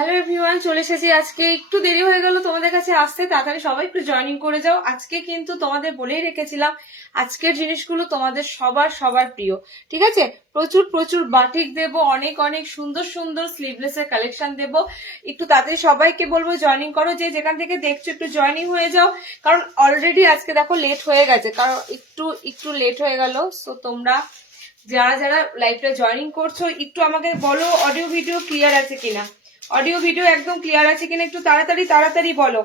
Hello everyone, চলে এসেছি। আজকে একটু দেরি হয়ে গেল তোমাদের কাছে আসতে, তাড়াতাড়ি সবাই একটু জয়েনিং করে যাও। আজকে কিন্তু তোমাদের বলেই রেখেছিলাম আজকের জিনিসগুলো তোমাদের সবার প্রিয়, ঠিক আছে? প্রচুর প্রচুর বাটিক দেব, অনেক অনেক সুন্দর সুন্দর স্লিভলেসের কালেকশন দেব। একটু তাড়াতাড়ি সবাইকে বলবো জয়েনিং করো, যে যেখান থেকে দেখছো একটু জয়েনিং হয়ে যাও, কারণ অলরেডি আজকে দেখো লেট হয়ে গেছে, কারণ একটু লেট হয়ে গেল। সো তোমরা যারা যারা লাইভটা জয়েনিং করছো একটু আমাকে বলো অডিও ভিডিও ক্লিয়ার আছে কিনা, অডিও ভিডিও একদম ক্লিয়ার আছে কিনা, একটু তাড়াতাড়ি বলো।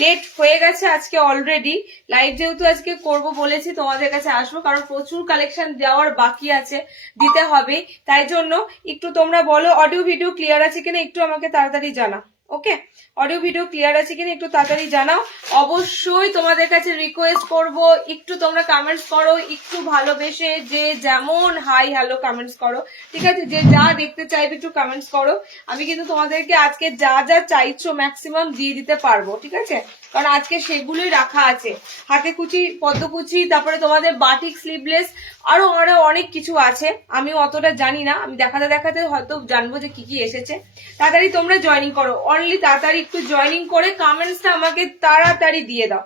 লেট হয়ে গেছে আজকে অলরেডি, লাইভ যেহেতু আজকে করব বলেছি তোমাদের কাছে আসবো, কারণ প্রচুর কালেকশন দেওয়ার বাকি আছে, দিতে হবে। তাই জন্য একটু তোমরা বলো অডিও ভিডিও ক্লিয়ার আছে কিনা, একটু আমাকে তাড়াতাড়ি জানা। ওকে, অডিও ভিডিও ক্লিয়ার আছে কিনা একটু তাড়াতাড়ি জানাও। অবশ্যই তোমাদের কাছে রিকোয়েস্ট করব একটু তোমরা কমেন্টস করো, একটু ভালোবেসে, যে যেমন হাই হ্যালো কমেন্টস করো, ঠিক আছে? যে যা দেখতে চাইবে একটু কমেন্টস করো। আমি কিন্তু তোমাদেরকে আজকে যা যা চাইছো ম্যাক্সিমাম দিয়ে দিতে পারবো, ঠিক আছে? কারণ আজকে সেগুলোই রাখা আছে, হাতে কুচি, পদ্মকুচি, তারপরে তোমাদের বাটিক স্লিভলেস, আরো অনেক কিছু আছে। আমি অতটা জানি না, আমি দেখাতে দেখাতে হয়তো জানবো যে কি কি এসেছে। তাড়াতাড়ি তোমরা জয়েনিং করো, অনলি তাড়াতাড়ি একটু জয়েনিং করে কমেন্টসটা আমাকে তাড়াতাড়ি দিয়ে দাও।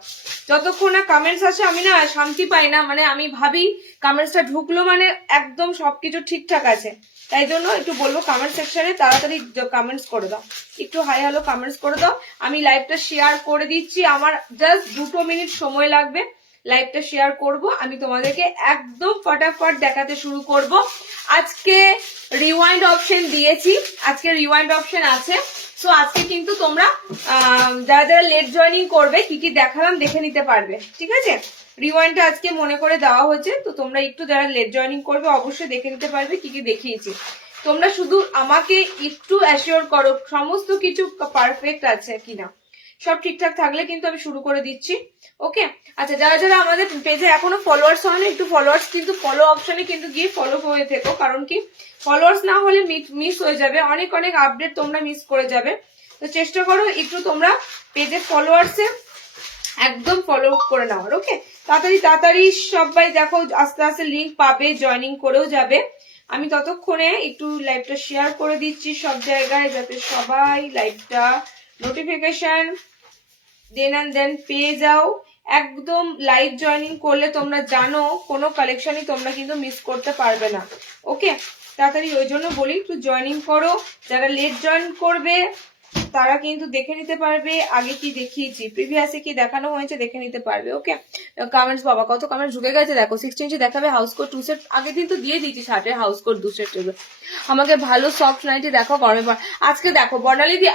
যতক্ষণ না কমেন্টস আসে আমি না শান্তি পাই না, মানে আমি ভাবি কমেন্টসটা ঢুকলো মানে একদম সবকিছু ঠিকঠাক আছে। তাই জন্য একটু বলবো কমেন্ট সেকশনে তাড়াতাড়ি কমেন্টস করে দাও, একটু হাই হ্যালো কমেন্টস করে দাও। আমি লাইভটা শেয়ার করে দিচ্ছি, আমার জাস্ট 2 মিনিট সময় লাগবে, লাইভটা শেয়ার করব। আমি তোমাদেরকে একদম ফটাফট দেখাতে শুরু করব। আজকে রিওয়াইন্ড অপশন দিয়েছি, আজকে রিওয়াইন্ড অপশন আছে। সো আজকে কিন্তু তোমরা যারা যারা লেট জয়েনিং করবে কি কি দেখালাম দেখে নিতে পারবে, ঠিক আছে? রিওয়াইন্ডটা আজকে মনে করে দেওয়া হয়েছে, তো তোমরা একটু যারা লেট জয়েনিং করবে অবশ্যই দেখে নিতে পারবে কি কি দেখিয়েছি। তোমরা শুধু আমাকে একটু অ্যাসিওর করো সমস্ত কিছু পারফেক্ট আছে কিনা, সব ঠিকঠাক থাকলে কিন্তু আমি শুরু করে দিচ্ছি। ওকে, আচ্ছা, যারা যারা আমাদের পেজে এখনো ফলোয়ার্স হয় না, একটু ফলোয়ার্স কিন্তু ফলো অপশনে কিন্তু গিয়ে ফলো হয়ে থেকো, কারণ কি ফলোয়ার্স না হলে মিস হয়ে যাবে, অনেক অনেক আপডেট তোমরা মিস করে যাবে। তো চেষ্টা করো একটু তোমরা পেজে ফলোয়ার্সে একদম ফলো করে নেওয়ার। ওকে, তাড়াতাড়ি সবাই দেখো, আস্তে আস্তে লিঙ্ক পাবে, জয়েনিং করেও যাবে। আমি ততক্ষণে একটু লাইভটা শেয়ার করে দিচ্ছি সব জায়গায়, যাতে সবাই লাইভটা নোটিফিকেশন দেন পেয়ে যাও। একদম লাইভ জয়েনিং করলে তোমরা জানো কোনো কালেকশনই তোমরা কিন্তু মিস করতে পারবে না। ওকে, তাড়াতাড়ি ওই জন্য বলি একটু জয়েনিং করো। যারা লেট জয়েন করবে তারা কিন্তু দেখে নিতে পারবে আগে কি দেখিয়েছি, প্রিভিয়াসে কি দেখানো হয়েছে দেখে নিতে পারবে। ওকে, কমেন্টস, বাবা কত কমেন্ট ঢুকে গেছে দেখো। 16 ইঞ্চি দেখাবে, হাউস কোট 2 সেট, আগের দিন তো দিয়ে দিয়েছি 60-এর হাউস কোট 2 সেট। আমাকে ভালো সফট নাইটি দেখো গরমে পর। আজকে দেখো বর্ণালী দি,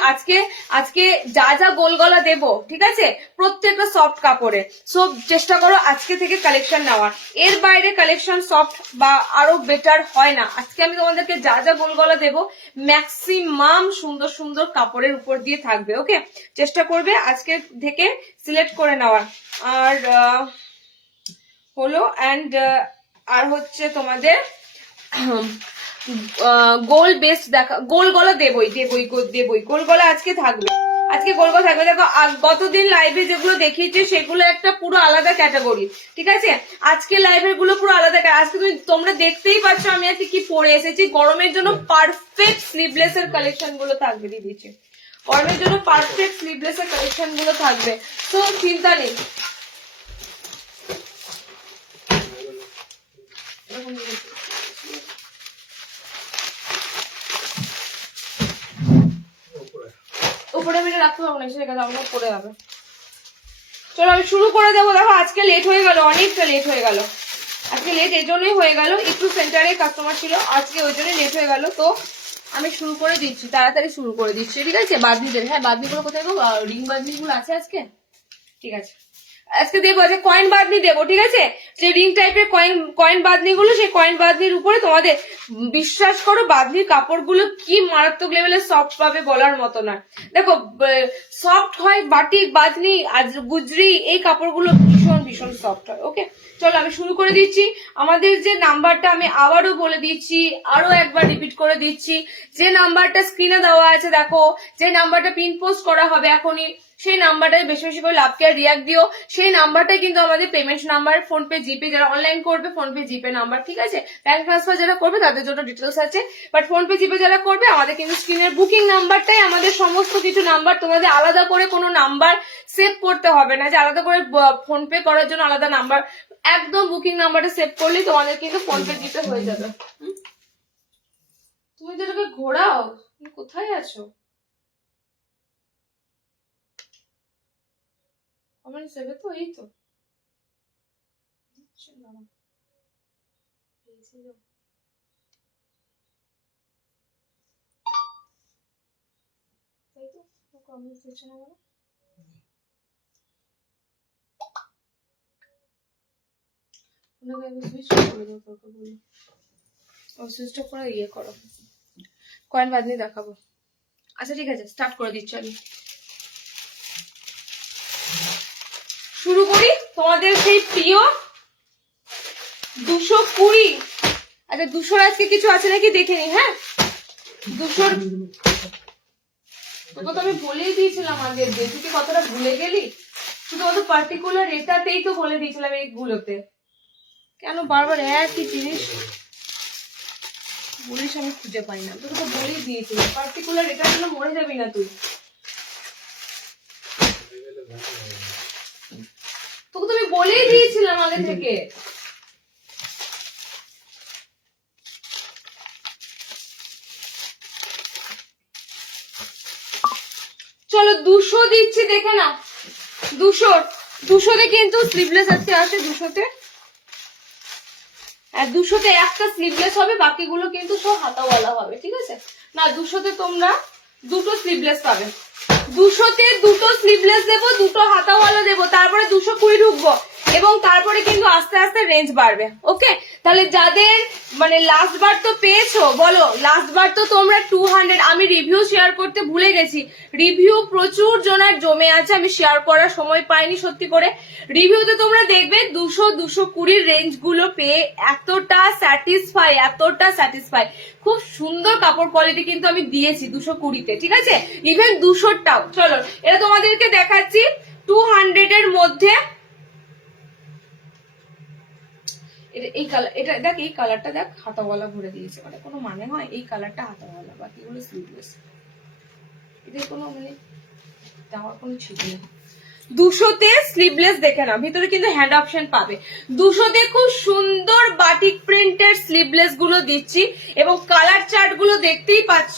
আজকে যা যা গোল গলা দেবো, ঠিক আছে, প্রত্যেকটা সফট কাপড়ে। সো চেষ্টা করো আজকে থেকে কালেকশন নেওয়ার, এর বাইরে কালেকশন সফট বা আরো বেটার হয় না। আজকে আমি তোমাদেরকে যা যা গোল গলা দেবো ম্যাক্সিমাম সুন্দর সুন্দর কাপড়ের উপর দিয়ে থাকবে। ওকে, চেষ্টা করবে আজকে থেকে সিলেক্ট করে নেওয়ার। আর হলো অ্যান্ড আর হচ্ছে তোমাদের গোল বেস্ট দেখা, গোল গলা দেবই গোল গলা আজকে থাকবে, আজকে গোল গলা থাকবে। দেখো গতদিন লাইভে যেগুলো দেখিয়েছে সেগুলো একটা পুরো আলাদা ক্যাটাগরি, ঠিক আছে? আজকে লাইভের গুলো পুরো আলাদা। আজকে তোমরা দেখতেই পাচ্ছ আমি আজকে কি পরে এসেছি। গরমের জন্য পারফেক্ট স্লিভলেস এর কালেকশন গুলো থাকবে, দিয়ে দিচ্ছি, গরমের জন্য পারফেক্ট স্লিভলেস এর কালেকশন গুলো থাকবে, তো চিন্তা নেই। উপরে আমি রাখতে পারবো না, সেটা আমার পড়ে যাবে। চলো আমি শুরু করে দেবো। দেখো আজকে লেট হয়ে গেল, অনেকটা লেট হয়ে গেল। আজকে লেট এই জন্যই হয়ে গেল, একটু সেন্টারে কাস্টমার ছিল আজকে, ওই জন্যই লেট হয়ে গেল। তো আমি শুরু করে দিচ্ছি, তাড়াতাড়ি শুরু করে দিচ্ছি, ঠিক আছে? বাদনিদের, হ্যাঁ বাদনিগুলো কোথায় গো? রিং বাদনিগুলো আছে আজকে, ঠিক আছে? আজকে দেবো, আজকে কয়েন বাদনি দেবো, ঠিক আছে? যে রিং টাইপের কয়েন বাদনি গুলো, সেই কয়েন বাদনির উপরে তোমাদের বিশ্বাস করো বাদনির কাপড়গুলো কি মারাত্মক লেভেলের সফট পাবে বলার মতো না। দেখো সফট হয় বাটিক, বাদনি, গুজরি, এই কাপড়গুলো ভীষণ ভীষণ সফট হয়। ওকে, চলো আমি শুরু করে দিচ্ছি। আমাদের যে নাম্বারটা আমি আবারও বলে দিচ্ছি, আরো একবার রিপিট করে দিচ্ছি, যে নাম্বারটা স্ক্রিনে দেওয়া আছে দেখো, যে নাম্বারটা পিন পোস্ট করা হবে এখনই, সেই নাম্বারটায় বেশি বেশি করে লাভ কেয়ার রিয়াক্ট দিও। সেই নাম্বারটাই কিন্তু আমাদের পেমেন্ট নাম্বার, ফোনপে জিপে, যারা অনলাইন করবে ফোনপে জিপে নাম্বার, ঠিক আছে? ব্যাংক ট্রান্সফার যারা করবে তাদের জন্য ডিটেলস আছে, বাট ফোনপে জিপে যারা করবে আমাদের কিন্তু স্ক্রিনের বুকিং নাম্বারটাই আমাদের সমস্ত কিছু নাম্বার। তোমাদের আলাদা করে কোনো নাম্বার সেভ করতে হবে না, যে আলাদা করে ফোনপে করার জন্য আলাদা নাম্বার, একদম বুকিং নাম্বারটা সেভ করলেই তোমাদের কিন্তু ফোনপে জিপে হয়ে যাবে। তুমি তো এটাকে ঘোরাও, তুমি কোথায় আছো? কমেন্ট সেভে তো এই তো কমেন্ট দিচ্ছে না, সুইচ অফ করে দাও, কাউকে বলি সুইচ অফ করে ইয়ে করো, কয়েন বাদ নিয়ে দেখাবো। আচ্ছা ঠিক আছে, স্টার্ট করে দিচ্ছি আমি। শুরু করি তোমাদের সেই প্রিয় 220। আচ্ছা 200 আজকে কিছু আছে নাকি দেখে নি। হ্যাঁ 200 তোকে তো আমি বলেই দিয়েছিলাম আগের দিন, তুই কি কতটা ভুলে গেলি? শুধুমাত্র পার্টিকুলার এটাতেই তো বলে দিয়েছিলাম, এইগুলোতে কেন বারবার একই জিনিস বলিস? আমি খুঁজে পাই না, তোকে তো বলেই দিয়েছিলাম পার্টিকুলার এটার জন্য মরে যাবি না তুই। তোকে তো আমি বলেই দিয়েছিলাম আগে থেকে। চলো 200 দিচ্ছি, দেখে না 200 কিন্তু স্লিভলেস আজকে আসে 200-তে, আর 200-তে একটা স্লিভলেস হবে, বাকিগুলো কিন্তু সব হাতাওয়ালা হবে, ঠিক আছে? না 200-তে তোমরা দুটো স্লিভলেস পাবে, 200-তে দুটো স্লিভলেস দেবো, দুটো হাতাওয়ালা দেবো, তারপরে 220 ঢুকবো, এবং তারপরে কিন্তু আস্তে আস্তে রেঞ্জ বাড়বে। ওকে, তাহলে যাদের মানে লাস্ট বার তো পেয়েছো, বলো লাস্ট বার তো তোমরা 200, আমি রিভিউ শেয়ার করতে ভুলে গেছি, রিভিউ প্রচুর জনের জমে আছে, আমি শেয়ার করার সময় পাইনি সত্যি করে। রিভিউতে তোমরা দেখবে 200-220 রেঞ্জ গুলো পেয়ে এতটা স্যাটিসফাই, খুব সুন্দর কাপড় কোয়ালিটি কিন্তু আমি দিয়েছি 220-তে, ঠিক আছে? ইভেন 200-টাও। চলো এটা তোমাদেরকে দেখাচ্ছি 200-এর মধ্যে। এই কালার, এটা দেখ, এই কালারটা দেখ, হাতাওয়ালা ভরে দিয়েছে, মানে কোনো মানে হয়? এই কালারটা হাতাওয়ালা, বাকিগুলো স্লিভলেস, এদের কোনো মানে দেওয়ার কোনো ঠিক নেই। 200-তে স্লিভলেস দেখে না, ভিতরে কিন্তু হ্যান্ড অপশন পাবে। 200-তে খুব সুন্দর বাটিক প্রিন্টের স্লিভলেস গুলো দিচ্ছি, এবং কালার চার্ট গুলো দেখতেই পাচ্ছ,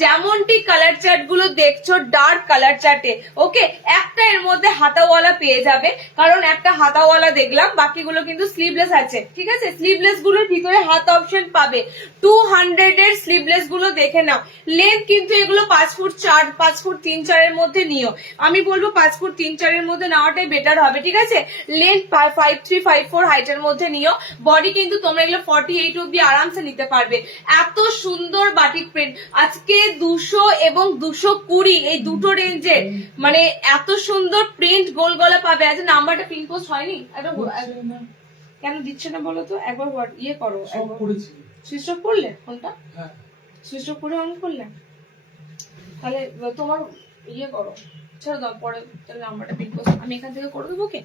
যেমনটি কালার চার্ট গুলো দেখছো ডার্ক কালার চার্টে। ওকে, একটা এর মধ্যে হাতাওয়ালা পেয়ে যাবে, কারণ একটা হাতাওয়ালা দেখলাম, বাকিগুলো কিন্তু স্লিভলেস আছে, ঠিক আছে? স্লিভলেস গুলোর ভিতরে হাত অপশন পাবে। 200-এর স্লিভলেস গুলো দেখে নাও, লেন্থ কিন্তু এগুলো 5 ফুট 4, 5 ফুট 3, 4-এর মধ্যে নিও। আমি বলবো 5 ফুট 3, 4-এর মধ্যে নেওয়াটাই বেটার হবে, ঠিক আছে? লেন্থ 5'3", 5'4" হাইটের মধ্যে নিও। বডি কিন্তু তোমরা এগুলো 48 অব্দি আরামসে নিতে পারবে। এত সুন্দর বাটিক প্রিন্ট আজকে 200 এবং 220 এই দুটো রেঞ্জের, মানে এত সুন্দর প্রিন্ট গোল গলা পাবে। আজ নাম্বারটা পিন পোস্ট হয়নি, কেন দিচ্ছে না বলো তো? একবার ইয়ে করো, সুইচ অফ করলে ফোনটা, সুইচ অফ করে অন করলে, তাহলে তোমার ইয়ে করো, ছেড়ে দাও, পরে তাহলে নাম্বারটা পিন পোস্ট আমি এখান থেকে করে দেবো। কি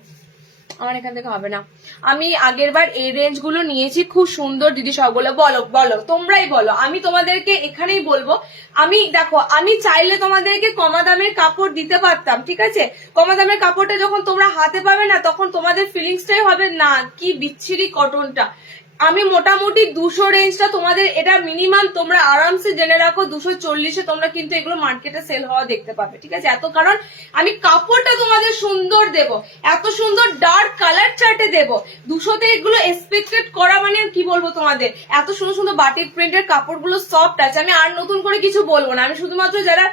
আমার এখান থেকে হবে না, আমি আগের বার এই রেঞ্জ গুলো নিয়েছি, খুব সুন্দর দিদি সবগুলো। বলো তোমরাই বলো, আমি তোমাদেরকে এখানেই বলবো। আমি দেখো, আমি চাইলে তোমাদেরকে কমা দামের কাপড় দিতে পারতাম, ঠিক আছে? কমা দামের কাপড়টা যখন তোমরা হাতে পাবে না, তখন তোমাদের ফিলিংসটাই হবে না কি বিচ্ছিরি কটনটা। আমি মোটামুটি 200 রেঞ্জটা তোমাদের, এটা মিনিমাম তোমরা আরামসে জেনে রাখো 240-এ তোমরা কিন্তু এগুলো মার্কেটে সেল হওয়া দেখতে পাবে, ঠিক আছে? এত, কারণ আমি কাপড়টা তোমাদের সুন্দর দেব, এত সুন্দর ডার্ক কালার চার্টে দেব। 200-তে এগুলো এক্সপেক্টেড করা মানে কি বলবো তোমাদের, এত সুন্দর সুন্দর বাটিক প্রিন্টের কাপড়গুলো সফট আছে। আমি আর নতুন করে কিছু বলবো না, আমি শুধুমাত্র যারা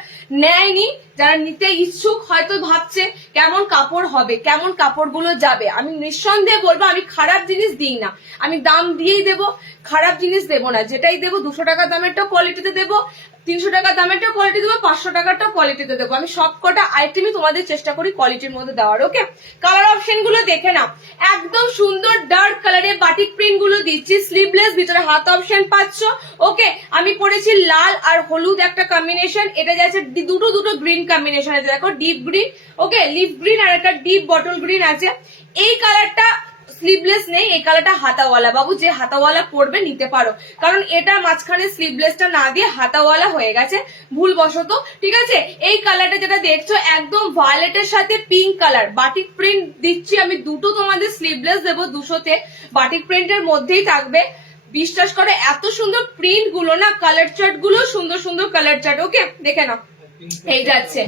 নেয়নি, যারা নিতে ইচ্ছুক, হয়তো ভাবছে কেমন কাপড় হবে, কেমন কাপড়গুলো যাবে, আমি নিঃসন্দেহে বলবো আমি খারাপ জিনিস দিই না, আমি দাম দিয়েই দেবো, খারাপ জিনিস দেবো না। যেটাই দেবো 200 টাকা দামেরটা কোয়ালিটিতে দেবো, 300 টাকা দামেরটা কোয়ালিটি দেবো, 500 টাকাটা কোয়ালিটিতে দেবো। আমি সব কটা আইটেমই তোমাদের চেষ্টা করি কোয়ালিটির মধ্যে দেওয়ার। ওকে, কালার অপশন গুলো দেখে নাও, একদম সুন্দর ডার্ক কালারে বাটিক প্রিন্ট গুলো দিচ্ছি, স্লিভলেস, ভিতরে হাত অপশন পাচ্ছ। ওকে, আমি পরেছি লাল আর হলুদ একটা কম্বিনেশন, এটা যাচ্ছে দুটো গ্রিন কম্বিনেশন আছে, দেখো ডিপ গ্রিন, ওকে লিফ গ্রিন, আর একটা ডিপ বটল গ্রিন আছে। এই কালারটা স্লিভলেস নেই, এই কালারটা হাতাওয়ালা, বাবু যে হাতাওয়ালা পরবে নিতে পারো, কারণ এটা মাঝখানে স্লিভলেসটা না দিয়ে হাতাওয়ালা হয়ে গেছে ভুলবশত। ঠিক আছে, এই কালারটা যেটা দেখছো একদম ভায়োলেটের সাথে পিঙ্ক কালার, বাটিক প্রিন্ট দিচ্ছি আমি দুটো, তোমাদের স্লিভলেস দেবো 200-তে, বাটিক প্রিন্টের মধ্যেই থাকবে। বিশ্বাস করে এত সুন্দর প্রিন্ট গুলো না, কালার চার্ট গুলো সুন্দর কালার চার্ট। ওকে, দেখে নাও এই যাচ্ছে।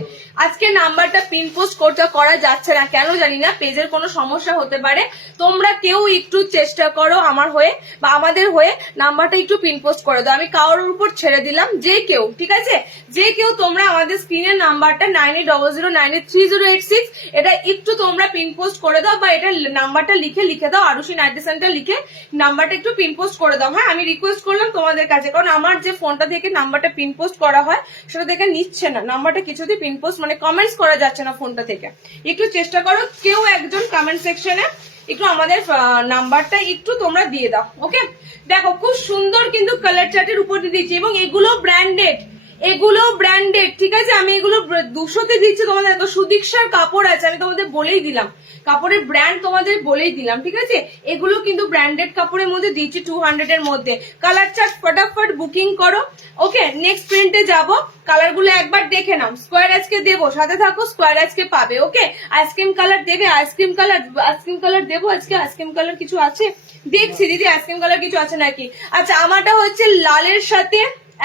আজকে নাম্বারটা পিন পোস্ট করা যাচ্ছে না, কেন জানি না, পেজের কোনো সমস্যা হতে পারে। তোমরা কেউ একটু চেষ্টা করো আমার হয়ে বা আমাদের হয়ে নাম্বারটা একটু পিন পোস্ট করে দাও, আমি কারোর উপর ছেড়ে দিলাম, যে কেউ, ঠিক আছে, যে কেউ তোমরা আমাদের স্ক্রিনের নাম্বারটা 9800983086 এটা একটু তোমরা পিন পোস্ট করে দাও, বা এটা নাম্বারটা লিখে দাও, আরুষি নাইটি সেন্টার লিখে নাম্বারটা একটু পিন পোস্ট করে দাও। হ্যাঁ, আমি রিকোয়েস্ট করলাম তোমাদের কাছে, কারণ আমার যে ফোনটা থেকে নাম্বারটা পিন পোস্ট করা হয় সেটা দেখে নিচ্ছে না, নাম্বারটা কিছুতেই পিন পোস্ট মানে কমেন্টস করা যাচ্ছে না ফোনটা থেকে। একটু চেষ্টা করো কেউ একজন কমেন্ট সেকশনে একটু আমাদের নাম্বারটা একটু তোমরা দিয়ে দাও। ওকে, দেখো খুব সুন্দর কিন্তু কালার চার্টের উপর দিয়ে দিচ্ছি, এবং এগুলো ব্র্যান্ডেড, ঠিক আছে, আমি এগুলো 200-তে দিচ্ছি তোমাদের। সুদীক্ষার কাপড় আছে, আমি তোমাদের বলেই দিলাম, কাপড়ের ব্র্যান্ড তোমাদের বলেই দিলাম, ঠিক আছে, এগুলো কিন্তু ব্র্যান্ডেড কাপড়ের মধ্যে দিচ্ছি 200-এর মধ্যে। কালার চার্ট ফটাফট বুকিং করো। ওকে, নেক্সট প্রিন্টে যাবো, কালার গুলো একবার দেখে নাও। স্কোয়ার আজকে দেবো, সাথে থাকো, স্কোয়ার আজকে পাবে। ওকে, আইসক্রিম কালার দেবে, আইসক্রিম কালার দেবো আজকে। আইসক্রিম কালার কিছু আছে দেখছি দিদি, আইসক্রিম কালার কিছু আছে নাকি? আচ্ছা, আমারটা হচ্ছে লালের সাথে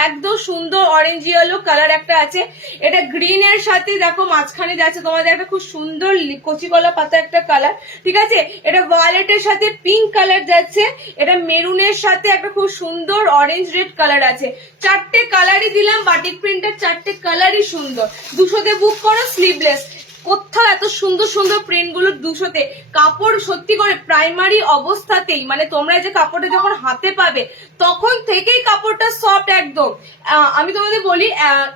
একদম সুন্দর অরেঞ্জ ইয়েলো কালার একটা আছে, এটা গ্রিন এর সাথে দেখো মাঝখানে যাচ্ছে তোমাদের একটা খুব সুন্দর কচি কলা পাতা একটা কালার, ঠিক আছে, এটা ভায়োলেটের সাথে পিঙ্ক কালার যাচ্ছে, এটা মেরুনের সাথে একটা খুব সুন্দর অরেঞ্জ রেড কালার আছে। 4টে কালারই দিলাম, বাটিক প্রিন্টের 4টে কালারই সুন্দর। 200-তে বুক করো, স্লিভলেস। কোথাও এত সুন্দর প্রিন্ট গুলো 200-তে, কাপড় সত্যি করে প্রাইমারি অবস্থাতেই, মানে তোমরা যে কাপড়টা যখন হাতে পাবে তখন থেকেই কাপড়টা সফট একদম। আমি তোমাদের বলি,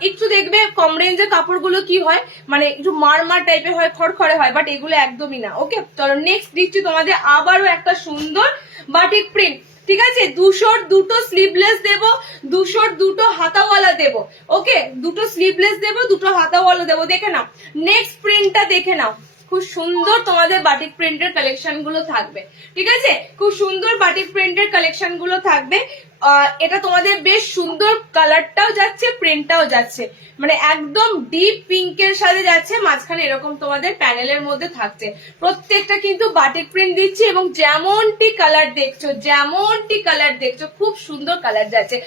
একটু দেখবে কম রেঞ্জের কাপড়গুলো কি হয়, মানে একটু মার টাইপের হয়, খড়খড়ে হয়, বাট এগুলো একদমই না। ওকে, চলো নেক্সট দিচ্ছি তোমাদের আবারও একটা সুন্দর বাটিক প্রিন্ট, ঠিক আছে, 200-র দুটো স্লিভলেস দেবো, 200-র দুটো হাতাওয়ালা দেবো। ওকে, দুটো স্লিভলেস দেবো, দুটো হাতাওয়ালা দেবো। দেখে নাও নেক্সট প্রিন্টটা, দেখে নাও, খুব সুন্দর তোমাদের বাটিক প্রিন্টের কালেকশন গুলো থাকবে, ঠিক আছে, খুব সুন্দর বাটিক প্রিন্টের কালেকশন গুলো থাকবে। এটা তোমাদের বেশ সুন্দর, কালারটাও যাচ্ছে, প্রিন্টটাও যাচ্ছে, মানে একদম ডিপ পিঙ্কের সাথে যাচ্ছে, মাঝখানে এরকম তোমাদের প্যানেলের মধ্যে থাকছে। প্রত্যেকটা কিন্তু বাটিক প্রিন্ট দিচ্ছি, এবং যেমনটি কালার দেখছো খুব সুন্দর কালার যাচ্ছে।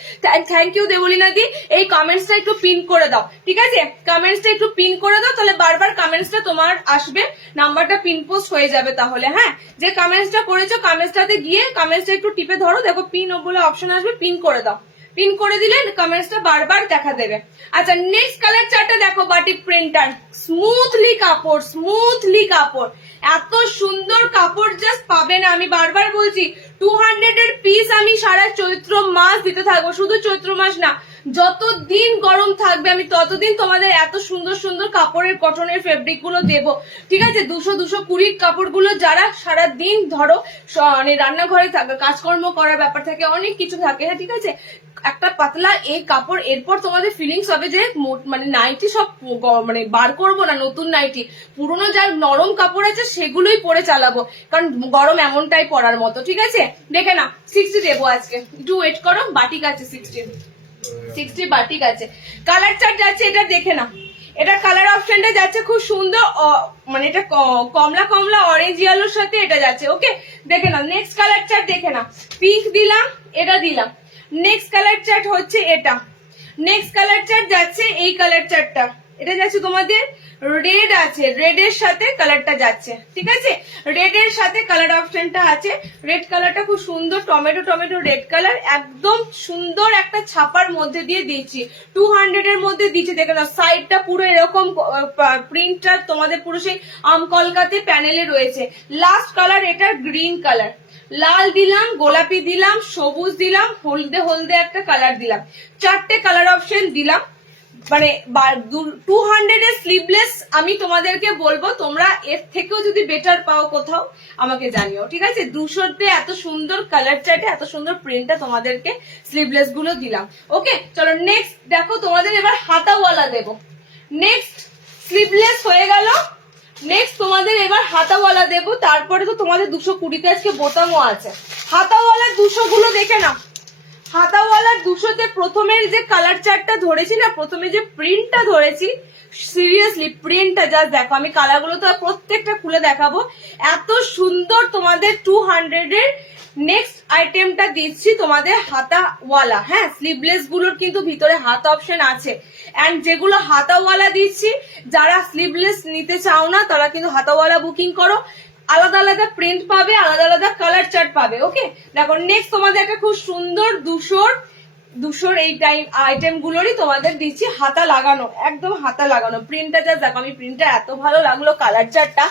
থ্যাংক ইউ দেবলীনা দি, এই কমেন্টসটা একটু পিন করে দাও, ঠিক আছে, কমেন্টসটা একটু পিন করে দাও, তাহলে বারবার কমেন্টসটা তোমার আসবে, নাম্বারটা পিন পোস্ট হয়ে যাবে তাহলে। হ্যাঁ, যে কমেন্টসটা করেছো কমেন্টসটাতে গিয়ে কমেন্টসটা একটু টিপে ধরো, দেখো পিন বলে অপশন আসবে, পিন করে দাও, পিন করে দিলে কমেন্টসটা বারবার দেখা দেবে। আচ্ছা, নেক্সট কালার চার্টটা দেখো, বাটিক প্রিন্টার, স্মুথলি কাপড়, এত সুন্দর কাপড় জাস্ট পাবে না। আমি বারবার বলছি 200-এর পিস আমি সারা চৈত্র মাস দিতে থাকবো, শুধু চৈত্র মাস না, যতদিন গরম থাকবে আমি ততদিন তোমাদের এত সুন্দর কাপড়ের কটনের ফেব্রিক গুলো দেবো, ঠিক আছে। 200-220 কাপড়গুলো যারা সারা দিন ধরো মানে রান্নাঘরে থাকবে, কাজকর্ম করার ব্যাপার থাকে, অনেক কিছু থাকে, হ্যাঁ, ঠিক আছে, একটা পাতলা এই কাপড়, এরপর তোমাদের ফিলিংস হবে যে মানে নাইটি সব মানে বার করবো না, নতুন নাইটি, পুরোনো যার নরম কাপড় আছে সেগুলোই পরে চালাবো, কারণ গরম এমনটাই পরার মতো, ঠিক আছে। দেখে না 60 দেবো আজকে, একটু ওয়েট করো, বাটিক আছে 60 বাটিক আছে। কালার চার্ট যাচ্ছে, এটা দেখে না, এটা কালার অপশনটা যাচ্ছে খুব সুন্দর, মানে এটা কমলা অরেঞ্জ ইয়েলোর সাথে এটা যাচ্ছে। ওকে, দেখে না নেক্সট কালার চার্ট, দেখে না, পিঙ্ক দিলাম, এটা দিলাম, নেক্সট কালার চার্ট হচ্ছে এটা, নেক্সট কালার চার্ট যাচ্ছে এই কালার চার্টটা, এটা যাচ্ছে তোমাদের রেড আছে, রেড এর সাথে কালারটা যাচ্ছে, ঠিক আছে, রেড এর সাথে কালার অপশনটা আছে। রেড কালারটা খুব সুন্দর, টমেটো টমেটো রেড কালার, একদম সুন্দর একটা ছাপার মধ্যে দিয়ে দিচ্ছি, 200 এর মধ্যে দিচ্ছি। দেখে নাও সাইডটা পুরো এরকম প্রিন্টটা তোমাদের পুরো সেই আম কলকাতে প্যানেলে রয়েছে। লাস্ট কালার এটা গ্রিন কালার, লাল দিলাম, গোলাপি দিলাম, সবুজ দিলাম, হলদে হলদে একটা কালার দিলাম, 4টে কালার অপশন দিলাম। মানে 200 এর স্লিভলেস আমি তোমাদেরকে বলবো তোমরা এর থেকেও যদি বেটার পাও কোথাও আমাকে জানিও, ঠিক আছে। 200তে এত সুন্দর কালার চার্টে এত সুন্দর প্রিন্টটা তোমাদেরকে স্লিভলেস গুলো দিলাম। ওকে, চলো নেক্সট দেখো, তোমাদের এবার হাতাওয়ালা দেবো। নেক্সট স্লিভলেস হয়ে গেল, নেক্সট তোমাদের এবার হাতাওয়ালা দেবো। তারপরে তো তোমাদের 220তে আজকে বোতামও আছে। হাতাওয়ালা 200 গুলো দেখে নাও। হাতাওয়ালার 200তে প্রথমের যে কালার চার্টটা ধরেছি না, প্রথমে যে প্রিন্টটা ধরেছি, সিরিয়াসলি প্রিন্টটা জাস্ট দেখো। আমি কালারগুলো তো প্রত্যেকটা খুলে দেখাবো, এত সুন্দর তোমাদের 200 এর নেক্সট আইটেমটা দিচ্ছি তোমাদের হাতাওয়ালা। হ্যাঁ, স্লিভলেস গুলোর কিন্তু ভিতরে হাত অপশন আছে, এন্ড যেগুলো হাতাওয়ালা দিচ্ছি, যারা স্লিভলেস নিতে চাও না তারা কিন্তু হাতাওয়ালা বুকিং করো, আলাদা আলাদা প্রিন্ট পাবে, আলাদা আলাদা কালার চার্ট পাবে। ওকে, দেখো নেক্সট তোমাদের একটা খুব সুন্দর 200 এই আইটেম গুলোরই তোমাদের দিচ্ছি হাতা লাগানো, একদম হাতা লাগানো প্রিন্টটা জাস্ট দেখো। আমি প্রিন্টটা এত ভালো লাগলো, কালার চার্টটা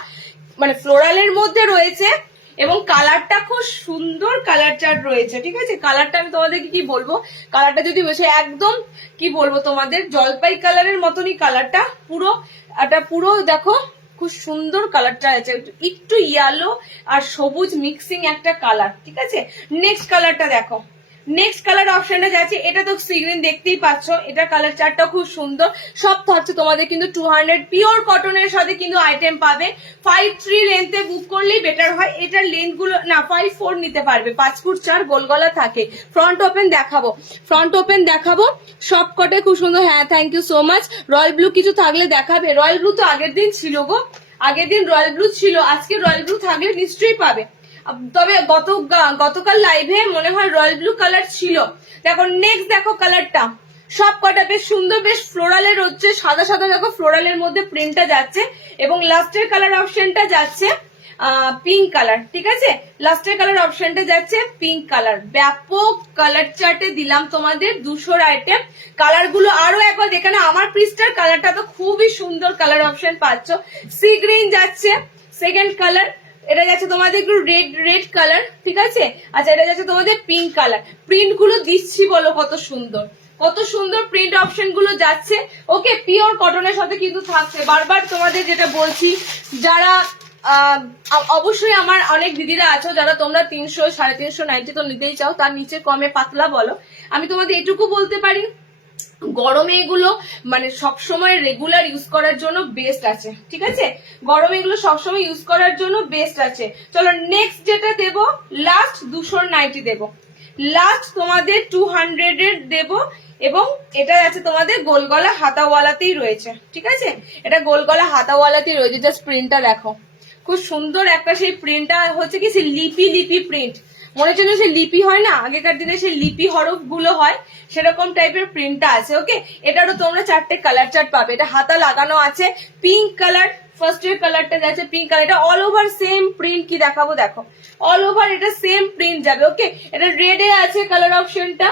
মানে ফ্লোরালের মধ্যে রয়েছে এবং কালারটা খুব সুন্দর কালার চার্ট রয়েছে, ঠিক আছে। কালারটা আমি তোমাদেরকে কি বলবো, কালারটা যদি বসে একদম কি বলবো তোমাদের জলপাই কালারের মতনই কালারটা, পুরো এটা পুরো দেখো খুব সুন্দর কালারটা আছে, একটু ইয়েলো আর সবুজ মিক্সিং একটা কালার, ঠিক আছে। নেক্সট কালারটা দেখো, নেক্সট কালার অপশনটা যাচ্ছে, এটা তো সিগ্রিন দেখতেই পাচ্ছ, এটা কালার চার্টটা খুব সুন্দর। সব থাকছে তোমাদের কিন্তু 200 পিওর কটনের সাথে কিন্তু আইটেম পাবে। 5'3" লেন্থে বুক করলেই বেটার হয়। এটার লেন্থ গুলো না 5'4" নিতে পারবে, 5 ফুট 4 গোল গলা থাকে। ফ্রন্ট ওপেন দেখাবো, ফ্রন্ট ওপেন দেখাবো সব কটে খুব সুন্দর। হ্যাঁ, thank you so much. Royal blue কিছু থাকলে দেখাবে। রয়্যাল ব্লু তো আগের দিন ছিল গো, আগের দিন রয়্যাল ব্লু ছিল, আজকে রয়্যাল ব্লু থাকলে নিশ্চয়ই পাবে। তবে গতকাল লাইভে মনে হয় রয়্যাল ব্লু কালার ছিল। দেখো নেক্সট দেখো কালারটা সব কটা বেশ সুন্দর, বেশ ফ্লোরালের হচ্ছে, সাদা সাদা দেখো ফ্লোরালের মধ্যে প্রিন্টটা যাচ্ছে এবং লাস্টের কালার অপশনটা যাচ্ছে পিঙ্ক কালার, ঠিক আছে। লাস্টের কালার অপশনটা যাচ্ছে পিঙ্ক কালার। ব্যাপক কালার চার্টে দিলাম তোমাদের 200 আইটেম। কালার গুলো আরো একবার দেখে না, আমার পৃষ্ঠার কালারটা তো খুবই সুন্দর কালার অপশন পাচ্ছ। সি গ্রিন যাচ্ছে সেকেন্ড কালার, এটা যাচ্ছে তোমাদের একটু রেড কালার, ঠিক আছে। আচ্ছা, এটা যাচ্ছে তোমাদের পিঙ্ক কালার। প্রিন্ট গুলো দিচ্ছি বলো কত সুন্দর, কত সুন্দর প্রিন্ট অপশন গুলো যাচ্ছে। ওকে, পিওর কটনের সাথে কিন্তু থাকছে। বারবার তোমাদের যেটা বলছি, যারা অবশ্যই আমার অনেক দিদিরা আছো যারা তোমরা 300 350 তো নিতেই চাও, তার নিচে কমে পাতলা বলো। আমি তোমাদের এটুকু বলতে পারি, গরমে এগুলো মানে সবসময় রেগুলার ইউজ করার জন্য বেস্ট আছে, ঠিক আছে। গরমে এগুলো সবসময় ইউজ করার জন্য বেস্ট আছে। চলো নেক্সট যেটা দেবো, লাস্ট 290 দেবো, লাস্ট তোমাদের 200 এর দেবো এবং এটা আছে তোমাদের গোলগলা হাতাওয়ালাতেই রয়েছে, ঠিক আছে। এটা গোলগলা হাতাওয়ালাতেই রয়েছে। জাস্ট প্রিন্টটা দেখো, খুব সুন্দর একটা সেই প্রিন্টটা হচ্ছে কি সেই লিপি প্রিন্ট, মনে হচ্ছে না সেই লিপি হয় না আগেকার দিনে, সেই লিপি হরফ গুলো হয় সেরকম টাইপের প্রিন্টটা আছে। ওকে, এটারও তোমরা 4টে কালার চার্ট পাবে। এটা হাতা লাগানো আছে পিঙ্ক কালার, ফার্স্ট এর কালারটা যাচ্ছে পিঙ্ক কালার। এটা অল ওভার সেম প্রিন্ট, কি দেখাবো দেখো, অল ওভার এটা সেম প্রিন্ট যাবে। ওকে, এটা রেডে আছে কালার অপশনটা,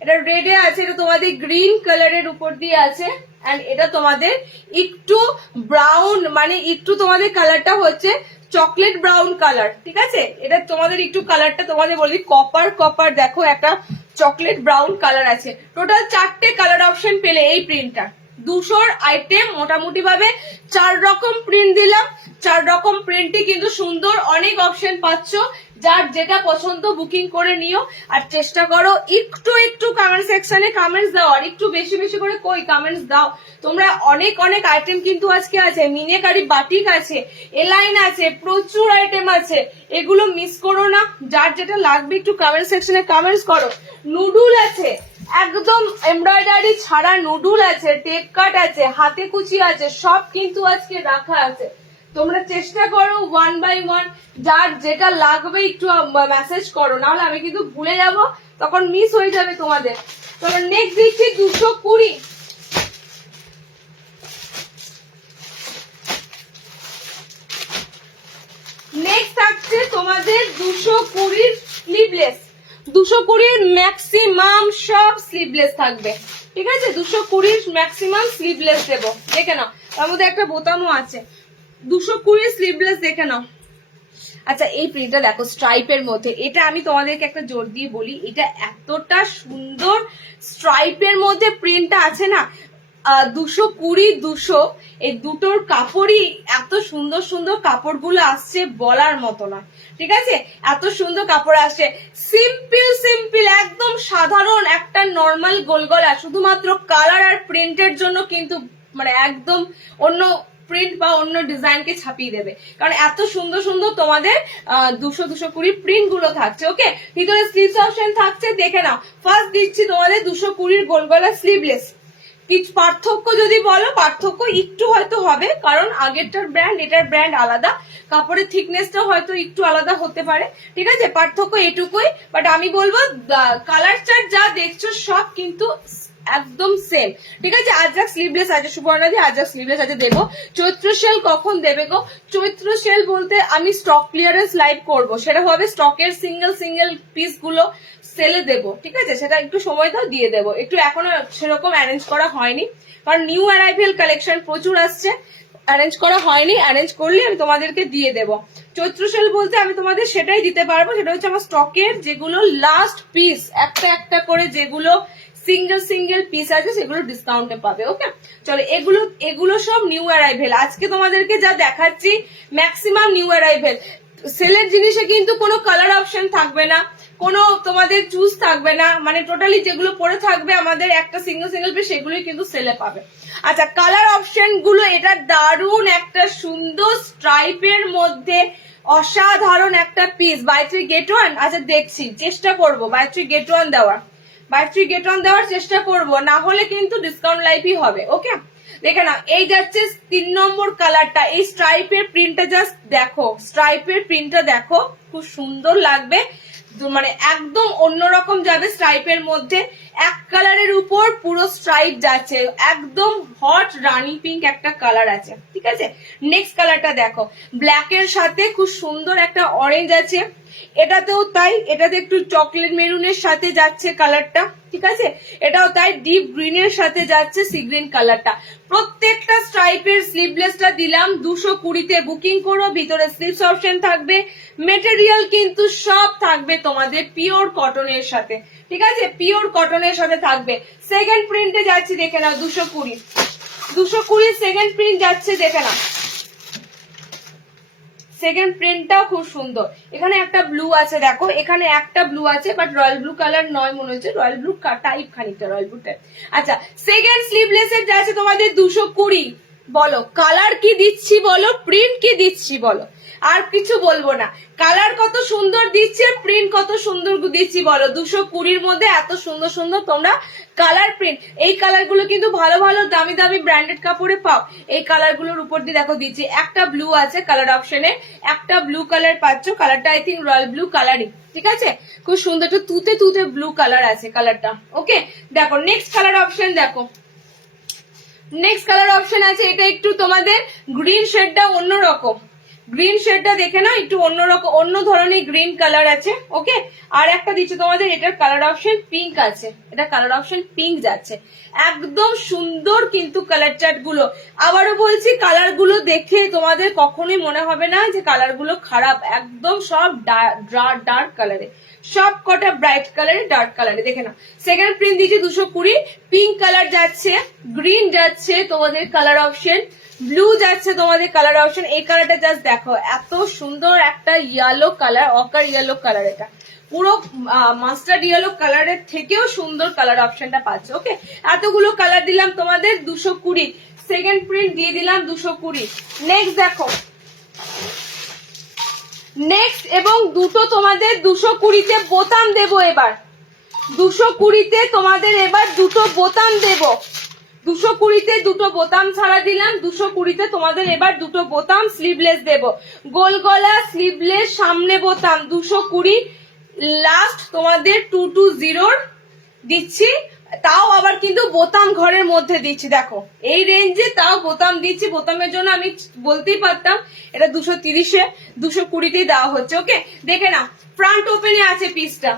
এটা রেডে আছে, এটা তোমাদের গ্রিন কালারের উপর দিয়ে আছে, এন্ড এটা তোমাদের একটু ব্রাউন, মানে একটু তোমাদের কালারটা হচ্ছে চকলেট ব্রাউন কালার, ঠিক আছে। এটা তোমাদের একটু কালারটা তোমাদের বলি কপার দেখো একটা চকলেট ব্রাউন কালার আছে। টোটাল 4টে কালার অপশন পেলে এই প্রিন্টটা। 200 আইটেম মোটামুটি ভাবে 4 রকম প্রিন্ট দিলাম। 4 রকম প্রিন্টই কিন্তু সুন্দর, অনেক অপশন পাচ্ছ। যার যেটা পছন্দ বুকিং করে নিও, আর চেষ্টা করো একটু কমেন্ট সেকশনে কমেন্টস দাও, আর একটু বেশি করে কই কমেন্টস দাও তোমরা। অনেক আইটেম কিন্তু আজকে আছে, মিনেকারি বাটিক আছে, এলাইন আছে, প্রচুর আইটেম আছে, এগুলো মিস করো না। যার যেটা লাগবে একটু কমেন্ট সেকশনে কমেন্টস করো। নুডুল আছে, একদম এমব্রয়ডারি ছাড়া নুডুল আছে, টেপ কাট আছে, হাতে কুচি আছে, সব কিন্তু আজকে রাখা আছে। তোমরা চেষ্টা করো 1 by 1 যার যেটা লাগবে একটু মেসেজ করো, নাহলে আমি কিন্তু ভুলে যাব, তখন মিস হয়ে যাবে তোমাদের। তাহলে নেক্সট দেখছি 220। 220 ম্যাক্সিমাম সব স্লিভলেস থাকবে, ঠিক আছে? 220 ম্যাক্সিমাম স্লিভলেস দেবো, দেখে নাও। তার মধ্যে একটা বোতামও আছে। 220 স্লিভলেস দেখে নাও। আচ্ছা, এই প্রিন্টটা দেখো স্ট্রাইপের মধ্যে, এটা আমি তোমাদেরকে একটা জোর দিয়ে বলি, এটা এতটা সুন্দর স্ট্রাইপের মধ্যে প্রিন্টটা আছে না। 220 200 এই দুটোর কাপড়ই এত সুন্দর সুন্দর কাপড়গুলো আসছে, বলার মতো না, ঠিক আছে? এত সুন্দর কাপড় আসছে, সিম্পল সিম্পল একদম সাধারণ একটা নর্মাল গোলগলা, শুধুমাত্র কালার আর প্রিন্টের জন্য কিন্তু মানে একদম অন্য প্রিন্ট বা অন্য ডিজাইনকে ছাপিয়ে দেবে, কারণ এত সুন্দর সুন্দর তোমাদের 200-220 প্রিন্ট গুলো থাকছে। ওকে, ভিতরে স্লিভস অপশন থাকছে, দেখে নাও। ফার্স্ট দিচ্ছি তোমাদের 220 গোলগলা স্লিভলেস। কিছু পার্থক্য যদি বলো, পার্থক্য একটু হয়তো হবে, কারণ আগেরটার ব্র্যান্ড এটার ব্র্যান্ড আলাদা, কাপড়ের থিকনেসটা হয়তো একটু আলাদা হতে পারে, ঠিক আছে? পার্থক্য এটুকুই। বাট আমি বলবো কালার চার্ট যা দেখছো সব কিন্তু একদম সেম, ঠিক আছে? আজরাক স্লিভলেস আছে, সুবর্ণা দি আজরাক স্লিভলেস আছে, দেবো। চৈত্র সেল কখন দেবে গো? চৈত্র সেল বলতে আমি স্টক ক্লিয়ারেন্স লাইভ করব, সেটা হবে স্টকের সিঙ্গেল সিঙ্গেল পিস গুলো সেলে দেবো, ঠিক আছে? সেটা একটু সময় দাও, দিয়ে দেবো। একটু এখনো সেরকম অ্যারেঞ্জ করা হয়নি, কারণ নিউ অ্যারাইভেল কালেকশন প্রচুর আসছে, অ্যারেঞ্জ করা হয়নি। অ্যারেঞ্জ করলে আমি তোমাদেরকে দিয়ে দেবো। চৈত্র সেল বলতে আমি তোমাদের সেটাই দিতে পারবো, সেটা হচ্ছে আমার স্টকের যেগুলো লাস্ট পিস একটা একটা করে যেগুলো সিঙ্গেল সিঙ্গেল পিস আছে সেগুলো ডিসকাউন্টে পাবে। ওকে, চলো, এগুলো সব নিউ অ্যারাইভেল। আজকে তোমাদেরকে যা দেখাচ্ছি ম্যাক্সিমাম নিউ অ্যারাইভেল। সেলের জিনিসে কিন্তু কোনো কালার অপশন থাকবে না, কোনো তোমাদের চুজ থাকবে না, মানে টোটালি যেগুলো পরে থাকবে আমাদের একটা সিঙ্গেল সিঙ্গেল পিস, সেগুলোই কিন্তু সেলে পাবে। আচ্ছা, কালার অপশন গুলো, এটা দারুণ একটা সুন্দর স্ট্রাইপের মধ্যে অসাধারণ একটা পিস। By 3 get 1। আচ্ছা, দেখছি, চেষ্টা করবো বাই 3 get 1 দেওয়ার, বাই 3 get 1 দেওয়ার চেষ্টা করব, না হলে কিন্তু ডিসকাউন্ট লাইভই হবে। ওকে, দেখে নাও, এই যাচ্ছে 3 নম্বর কালারটা। এই স্ট্রাইপের প্রিন্টটা জাস্ট দেখো, স্ট্রাইপের প্রিন্টটা দেখো, খুব সুন্দর লাগবে, মানে একদম অন্যরকম যাবে স্ট্রাইপের মধ্যে। এক কালারের উপর পুরো স্ট্রাইপ যাচ্ছে, একদম হট রানি পিঙ্ক একটা কালার আছে, ঠিক আছে? নেক্সট কালারটা দেখো, ব্ল্যাক এর সাথে খুব সুন্দর একটা অরেঞ্জ আছে, এটাতেও তাই, এটাতে একটু চকলেট মেরুনের সাথে যাচ্ছে কালারটা, ঠিক আছে? এটাও তাই, ডিপ গ্রিনের সাথে যাচ্ছে সি গ্রিন কালারটা। প্রত্যেকটা স্ট্রাইপের স্লিভলেসটা দিলাম 220-তে। বুকিং করো, ভিতরে স্লিভস অপশন থাকবে। মেটেরিয়াল কিন্তু সব থাকবে তোমাদের পিওর কটনের সাথে, ঠিক আছে? পিওর কটনের সাথে থাকবে। সেকেন্ড প্রিন্টে যাচ্ছি, দেখে নাও, 220 সেকেন্ড প্রিন্ট যাচ্ছে, দেখে নাও। সেকেন্ড প্রিন্টটাও খুব সুন্দর। এখানে একটা ব্লু আছে, দেখো এখানে একটা ব্লু আছে, বাট রয়্যাল ব্লু কালার নয় মনে হচ্ছে, রয়্যাল ব্লু টাইপ, খানিকটা রয়্যাল ব্লু টাইপ। আচ্ছা, সেকেন্ড স্লিভলেস এর যাচ্ছে তোমাদের 220। বলো কালার কি দিচ্ছি, বলো প্রিন্ট কি দিচ্ছি, বলো, আর কিছু বলবো না। কালার কত সুন্দর দিচ্ছে, প্রিন্ট কত সুন্দর দিচ্ছি, বলো। 220-র মধ্যে এত সুন্দর সুন্দর তোমরা কালার প্রিন্ট, এই কালার গুলো কিন্তু ভালো ভালো দামি দামি ব্র্যান্ডেড কাপড়ে পাও। এই কালার গুলোর উপর দিয়ে দেখো দিচ্ছি, একটা ব্লু আছে কালার অপশনে, একটা ব্লু কালার পাচ্ছ, কালারটা আই থিঙ্ক রয়্যাল ব্লু কালারই, ঠিক আছে? খুব সুন্দর, একটু তুতে তুতে ব্লু কালার আছে কালারটা। ওকে, দেখো নেক্সট কালার অপশন দেখো, নেক্সট কালার অপশন আছে, এটা একটু তোমাদের গ্রিন শেডটা অন্যরকম, গ্রিন শেডটা দেখে নাও, একটু অন্যরকম, অন্য ধরনের গ্রিন কালার আছে। ওকে, আর একটা দিচ্ছে তোমাদের, এটার কালার অপশন পিঙ্ক আছে, এটা কালার অপশন পিঙ্ক যাচ্ছে, একদম সুন্দর কিন্তু কালার চার্ট গুলো। আবারও বলছি, কালার গুলো দেখে তোমাদের কখনোই মনে হবে না যে কালার গুলো খারাপ, একদম সব ডার্ক কালারে, সব কটা ব্রাইট কালারে, ডার্ক কালারে, দেখে নাও। সেকেন্ড প্রিন্ট দিচ্ছে 220, পিঙ্ক কালার যাচ্ছে, গ্রিন যাচ্ছে তোমাদের কালার অপশন, ব্লু যাচ্ছে তোমাদের কালার অপশন। এই কালারটা জাস্ট দেখো, এত সুন্দর একটা ইয়েলো কালার, অকার ইয়েলো কালার, এটা পুরো মাস্টার্ড ইয়েলো কালারের থেকেও সুন্দর কালার অপশনটা পাচ্ছ। ওকে, এতগুলো কালার দিলাম তোমাদের 220, সেকেন্ড প্রিন্ট দিয়ে দিলাম 220। নেক্সট দেখো, নেক্সট, এবং দুটো তোমাদের 220-তে বোতাম দেবো এবার, 220-তে তোমাদের এবার দুটো বোতাম দেবো। 220-তে দুটো বোতাম ছাড়া দিলাম, 220-তে তোমাদের এবার দুটো বোতাম স্লিভলেস দেব, গোল গলা স্লিভলেস, সামনে বোতাম 220, লাস্ট তোমাদের 220 দিচ্ছি তাও আবার কিন্তু বোতাম ঘরের মধ্যে দিচ্ছি, দেখো এই রেঞ্জে তাও বোতাম দিচ্ছি। বোতামের জন্য আমি বলতেই পারতাম এটা 230-এ 220-তেই দেওয়া হচ্ছে। ওকে, দেখে না ফ্রন্ট ওপেনে আছে পিসটা।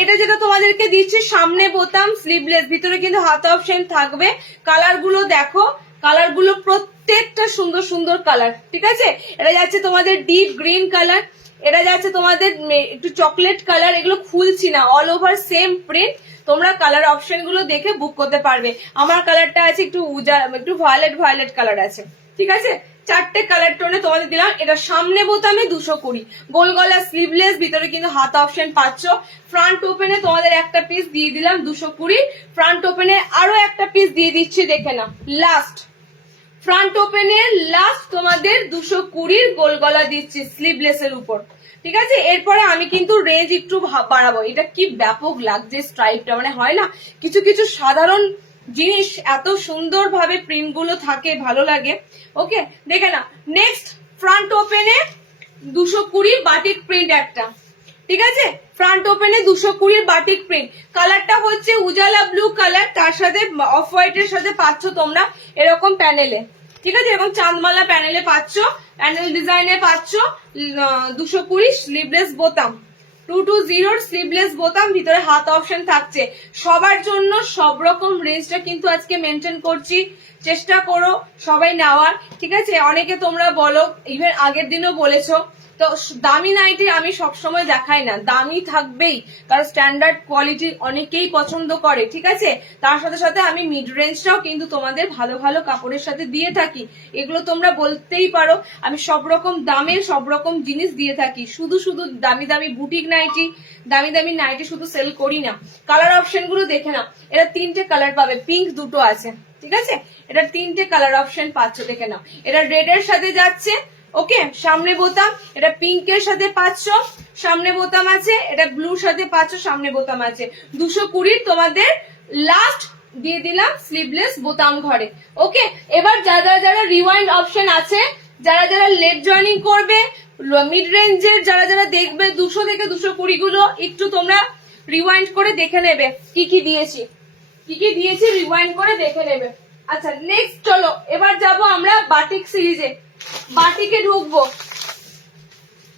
এটা যেটা তোমাদেরকে দিচ্ছি সামনে বোতাম, স্লিভলেস, ভিতরে কিন্তু হাত অপশন থাকবে। কালার গুলো দেখো, কালার গুলো প্রত্যেকটা সুন্দর সুন্দর কালার, ঠিক আছে। এটা যাচ্ছে তোমাদের ডিপ গ্রিন কালার, এটা যাচ্ছে তোমাদের একটু চকলেট কালার, এগুলো খুলছি না, অল ওভার সেম প্রিন্ট। তোমরা কালার অপশন গুলো দেখে বুক করতে পারবে। আমার কালারটা আছে একটু একটু ভায়োলেট কালার আছে, ঠিক আছে। 4টে কালার টোনে তোমাদের দিলাম। এটা সামনে বোতামে 220, গোল গলা স্লিভলেস, ভিতরে কিন্তু হাত অপশন পাচ্ছ। ফ্রন্ট ওপেনে তোমাদের একটা পিস দিয়ে দিলাম 220, ফ্রন্ট ওপেনে আরো একটা পিস দিয়ে দিচ্ছি, দেখে না লাস্ট ফ্রন্ট ওপেনের লাস্ট তোমাদের 220 গোল গলা দিচ্ছি স্লিভলেস এর উপর, ঠিক আছে। এরপরে আমি কিন্তু রেঞ্জ একটু বাড়াবো। এটা কি ব্যাপক লাগছে স্ট্রাইপটা, মানে হয় না কিছু কিছু সাধারণ জিনিস এত সুন্দর ভাবে প্রিন্ট গুলো থাকে, ভালো লাগে। ওকে, দেখে না নেক্সট ফ্রন্ট ওপেনে 220 বাটিক প্রিন্ট একটা, ঠিক আছে। ফ্রন্ট ওপেনে 220 বাটিক প্রিন্ট, কালারটা হচ্ছে উজালা ব্লু কালার, তার সাথে অফ হোয়াইট এর সাথে পাচ্ছ তোমরা এরকম প্যানেলে, ঠিক আছে, এবং চাঁদমালা প্যানেলে পাচ্ছ, প্যানেল ডিজাইনে পাচ্ছ 220 স্লিভলেস বোতাম, 220 স্লিভলেস বোতাম, ভিতরে হাত অপশন থাকছে। সবার জন্য সব রকম রেঞ্জটা কিন্তু আজকে মেনটেন করছি, চেষ্টা করো সবাই নেওয়ার, ঠিক আছে। অনেকে তোমরা বলো, ইভেন আগের দিনও বলেছো, তো দামি নাইটি আমি সবসময় দেখাই না, দামি থাকবেই, কারণ স্ট্যান্ডার্ড কোয়ালিটি অনেকেই পছন্দ করে, ঠিক আছে। তার সাথে সাথে আমি মিড রেঞ্জটাও কিন্তু তোমাদের ভালো ভালো কাপড়ের সাথে দিয়ে থাকি, এগুলো তোমরা বলতেই পারো। আমি সব রকম দামের সব রকম জিনিস দিয়ে থাকি, শুধু শুধু দামি দামি বুটিক নাইটি, দামি দামি নাইটি শুধু সেল করি না। কালার অপশন গুলো দেখে না, এটা 3টে কালার পাবে, পিঙ্ক 2টো আছে, ঠিক আছে। এটা 3টে কালার অপশন পাচ্ছ, দেখে নাও। এটা রেড এর সাথে যাচ্ছে, ওকে, সামনে বোতাম, এটা পিঙ্কের সাথে পাচ্ছ, সামনে বোতাম আছে, এটা ব্লুর সাথে পাচ্ছ, সামনে বোতাম আছে। 220 তোমাদের লাস্ট দিয়ে দিলাম স্লিভলেস বোতাম ঘরে। ওকে, এবার যারা যারা রিওয়াইন্ড অপশন আছে, যারা যারা লেগ জয়েনিং করবে, মিড রেঞ্জের যারা যারা দেখবে 200 থেকে 220 গুলো, একটু তোমরা রিওয়াইন্ড করে দেখে নেবে কি কি দিয়েছি, কি কি দিয়েছি রিওয়াইন্ড করে দেখে নেবে। আচ্ছা, নেক্সট চলো এবার যাব আমরা বাটিক সিরিজে, বাটিকে ঢুকবো।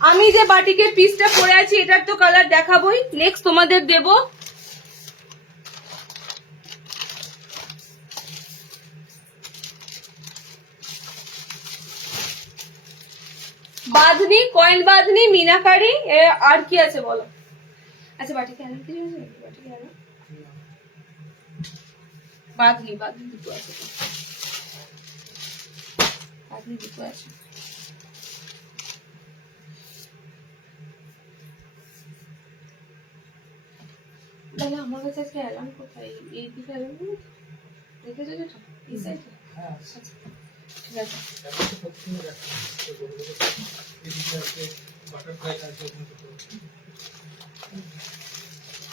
আমি যে বাটিকের পিসটা পরে আছি এটার তো কালার দেখাবোই, নেক্সট তোমাদের দেব বাঁধনি, কয়েন বাঁধনি, মিনাকারি, আর কি আছে বলো। আচ্ছা, বাটিকে আনো, কি বাটিকে আনো, বাঁধনি, বাঁধনি দুটো আছে, বাঁধনি দুটো আছে। তাহলে আমার কাছে আজকে অ্যালার্ম কোথায়, এই দিকে অ্যালার্ম দেখেছো যেটা এই সাইডে, ঠিক আছে।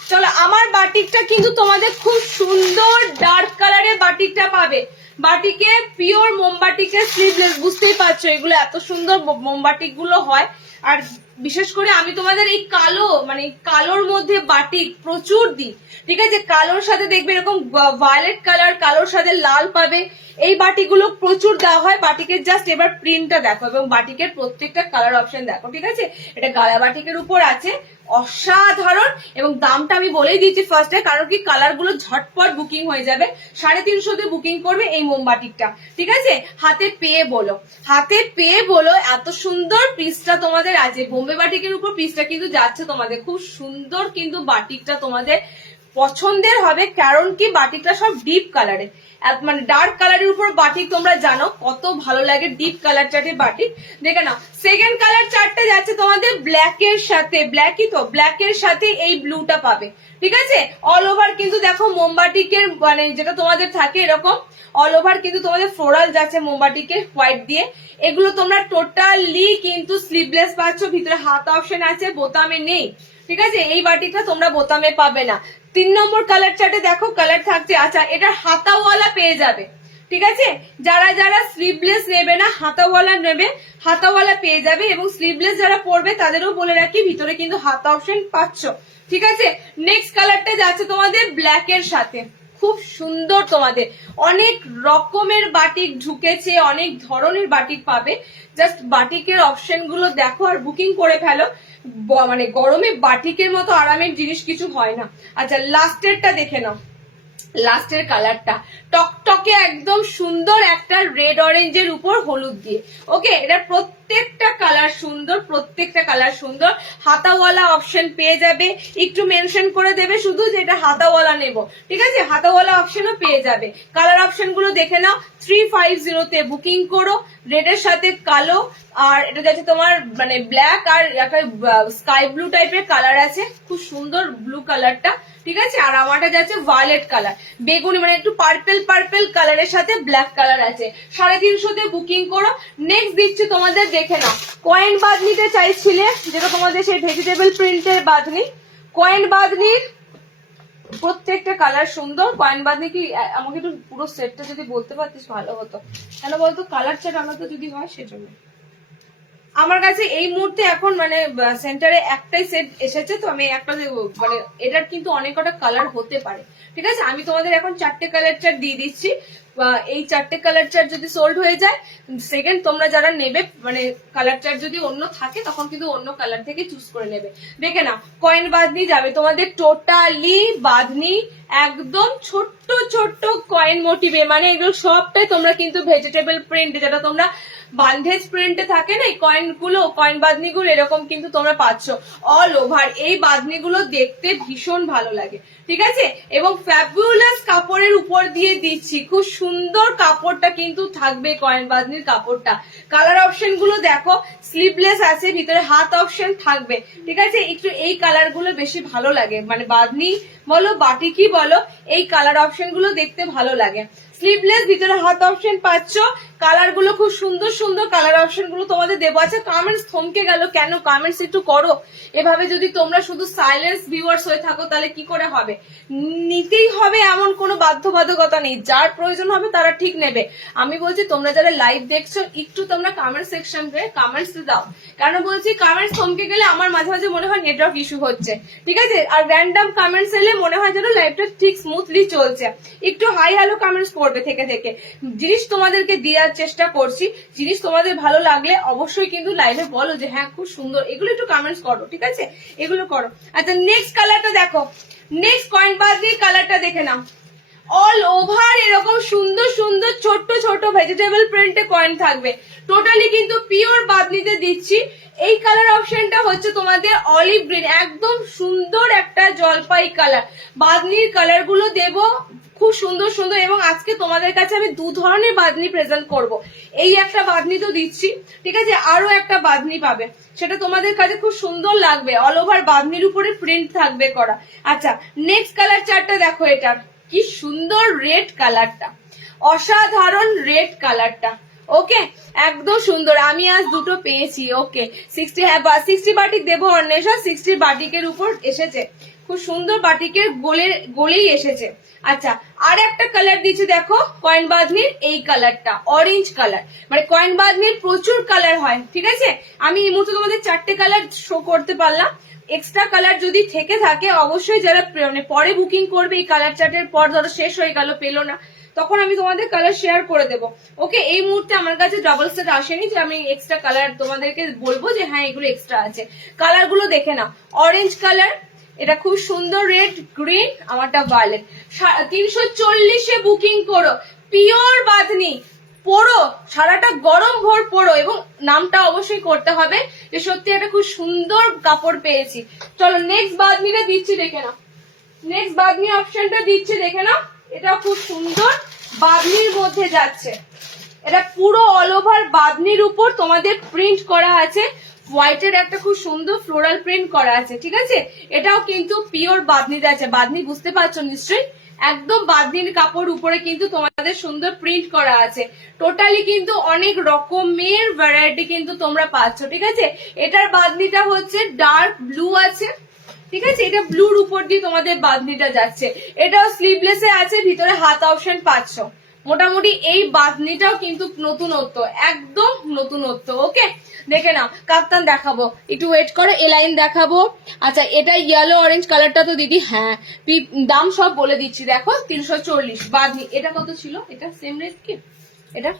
চলো, আমার বাটিকটা কিন্তু তোমাদের খুব সুন্দর ডার্ক কালারের বাটিকটা পাবে। বাটিকে পিওর মোমবাটিকের স্লিভলেস, বুঝতেই পারছো এগুলো এত সুন্দর মোমবাটিক গুলো হয়। আর বিশেষ করে আমি তোমাদের এই কালো, মানে কালোর মধ্যে বাটিক প্রচুর দিই, ঠিক আছে। কালোর সাথে দেখবে এরকম ভায়োলেট কালার, কালোর সাথে লাল পাবে, এই বাটিগুলো প্রচুর দেওয়া হয়। বাটিকের জাস্ট এবার প্রিন্টটা দেখো এবং বাটিকের প্রত্যেকটা কালার অপশন দেখো, ঠিক আছে। এটা গালা বাটিকের উপর আছে, অসাধারণ। এবং দামটা আমি বলেই দিচ্ছি ফার্স্টে, কারণ কি কালার গুলো ঝটপট বুকিং হয়ে যাবে। 350 বুকিং করবে এই মোমবাটিকটা, ঠিক আছে। হাতে পেয়ে বলো, হাতে পেয়ে বলো, এত সুন্দর পিসটা তোমাদের আছে। বোম্বে বাটিকের উপর পিসটা কিন্তু যাচ্ছে তোমাদের, খুব সুন্দর কিন্তু বাটিকটা তোমাদের পছন্দের হবে, কারণ কি বাটিকটা সব ডিপ কালারে, মানে ডার্ক কালারের উপর বাটিক তোমরা জানো কত ভালো লাগে, ডিপ কালার চার্টে বাটিক। দেখে নাও, সেকেন্ড কালার চার্টটা যাচ্ছে তোমাদের ব্ল্যাকের সাথে, ব্ল্যাকই তো, ব্ল্যাকের সাথে এই ব্লুটা পাবে, ঠিক আছে। অল ওভার কিন্তু দেখো মোমবাটিকের, মানে যেটা তোমাদের থাকে এরকম অল ওভার কিন্তু তোমাদের ফ্লোরাল যাচ্ছে মোমবাটিকের হোয়াইট দিয়ে। এগুলো তোমরা টোটালি কিন্তু স্লিভলেস পাচ্ছ, ভিতরে হাত অপশন আছে, বোতামে নেই, ঠিক আছে। এই বাটিকটা তোমরা বোতামে পাবে না। 3 নম্বর কালার চার্টে দেখো কালার থাকছে, আচ্ছা এটা হাতাওয়ালা পেয়ে যাবে, ঠিক আছে, যারা যারা স্লিভলেস নেবে না হাতাওয়ালা নেবে, হাতাওয়ালা পেয়ে যাবে। এবং স্লিভলেস যারা পরবে তাদেরও বলে রাখি ভিতরে কিন্তু হাতা অপশন পাচ্ছ। ঠিক আছে, নেক্সট কালারটা যাচ্ছে তোমাদের ব্ল্যাক এর সাথে, খুব সুন্দর। তোমাদের অনেক রকমের বাটিক ঢুকেছে, অনেক ধরনের বাটিক পাবে। জাস্ট বাটিকের অপশন গুলো দেখো আর বুকিং করে ফেলো। মানে গরমে বাটিকের মতো আরামের জিনিস কিছু হয় না। আচ্ছা, লাস্টেরটা দেখে নাও, লাস্টের কালারটা টকটকে একদম সুন্দর একটা রেড অরেঞ্জের উপর হলুদ দিয়ে। ওকে, এটা প্রত্যেকটা কালার সুন্দর, প্রত্যেকটা কালার সুন্দর। হাতাওয়ালা অপশন পেয়ে যাবে, একটু মেনশন করে দেবে শুধু যে এটা হাতাওয়ালা নেব। ঠিক আছে, হাতাওয়ালা অপশনও পেয়ে যাবে। কালার অপশন গুলো দেখে নাও। 350 তে বুকিং করো, রেডের সাথে কালো, আর এটা যাচ্ছে তোমার মানে ব্ল্যাক, আর একটা স্কাই ব্লু টাইপের কালার আছে, খুব সুন্দর ব্লু কালারটা। ঠিক আছে, আর আমারটা যাচ্ছে ভায়োলেট কালার, বেগুনি মানে একটু পার্পেল পার্পেল কালারের সাথে ব্ল্যাক কালার আছে। 350 তে বুকিং করো। নেক্সট দিচ্ছি তোমাদের, দেখে নাও। কয়েন বাঁধনিতে চাইছিলে, যেটা তোমাদের সেই ভেজিটেবল প্রিন্টের বাঁধনি। কয়েন বাঁধনির প্রত্যেকটা কালার সুন্দর। কয়েন বাঁধনি কি আমাকে একটু পুরো সেটটা যদি বলতে পারতিস ভালো হতো, কেন বলতো কালার চার্ট আলাদা যদি হয় সেজন্য। আমার কাছে এই মুহূর্তে এখন মানে সেন্টারে একটাই সেট এসেছে, তো আমি একটা মানে এটার কিন্তু অনেক কটা কালার হতে পারে। ঠিক আছে, আমি তোমাদের এখন 4টে কালার চার্ট দিয়ে দিচ্ছি। এই 4টে কালার চার্ট যদি সোল্ড হয়ে যায়, সেকেন্ড তোমরা যারা নেবে মানে কালার চার্ট যদি অন্য থাকে তখন কিন্তু অন্য কালার থেকে চুজ করে নেবে। দেখে না, কয়েন বাঁধনি যাবে তোমাদের টোটালি বাঁধনি একদম ছোট্ট ছোট্ট কয়েন মোটিভে, মানে এগুলো সবটাই তোমরা কিন্তু ভেজিটেবল প্রিন্ট, যেটা তোমরা বান্ধেজ প্রিন্টে থাকে না এই কয়েন গুলো, কয়েন বাঁধনি গুলো এরকম কিন্তু তোমরা পাচ্ছ অল ওভার। এই বাঁধনি গুলো দেখতে ভীষণ ভালো লাগে। ঠিক আছে, এবং ফ্যাবুলাস কাপড়ের উপর দিয়ে দিচ্ছি, খুব সুন্দর কাপড়টা কিন্তু থাকবে কয়েন বাঁধনির কাপড়টা। কালার অপশন গুলো দেখো, স্লিভলেস আছে, ভিতরে হাত অপশন থাকবে। ঠিক আছে, একটু এই কালার গুলো বেশি ভালো লাগে, মানে বাঁধনি বলো বাটিকি বলো, এই কালার অপশন গুলো দেখতে ভালো লাগে। স্লিভলেস, ভিতরে হাত অপশন পাচ্ছ। কালার গুলো খুব সুন্দর সুন্দর কালার অপশন গুলো তোমাদের দেবো। আছে কমেন্টস থমকে গেল কেন? কমেন্টস একটু করো। এভাবে যদি তোমরা শুধু সাইলেন্স ভিউয়ার্স হয়ে থাকো তাহলে কি করে হবে? নিতেই হবে এমন কোনো বাধ্যবাধকতা নেই, যার প্রয়োজন হবে তারা ঠিক নেবে। আমি বলছি তোমরা যারা লাইভ দেখছো একটু তোমরা কমেন্ট সেকশনে কমেন্টস দাও, কারণ বলছি কমেন্টস থমকে গেলে আমার মাঝে মাঝে মনে হয় নেটওয়ার্ক ইস্যু হচ্ছে। ঠিক আছে, আর র্যান্ডম কমেন্টস এলে মনে হয় যেন লাইভটা ঠিক স্মুথলি চলছে। একটু হাই হ্যালো কমেন্টস করবে থেকে থেকে, জিনিস তোমাদেরকে দেওয়ার চেষ্টা করছি। জিনিস তোমাদের ভালো লাগলে অবশ্যই কিন্তু লাইভে বলো যে হ্যাঁ খুব সুন্দর, এগুলো একটু কমেন্টস করো। ঠিক আছে, এগুলো করো। আচ্ছা, নেক্সট কালারটা দেখো, নেক্সট কয়েন বাঁধনির কালারটা দেখে নাও। অল ওভার এরকম সুন্দর সুন্দর ছোট্ট ছোট ভেজিটেবল প্রিন্টে কয়েন থাকবে, টোটালি কিন্তু পিওর বাঁধনিতে দিচ্ছি। এই কালার অপশনটা হচ্ছে তোমাদের অলিভ গ্রিন, একদম সুন্দর একটা জলপাই কালার। বাঁধনির কালার গুলো দেবো খুব সুন্দর সুন্দর, এবং আজকে তোমাদের কাছে আমি 2 ধরনের বাঁধনি প্রেজেন্ট করব। এই একটা বাঁধনি তো দিচ্ছি, ঠিক আছে, আরো একটা বাঁধনি পাবে, সেটা তোমাদের কাছে খুব সুন্দর লাগবে। অল ওভার বাঁধনির উপরে প্রিন্ট থাকবে করা। আচ্ছা, নেক্সট কালার চার্টটা দেখো, এটার কি সুন্দর রেড কালারটা, অসাধারণ রেড কালারটা। ওকে, একদম সুন্দর। আমি আজ 2টো পেয়েছি। ওকে, 60 বাটিক দেবো অন্বেষা, 60 বাটিকের উপর এসেছে, খুব সুন্দর বাটিকের গোলেই এসেছে। আচ্ছা, আর একটা কালার দিচ্ছি দেখো, কয়েন বাঁধনির এই কালারটা অরেঞ্জ কালার, মানে কয়েন বাঁধনির প্রচুর কালার হয়। ঠিক আছে, আমি এই মুহূর্তে তোমাদের 4টে কালার শো করতে পারলাম। এক্সট্রা কালার যদি থেকে থাকে অবশ্যই যারা মানে পরে বুকিং করবে এই কালার চার্টের পর, ধরো শেষ হয়ে গেল পেলো না, তখন আমি তোমাদের কালার শেয়ার করে দেবো। ওকে, এই মুহূর্তে আমার কাছে ডাবল সেট আসেনি যে আমি এক্সট্রা কালার তোমাদেরকে বলবো যে হ্যাঁ এগুলো এক্সট্রা আছে। কালার গুলো দেখে নাও, অরেঞ্জ কালার, এটা খুব সুন্দর রেড গ্রিন, আমারটা ভায়োলেট। 340-এ বুকিং করো, পিওর বাঁধনি পরো, সারাটা গরম ভোর পরো, এবং নামটা অবশ্যই করতে হবে যে সত্যি একটা খুব সুন্দর কাপড় পেয়েছি। চলো নেক্সট বাঁধনিটা দিচ্ছি দেখে নাও, নেক্সট বাঁধনি অপশনটা দিচ্ছি দেখে নাও। এটা খুব সুন্দর বাঁধনির মধ্যে যাচ্ছে, এটা পুরো অল ওভার বাঁধনির উপর তোমাদের প্রিন্ট করা আছে, হোয়াইটের একটা খুব সুন্দর ফ্লোরাল প্রিন্ট করা আছে। ঠিক আছে, এটাও কিন্তু পিওর বাঁধনিতে আছে। বাঁধনি বুঝতে পারছো নিশ্চয়ই, একদম বাঁধনির কাপড় উপরে কিন্তু তোমাদের সুন্দর প্রিন্ট করা আছে। টোটালি কিন্তু অনেক রকমের ভ্যারাইটি কিন্তু তোমরা পাচ্ছ। ঠিক আছে, এটার বাঁধনিটা হচ্ছে ডার্ক ব্লু আছে। ঠিক আছে, এটা ব্লুর উপর দিয়ে তোমাদের বাঁধনিটা যাচ্ছে। এটাও স্লিভলেসে আছে, ভিতরে হাত অপশন পাচ্ছ। মোটামুটি এই বাঁধনিটাও কিন্তু নতুনত্ব, একদম নতুনত্ব। ওকে, দেখে নাও। কাপ্তান দেখাবো, একটু ওয়েট করো, এ লাইন দেখাবো। আচ্ছা, এটা ইয়েলো অরেঞ্জ কালারটা তো দিদি, হ্যাঁ দাম সব বলে দিচ্ছি। দেখো 340 বাঁধনি। এটা কত ছিল? এটা সেম রেট কি? এটা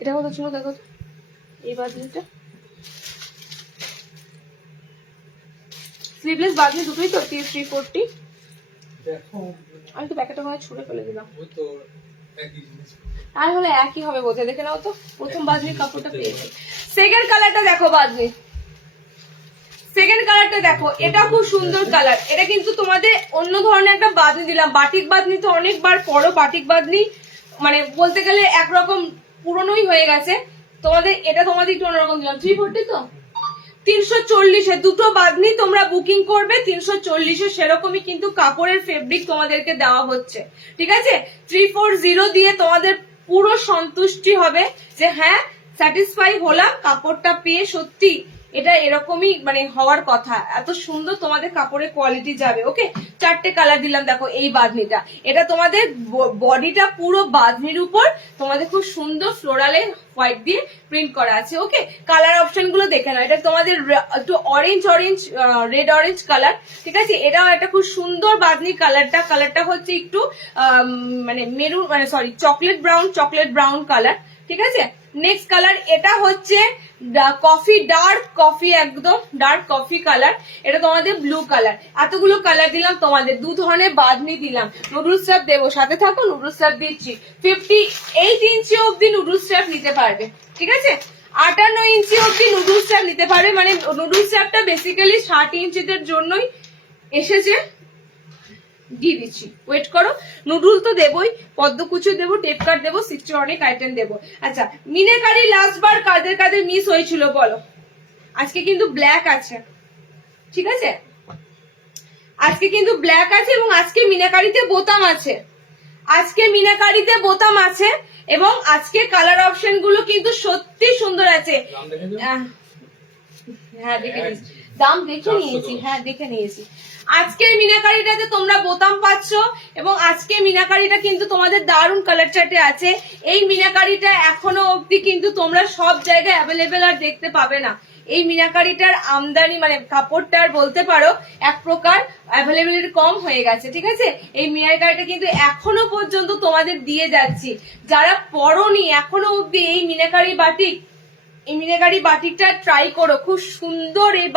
এটা কত ছিল দেখো তো, এই বাঁধনিটা স্লিভলেস বাঁধনি দুটোই তো 340। আমি তো প্যাকেটটা মনে ছুঁড়ে ফেলে দিলাম, আর হলে একই হবে বোঝা। দেখে নাও তো, প্রথম বাঁধনির কাপড়টা পেয়েছি। সেকেন্ড কালারটা দেখো, বাঁধনি সেকেন্ড কালারটা দেখো, এটা খুব সুন্দর কালার। এটা কিন্তু তোমাদের অন্য ধরনের একটা বাঁধনি দিলাম। বাটিক বাঁধনি তো অনেকবার পরো, বাটিক বাঁধনি মানে বলতে গেলে একরকম পুরনোই হয়ে গেছে। তোমাদের এটা তোমাদের একটু অন্যরকম দিলাম। 340 তো 340-এ দুটো বাঁধনি তোমরা বুকিং করবে 340-এ। সেরকমই কিন্তু কাপড়ের ফেব্রিক তোমাদেরকে দেওয়া হচ্ছে, ঠিক আছে। 340 দিয়ে তোমাদের পুরো সন্তুষ্টি হবে যে হ্যাঁ স্যাটিসফাই হলাম কাপড়টা পেয়ে। সত্যি এটা এরকমই মানে হওয়ার কথা, এত সুন্দর তোমাদের কাপড়ের কোয়ালিটি যাবে। ওকে, 4টে কালার দিলাম। দেখো এই বাঁধনিটা, এটা তোমাদের বডিটা পুরো বাঁধনির উপর তোমাদের খুব সুন্দর ফ্লোরালে হোয়াইট দিয়ে প্রিন্ট করা আছে। ওকে, কালার অপশন গুলো দেখে নাও। এটা তোমাদের একটু orange orange red orange colour, ঠিক আছে। এটাও একটা খুব সুন্দর বাঁধনি। কালারটা হচ্ছে একটু মানে মেরুন মানে সরি চকলেট ব্রাউন কালার, ঠিক আছে। নেক্সট কালার এটা হচ্ছে কফি, ডার্ক কফি, একদম ডার্ক কফি কালার। এটা তোমাদের ব্লু কালার। এতগুলো কালার দিলাম তোমাদের, দু ধরনের বাঁধনি দিলাম। নুডলস স্ট্র্যাপ দেবো, সাথে থাকো, নুডলস স্ট্র্যাপ দিচ্ছি। 58 ইঞ্চি অব্দি নুডলস স্ট্র্যাপ নিতে পারবে, ঠিক আছে। 58 ইঞ্চি অব্দি নুডলস স্ট্র্যাপ নিতে পারবে। মানে নুডলস স্ট্র্যাপটা বেসিক্যালি 60 ইঞ্চিদের জন্যই এসেছে, দিয়ে দিচ্ছি। ওয়েট করো, নুডল তো দেবই, পদ্মকুচো দেবো, টেপ কাট দেবো, সিস্টের অনেক আইটেম দেবো। আচ্ছা, মিনাকারি লাস্ট বার কাদের কাদের মিস হয়েছিল বলো? আজকে কিন্তু ব্ল্যাক আছে, ঠিক আছে। আজকে কিন্তু ব্ল্যাক আছে এবং আজকে মিনাকারিতে বোতাম আছে। আজকে মিনাকারিতে বোতাম আছে এবং আজকে কালার অপশন গুলো কিন্তু সত্যি সুন্দর আছে। হ্যাঁ দেখে নিয়েছি, দাম দেখে নিয়েছি, হ্যাঁ দেখে নিয়েছি। আজকের মিনাকারিটাতে তোমরা বোতাম পাচ্ছ এবং আজকে মিনাকারিটা কিন্তু তোমাদের দারুণ কালার চার্টে আছে। এই মিনাকারিটা এখনো অবধি কিন্তু তোমরা সব জায়গায় অ্যাভেলেবেল আর দেখতে পাবে না। এই মিনাকারিটার আমদানি মানে কাপড়টার বলতে পারো এক প্রকার অ্যাভেলেবিলিটি কম হয়ে গেছে, ঠিক আছে। এই মিনাকারিটা কিন্তু এখনো পর্যন্ত তোমাদের দিয়ে যাচ্ছি। যারা পরনি এখনো অবধি এই মিনাকারি বাটিকটা ট্রাই করো, খুব সুন্দর এই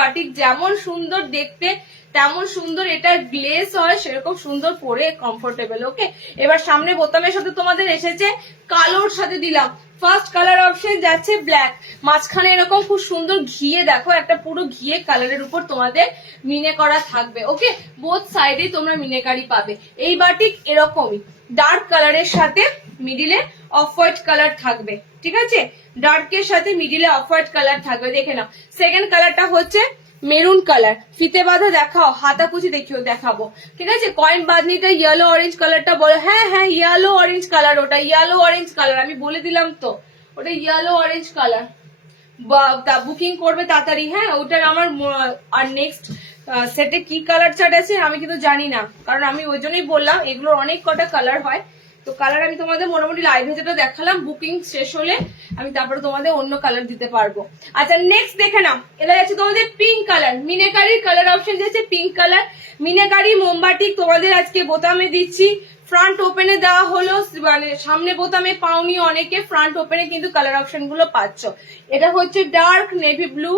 বাটিক যেমন সুন্দর দেখতে তেমন সুন্দর এটা গ্লেজ হয়, সেরকম সুন্দর পরে কমফোর্টেবল। ওকে, এবার সামনে বোতামের সাথে তোমাদের এসেছে কালোর সাথে দিলাম। ফার্স্ট কালার অপশন যাচ্ছে ব্ল্যাক, মাঝখানে এরকম খুব সুন্দর ঘিয়ে, দেখো একটা পুরো ঘিয়ে কালারের উপর তোমাদের মিনে করা থাকবে। ওকে, বোথ সাইডে তোমরা মিনেকারি পাবে। এই বাটিক এরকমই ডার্ক কালারের সাথে মিডিলে অফ হোয়াইট কালার থাকবে, ঠিক আছে। ডার্কের সাথে মিডিলে অফ হোয়াইট কালার থাকবে। দেখে নাও, সেকেন্ড কালারটা হচ্ছে মেরুন কালার। ফিতে বাঁধা দেখাও, হাতা কুচি দেখাবো, ঠিক আছে। কয়েন বাঁধনিটা ইয়েলো অরেঞ্জ কালারটা বলো। হ্যাঁ হ্যাঁ ইয়েলো অরেঞ্জ কালার, ওটা ইয়েলো অরেঞ্জ কালার, আমি বলে দিলাম তো ওটা ইয়েলো অরেঞ্জ কালার। বুকিং করবে তাড়াতাড়ি, হ্যাঁ। ওটার আমার আর নেক্সট সেটে কি কালার চার্ট আছে আমি কিন্তু জানি না, কারণ আমি ওই জন্যই বললাম এগুলোর অনেক কটা কালার হয়। তো কালার আমি তোমাদের মোটামুটি লাইভে যেটা দেখালাম, বুকিং শেষ হলে আমি তারপরে তোমাদের অন্য কালার দিতে পারবো। আচ্ছা, নেক্সট দেখে নাও, এটা যাচ্ছে তোমাদের পিঙ্ক কালার। মিনাকারির কালার অপশন যাচ্ছে পিঙ্ক কালার। মিনাকারি মোমবাটি তোমাদের আজকে বোতামে দিচ্ছি। ফ্রন্ট ওপেনে দেওয়া হলো, মানে সামনে বোতামে পাওনি অনেকে, ফ্রন্ট ওপেনে কিন্তু কালার অপশন গুলো পাচ্ছ। এটা হচ্ছে ডার্ক নেভি ব্লু,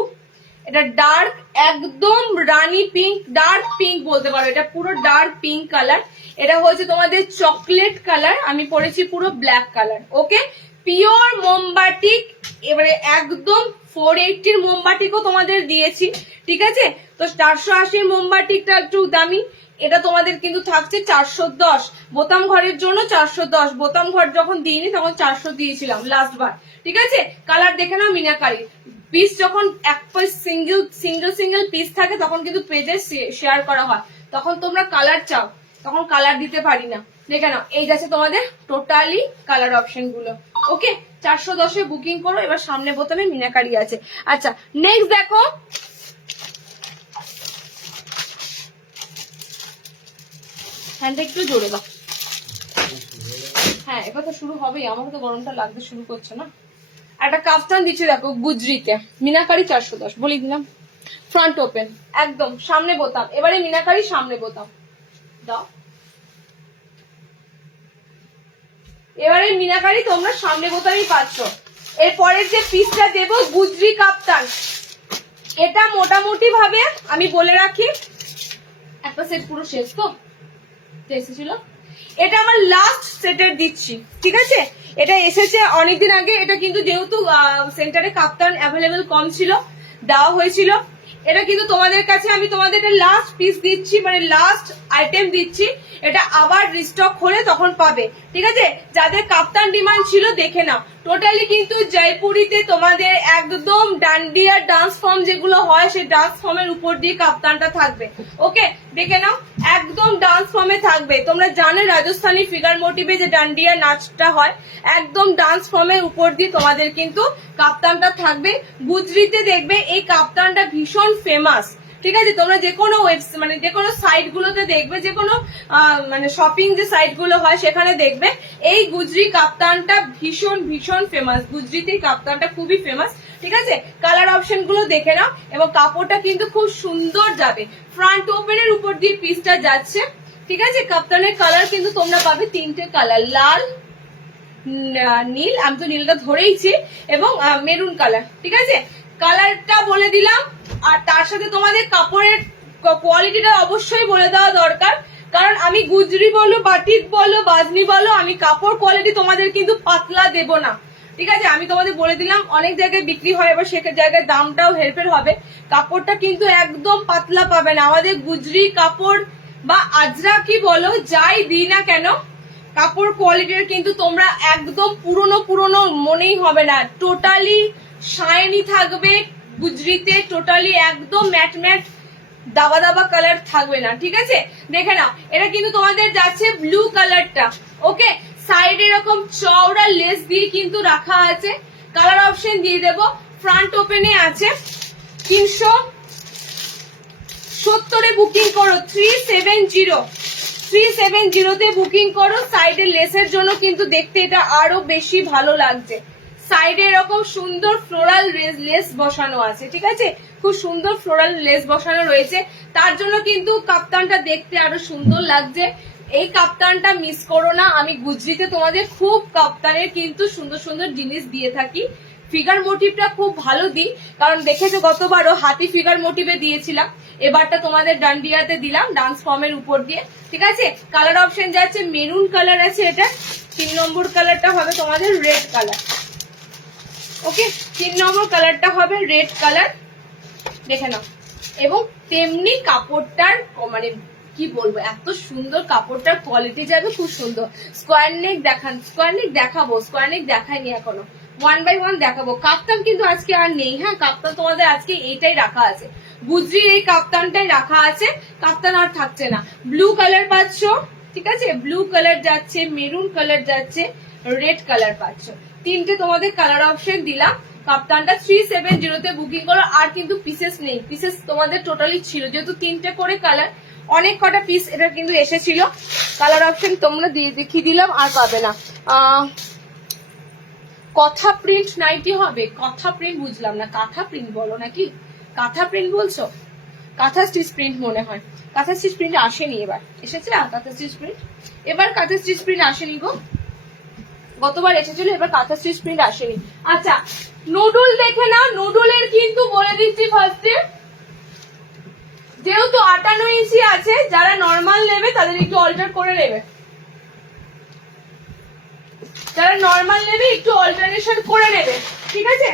এটা ডার্ক একদম রানী পিঙ্ক, ডার্ক পিঙ্ক বলতে পারো, এটা পুরো ডার্ক পিঙ্ক কালার। এটা হচ্ছে তোমাদের চকলেট কালার, আমি পরেছি পুরো ব্ল্যাক কালার। ওকে, পিওর মোমবাটিক, এবারে একদম 480-র মোমবাটিকও তোমাদের দিয়েছি, ঠিক আছে। তো 480-র মোমবাটিকটা একটু দামি, এটা তোমাদের কিন্তু থাকছে 410। বোতাম ঘরের জন্য 410, বোতাম ঘর যখন দিইনি তখন 400 দিয়েছিলাম লাস্ট বার, ঠিক আছে। কালার দেখে নাও মিনাকারি। পিস যখন এক পিস সিঙ্গেল পিস থাকে তখন কিন্তু পেজে শেয়ার করা হয়, তখন তোমরা কালার চাও, তখন কালার দিতে পারি না। দেখে নাও, এই যাচ্ছে তোমাদের টোটালি কালার অপশন গুলো। ওকে, 410-এ বুকিং করো। এবার সামনে বোতামে মিনাকারি আছে। আচ্ছা, নেক্সট দেখো, হ্যান্ডটা একটু জোরে দাও। হ্যাঁ এবার তো শুরু হবেই, আমাকে তো গরমটা লাগতে শুরু করছে না। একটা কাফতান দিচ্ছি দেখো গুজরিতে, মিনাকারি 410 বলি দিলাম, ফ্রন্ট ওপেন একদম, সামনে বোতাম, এবারে মিনাকারি সামনে বোতাম দাও, এবারে মিনাকারি তোমরা সামনে বোতামই পাচ্ছ। এরপরের যে পিসটা দেবো গুজরি কাপ্তান, এটা মোটামুটি ভাবে আমি বলে রাখি একটা সেট পুরো শেষ তো এসেছিল, এটা আমার লাস্ট সেটের দিচ্ছি, ঠিক আছে? এটা এসেছে অনেকদিন আগে, এটা কিন্তু যেহেতু সেন্টারে কাপ্তান অ্যাভেলেবেল কম ছিল দেওয়া হয়েছিল, এটা কিন্তু তোমাদের কাছে আমি তোমাদের লাস্ট পিস দিচ্ছি, মানে লাস্ট আইটেম দিচ্ছি, এটা আবার রিস্টক হলে তখন পাবে, ঠিক আছে? যাদের কাপ্তান ডিমান্ড ছিল দেখে নাও, টোটালি কিন্তু জয়পুরিতে তোমাদের একদম ডান্ডিয়া ডান্স ফর্ম যেগুলো হয় সেই ডান্স ফর্মের উপর দিয়ে কাপ্তানটা থাকবে, ওকে? দেখে নাও একদম ডান্স ফর্মে থাকবে, তোমরা জানো রাজস্থানী ফিগার মোটিভে যে ডান্ডিয়া নাচটা হয় একদম ডান্স ফর্মের উপর দিয়ে তোমাদের কিন্তু কাপ্তানটা থাকবে। গুজরিতে দেখবে এই কাপ্তানটা ভীষণ ফেমাস, ঠিক আছে? তোমরা যে কোনো মানে যে কোনো সাইট গুলোতে দেখবে, যে কোনো মানে শপিং যে সাইট গুলো হয় সেখানে দেখবে এই গুজরি কাপ্তানটা ভীষণ ভীষণ ফেমাস, গুজরিতে কাপ্তানটা খুবই ফেমাস, ঠিক আছে? কালার অপশন গুলো দেখে নাও, এবং কাপড়টা কিন্তু খুব সুন্দর যাবে, ফ্রন্ট ওপেনের উপর দিয়ে পিসটা যাচ্ছে, ঠিক আছে? কাপ্তানের কালার কিন্তু তোমরা পাবে 3টে কালার, লাল, নীল, আমি তো নীলটা ধরেইছি, এবং মেরুন কালার, ঠিক আছে? কালারটা বলে দিলাম, আর তার সাথে তোমাদের কাপড়ের কোয়ালিটিটা অবশ্যই বলে দেওয়া দরকার, কারণ আমি গুজরি বলো, বাটিক বলো, বাজনি বলো, আমি কাপড় কোয়ালিটি তোমাদের কিন্তু পাতলা দেব না, ঠিক আছে? আমি তোমাদের বলে দিলাম অনেক জায়গায় বিক্রি হয়, এবার সে জায়গায় দামটাও হেরফের হবে, কাপড়টা কিন্তু একদম পাতলা পাবে না। আমাদের গুজরি কাপড় বা আজরা কি বলো যাই দিই না কেন, কাপড় কোয়ালিটির কিন্তু তোমরা একদম পুরনো পুরনো মনেই হবে না, টোটালি শাইনি থাকবে গুজরিতে, টোটালি একদম ম্যাট ম্যাট দাবা দাবা কালার থাকবে না, ঠিক আছে? দেখে নাও এটা কিন্তু তোমাদের যাচ্ছে ব্লু কালারটা, ওকে? সাইডে এরকম চওড়া লেস দিয়ে কিন্তু রাখা আছে, কালার অপশন দিয়ে দেবো, ফ্রন্ট ওপেনে আছে 370 বুকিং করো, 370 তে বুকিং করো, সাইডে লেসের জন্য কিন্তু দেখতে এটা আরো বেশি ভালো লাগছে, সাইডে এরকম সুন্দর ফ্লোরাল লেস বসানো আছে, ঠিক আছে? খুব সুন্দর ফ্লোরাল লেস বসানো রয়েছে, তার জন্য কিন্তু কাপ্তানটা দেখতে আরো সুন্দর লাগছে। এই কাপ্তানটা মিস করো না, আমি গুজরিতে তোমাদের খুব কাপ্তানের কিন্তু সুন্দর সুন্দর জিনিস দিয়ে থাকি, ফিগার মোটিভটা খুব ভালো দিই, কারণ দেখেছো গতবারও হাতি ফিগার মোটিভে দিয়েছিলাম, এবারটা তোমাদের ডান্ডিয়াতে দিলাম ডান্স ফর্মের উপর দিয়ে, ঠিক আছে? কালার অপশন যাচ্ছে মেরুন কালার আছে, এটা 3 নম্বর কালারটা হবে তোমাদের রেড কালার, ওকে? 3 নম্বর কালারটা হবে রেড কালার, দেখে নাও, এবং তেমনি কাপড়টার মানে কি বলবো এত সুন্দর, কাপড়টার কোয়ালিটি যাবে খুব সুন্দর। স্কোয়ার নেক দেখান, স্কোয়ার নেক দেখাবো, স্কোয়ার নেক দেখাইনি এখনো, 1 বাই 1 দেখাবো। কাপ্তান কিন্তু আজকে আর নেই, হ্যাঁ কাপ্তান তোমাদের আজকে এইটাই রাখা আছে, গুজরির এই কাপ্তানটাই রাখা আছে, কাপ্তান আর থাকছে না। ব্লু কালার পাচ্ছ, ঠিক আছে? ব্লু কালার যাচ্ছে, মেরুন কালার যাচ্ছে, রেড কালার পাচ্ছ, 3টে তোমাদের কালার অপশন দিলাম। কাপ্তানটা 370 তে বুকিং করো, আর কিন্তু পিসেস নেই, পিসেস তোমাদের টোটালি ছিল, যেহেতু 3টে করে কালার, অনেক কটা পিস এটা কিন্তু এসেছিল, কালার অপশন তোমরা দেখিয়ে দিলাম, আর পাবে না। কথা প্রিন্ট নাইটি হবে, কথা প্রিন্ট বুঝলাম না, কাঁথা প্রিন্ট বলো নাকি, কাঁথা প্রিন্ট বলছো? কাঁথা স্টিচ প্রিন্ট মনে হয়, কাঁথা স্টিচ প্রিন্ট আসেনি, এবার এসেছে কাঁথা স্টিচ প্রিন্ট, এবার কাঁথা স্টিচ প্রিন্ট আসেনি গো, গতবার এসেছিল, এবার কাঁথা স্টিচ প্রিন্ট আসেনি। আচ্ছা নুডুল দেখে না, নুডুলের কিন্তু বলে দিচ্ছি ফার্স্টে, যেহেতু 58 ইঞ্চি আছে, যারা নর্মাল নেবে তাদের একটু অল্টার করে নেবে, যারা নর্মাল নেবে একটু অল্টারেশন করে নেবে, ঠিক আছে?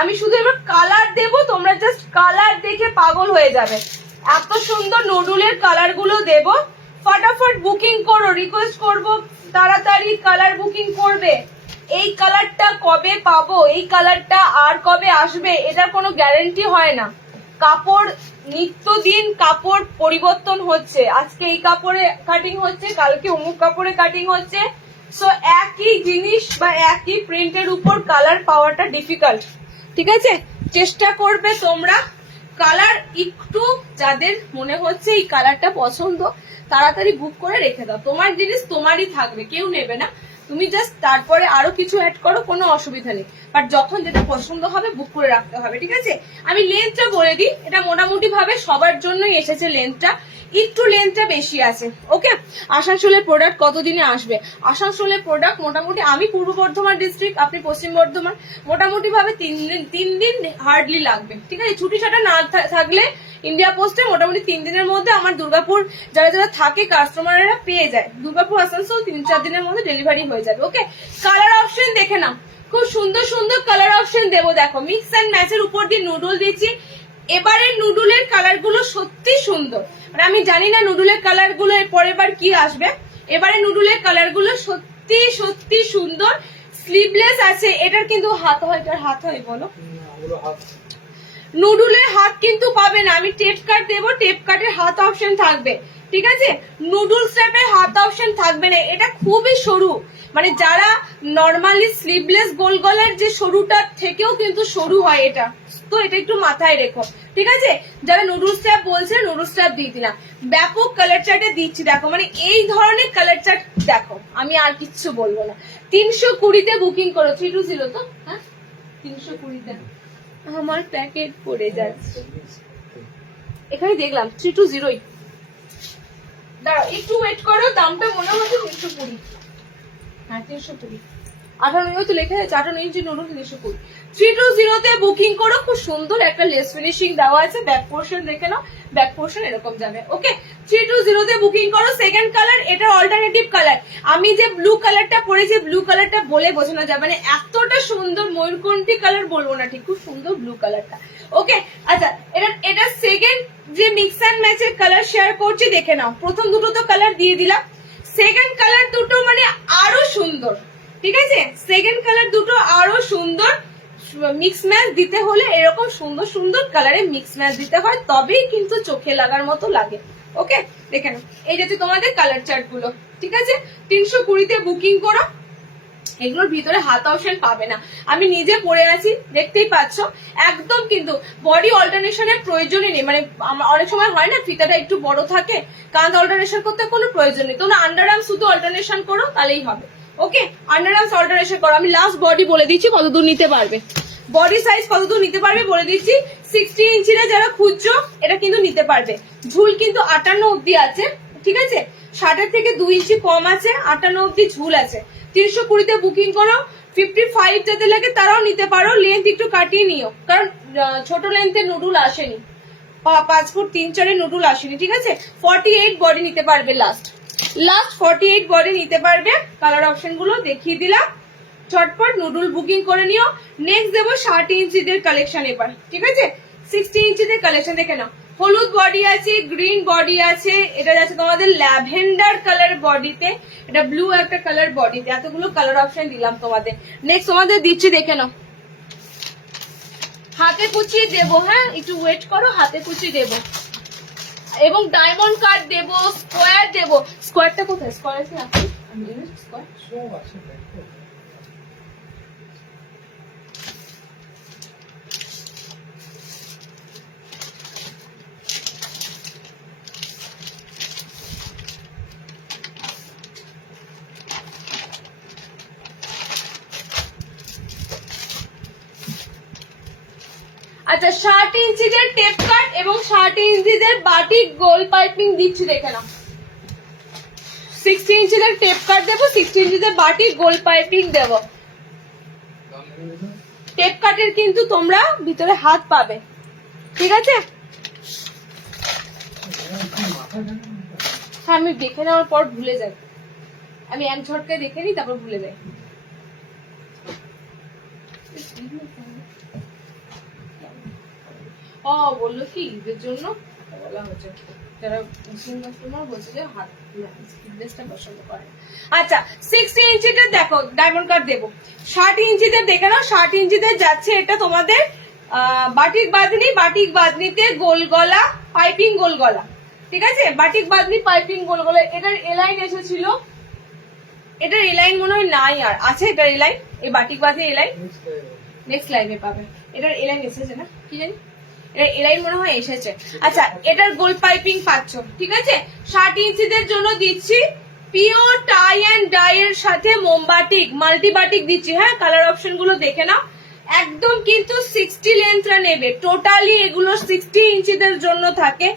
আমি শুধু এবার কালার দেব, তোমরা জাস্ট কালার দেখে পাগল হয়ে যাবে, এত সুন্দর নুডুলের কালার গুলো দেব, ফটাফট বুকিং করো, রিকোয়েস্ট করবো তাড়াতাড়ি কালার বুকিং করবে। এই কালারটা কবে পাবো, এই কালারটা আর কবে আসবে, এটার কোনো গ্যারান্টি হয় না, কাপড় নিত্যদিন কাপড় পরিবর্তন হচ্ছে, আজকে এই কাপড়ে কাটিং হচ্ছে, কালকে অমুক কাপড়ে কাটিং হচ্ছে, সো একই জিনিস বা একই প্রিন্টের উপর কালার পাওয়াটা ডিফিকাল্ট, ঠিক আছে? চেষ্টা করবে তোমরা কালার একটু যাদের মনে হচ্ছে এই কালারটা পছন্দ তাড়াতাড়ি বুক করে রেখে দাও, তোমার জিনিস তোমারই থাকবে, কেউ নেবে না। তুমি জাস্ট তারপরে আরো কিছু অ্যাড করো, কোনো অসুবিধা নেই, বাট যখন যেটা পছন্দ হবে বুক করে রাখতে হবে, ঠিক আছে। আমি লেন্থটা বলে দিই, এটা মোটামুটি ভাবে সবার জন্যই এসেছে, লেন্থটা একটু লেন্থটা বেশি আছে। ওকে, আসানসোলের প্রোডাক্ট কতদিনে আসবে? আসানসোলের প্রোডাক্ট মোটামুটি, আমি পূর্ব বর্ধমান ডিস্ট্রিক্ট, আপনি পশ্চিম বর্ধমান, মোটামুটি ভাবে 3 দিন হার্ডলি লাগবে, ঠিক আছে। ছুটি ছাটা না থাকলে ইন্ডিয়া পোস্টে মোটামুটি 3 দিনের মধ্যে আমার দুর্গাপুর যারা যারা থাকে কাস্টমাররা পেয়ে যায়। দুর্গাপুর আসানসোল 3-4 দিনের মধ্যে ডেলিভারি হয়ে যাবে। ওকে, কালার অপশন দেখে নাও, খুব সুন্দর সুন্দর কালার অপশন দেবো। দেখো মিক্স অ্যান্ড ম্যাচের উপর দিয়ে নুডল দিচ্ছি। এবারের নুডলের কালার গুলো সত্যি সুন্দর, মানে আমি জানি না নুডলের কালার গুলো পরের বার কি আসবে। এবারে নুডলের কালার গুলো সত্যি সত্যি সুন্দর। স্লিভলেস আছে, এটার কিন্তু হাত হয়, এটার হাত হয় বলো, নুডলের হাত কিন্তু পাবে না, আমি টেপ কাট দেবো, টেপ কাটের হাত অপশন থাকবে, ঠিক আছে। নুডলস টাইপের হাত অপশন থাকবে না, এটা খুবই সরু, মানে যারা নর্মালি স্লিভলেস গোল গলার যে সরুটার থেকেও কিন্তু সরু হয় এটা, তো এটা একটু মাথায় রেখো, ঠিক আছে। যারা নুডলস ট্যাপ বলছে নুডলস ট্যাপ দিয়ে দিলাম। ব্যাপক কালার চার্টে দিচ্ছি, দেখো মানে এই ধরনের কালার চার্ট দেখো, আমি আর কিচ্ছু বলবো না। 320-তে বুকিং করো, 320 তো, হ্যাঁ 320-তে আমার প্যাকেট পড়ে যাচ্ছে, এখানে দেখলাম 320। দাঁড়াও একটু ওয়েট করো, দামটা মনে হচ্ছে 320। হ্যাঁ 320, 58 তো লেখা আছে, 58 ইঞ্চি নুডল 320। 320-তে বুকিং করো, খুব সুন্দর একটা লেস ফিনিশিং দেওয়া আছে, ব্যাক পোর্শন দেখে নাও, ব্যাক পোর্শন এরকম যাবে। ওকে, 320-তে বুকিং করো। সেকেন্ড কালার, এটা অল্টারনেটিভ কালার। আমি যে ব্লু কালারটা পরেছি, ব্লু কালারটা বলে বোঝানো যাবে না, এতটা সুন্দর, ময়ূরকণ্ঠী কালার বলবো না ঠিক, খুব সুন্দর ব্লু কালারটা। ওকে, আচ্ছা এটা সেকেন্ড যে মিক্স অ্যান্ড ম্যাচের কালার শেয়ার করছি, দেখে নাও। প্রথম দুটো তো কালার দিয়ে দিলাম, সেকেন্ড কালার দুটো মানে আরো সুন্দর, ঠিক আছে। সেকেন্ড কালার দুটো আরো সুন্দর। মিক্স ম্যাচ দিতে হলে এরকম সুন্দর সুন্দর কালারে মিক্স ম্যাচ দিতে হয়, তবেই কিন্তু চোখে লাগার মতো লাগে। ওকে, দেখে নাও, এই যাচ্ছে তোমাদের কালার চার্ট গুলো, ঠিক আছে। 320-তে বুকিং করো। এগুলোর ভিতরে হাত অপশন পাবে না, আমি নিজে পরে আছি, দেখতেই পাচ্ছ। একদম কিন্তু বডি অল্টারনেশনের প্রয়োজনই নেই, মানে অনেক সময় হয় না ফিতাটা একটু বড় থাকে, কাঁধ অল্টারনেশন করতে কোনো প্রয়োজন নেই, তোমরা আন্ডার আর্ম শুধু অল্টারনেশন করো তাহলেই হবে। ওকে, আন্ডার আর্মস অল্টারেশন করো। আমি লাস্ট বডি বলে দিচ্ছি কতদূর নিতে পারবে, বডি সাইজ কতদূর নিতে পারবে বলে দিচ্ছি। 60 ইঞ্চিরা যারা খুঁজছো এটা কিন্তু নিতে পারবে। ঝুল কিন্তু 58 অব্দি আছে, ঠিক আছে। 60-এর থেকে 2 ইঞ্চি কম আছে, 58 অব্দি ঝুল আছে। 320-তে বুকিং করো। 55 যাতে লাগে তারাও নিতে পারো, লেন্থ একটু কাটিয়ে নিও, কারণ ছোট লেন্থের নুডল আসেনি, 5 ফুট 3-4 নুডল আসেনি, ঠিক আছে। 48 বডি নিতে পারবে, লাস্ট 48 বডি নিতে পারবে। কালার অপশন গুলো দেখিয়ে দিলাম, চটপট নুডল বুকিং করে নিও। নেক্সট দেবো 60 ইঞ্চিদের কালেকশন এবার, ঠিক আছে। 60 ইঞ্চিদের কালেকশন দেখে নাও, হলুদ বডি আছে, গ্রিন বডি আছে, এটা যাচ্ছে তোমাদের ল্যাভেন্ডার কালার বডিতে, এটা ব্লু একটা কালার বডিতে, এতগুলো কালার অপশন দিলাম তোমাদের। নেক্সট তোমাদের দিচ্ছি, দেখে নাও। হাতে কুচি দেবো, হ্যাঁ একটু ওয়েট করো, হাতে কুচি দেবো এবং ডায়মন্ড কাট দেবো, স্কোয়ার দেবো। স্কোয়ারটা কোথায়? স্কোয়ার আছে আপনি? আচ্ছা, 60 ইঞ্চিদের টেপ কাট এবং 60 ইঞ্চিদের বাটিক গোল পাইপিং দিচ্ছি, দেখে নাও। 60 ইঞ্চিদের টেপ কাট দেবো, 60 ইঞ্চিদের বাটিক গোল পাইপিং দেবো। টেপ কাটের কিন্তু তোমরা ভিতরে হাত পাবে, ঠিক আছে। হ্যাঁ, আমি দেখে নেওয়ার পর ভুলে যাই, আমি এক ঝটকায় দেখে নিই তারপর ভুলে যাই। বললো কি ঈদের জন্য বলা হচ্ছে, যারা মুসলিম কাস্টমার বলছে যে হাত স্লিভলেসটা পছন্দ করে। আচ্ছা, 60 ইঞ্চিতে দেখো ডায়মন্ড কাট দেবো। 60 ইঞ্চিতে দেখে নাও, 60 ইঞ্চিতে যাচ্ছে এটা তোমাদের বাটিক বাঁধনি, বাটিক বাঁধনিতে গোল গলা, পাইপিং গোল গলা, ঠিক আছে। বাটিক বাঁধনি পাইপিং গোল গলা। এটার এলাইন এসেছিল, এটার এলাইন মনে হয় নাই, আর আছে এটার এলাইন, এই বাটিক বাঁধনি এলাইন নেক্সট লাইভে পাবে। এটার এলাইন এসেছে না কি জানি, এলাই মনে হয় এসেছে। আচ্ছা, এটার গোল পাইপিং পাচ্ছ, ঠিক আছে। 60 ইঞ্চিদের জন্য দিচ্ছি পিওর টাই অ্যান্ড ডাই এর সাথে মোমবাটিক, মাল্টিবাটিক দিচ্ছি। হ্যাঁ, কালার অপশন গুলো দেখে নাও। একদম কিন্তু 60 লেন্থরা নেবে, টোটালি এগুলো 60 ইঞ্চিদের জন্য থাকে।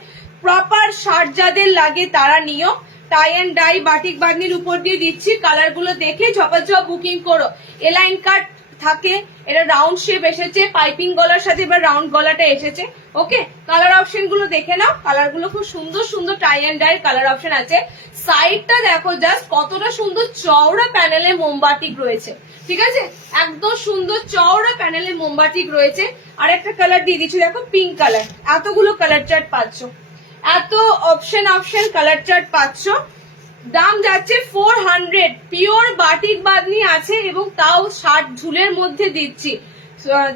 প্রপার শার্ট যাদের লাগে তারা নিও। টাই অ্যান্ড ডাই বাটিক বাগনির উপর দিয়ে দিচ্ছি। কালার গুলো দেখে ঝপাঝপ বুকিং করো। এলাইন কাট থাকে, এটা রাউন্ড শেপ এসেছে, পাইপিং গলার সাথে এবার রাউন্ড গলাটা এসেছে। ওকে, কালার অপশন গুলো দেখে নাও। কালার গুলো খুব সুন্দর সুন্দর tie and dye colour option আছে। সাইডটা দেখো জাস্ট কতটা সুন্দর চওড়া প্যানেলে মোমবাটিক রয়েছে, ঠিক আছে। একদম সুন্দর চওড়া প্যানেলে মোমবাটিক রয়েছে। আর একটা কালার দিয়ে দিচ্ছি, দেখো পিঙ্ক কালার। এতগুলো কালার চার্ট পাচ্ছ, এত অপশন কালার চার্ট পাচ্ছ। দাম যাচ্ছে 400। পিওর বাটিক বাঁধনি আছে এবং তাও 60 ঝুলের মধ্যে দিচ্ছি।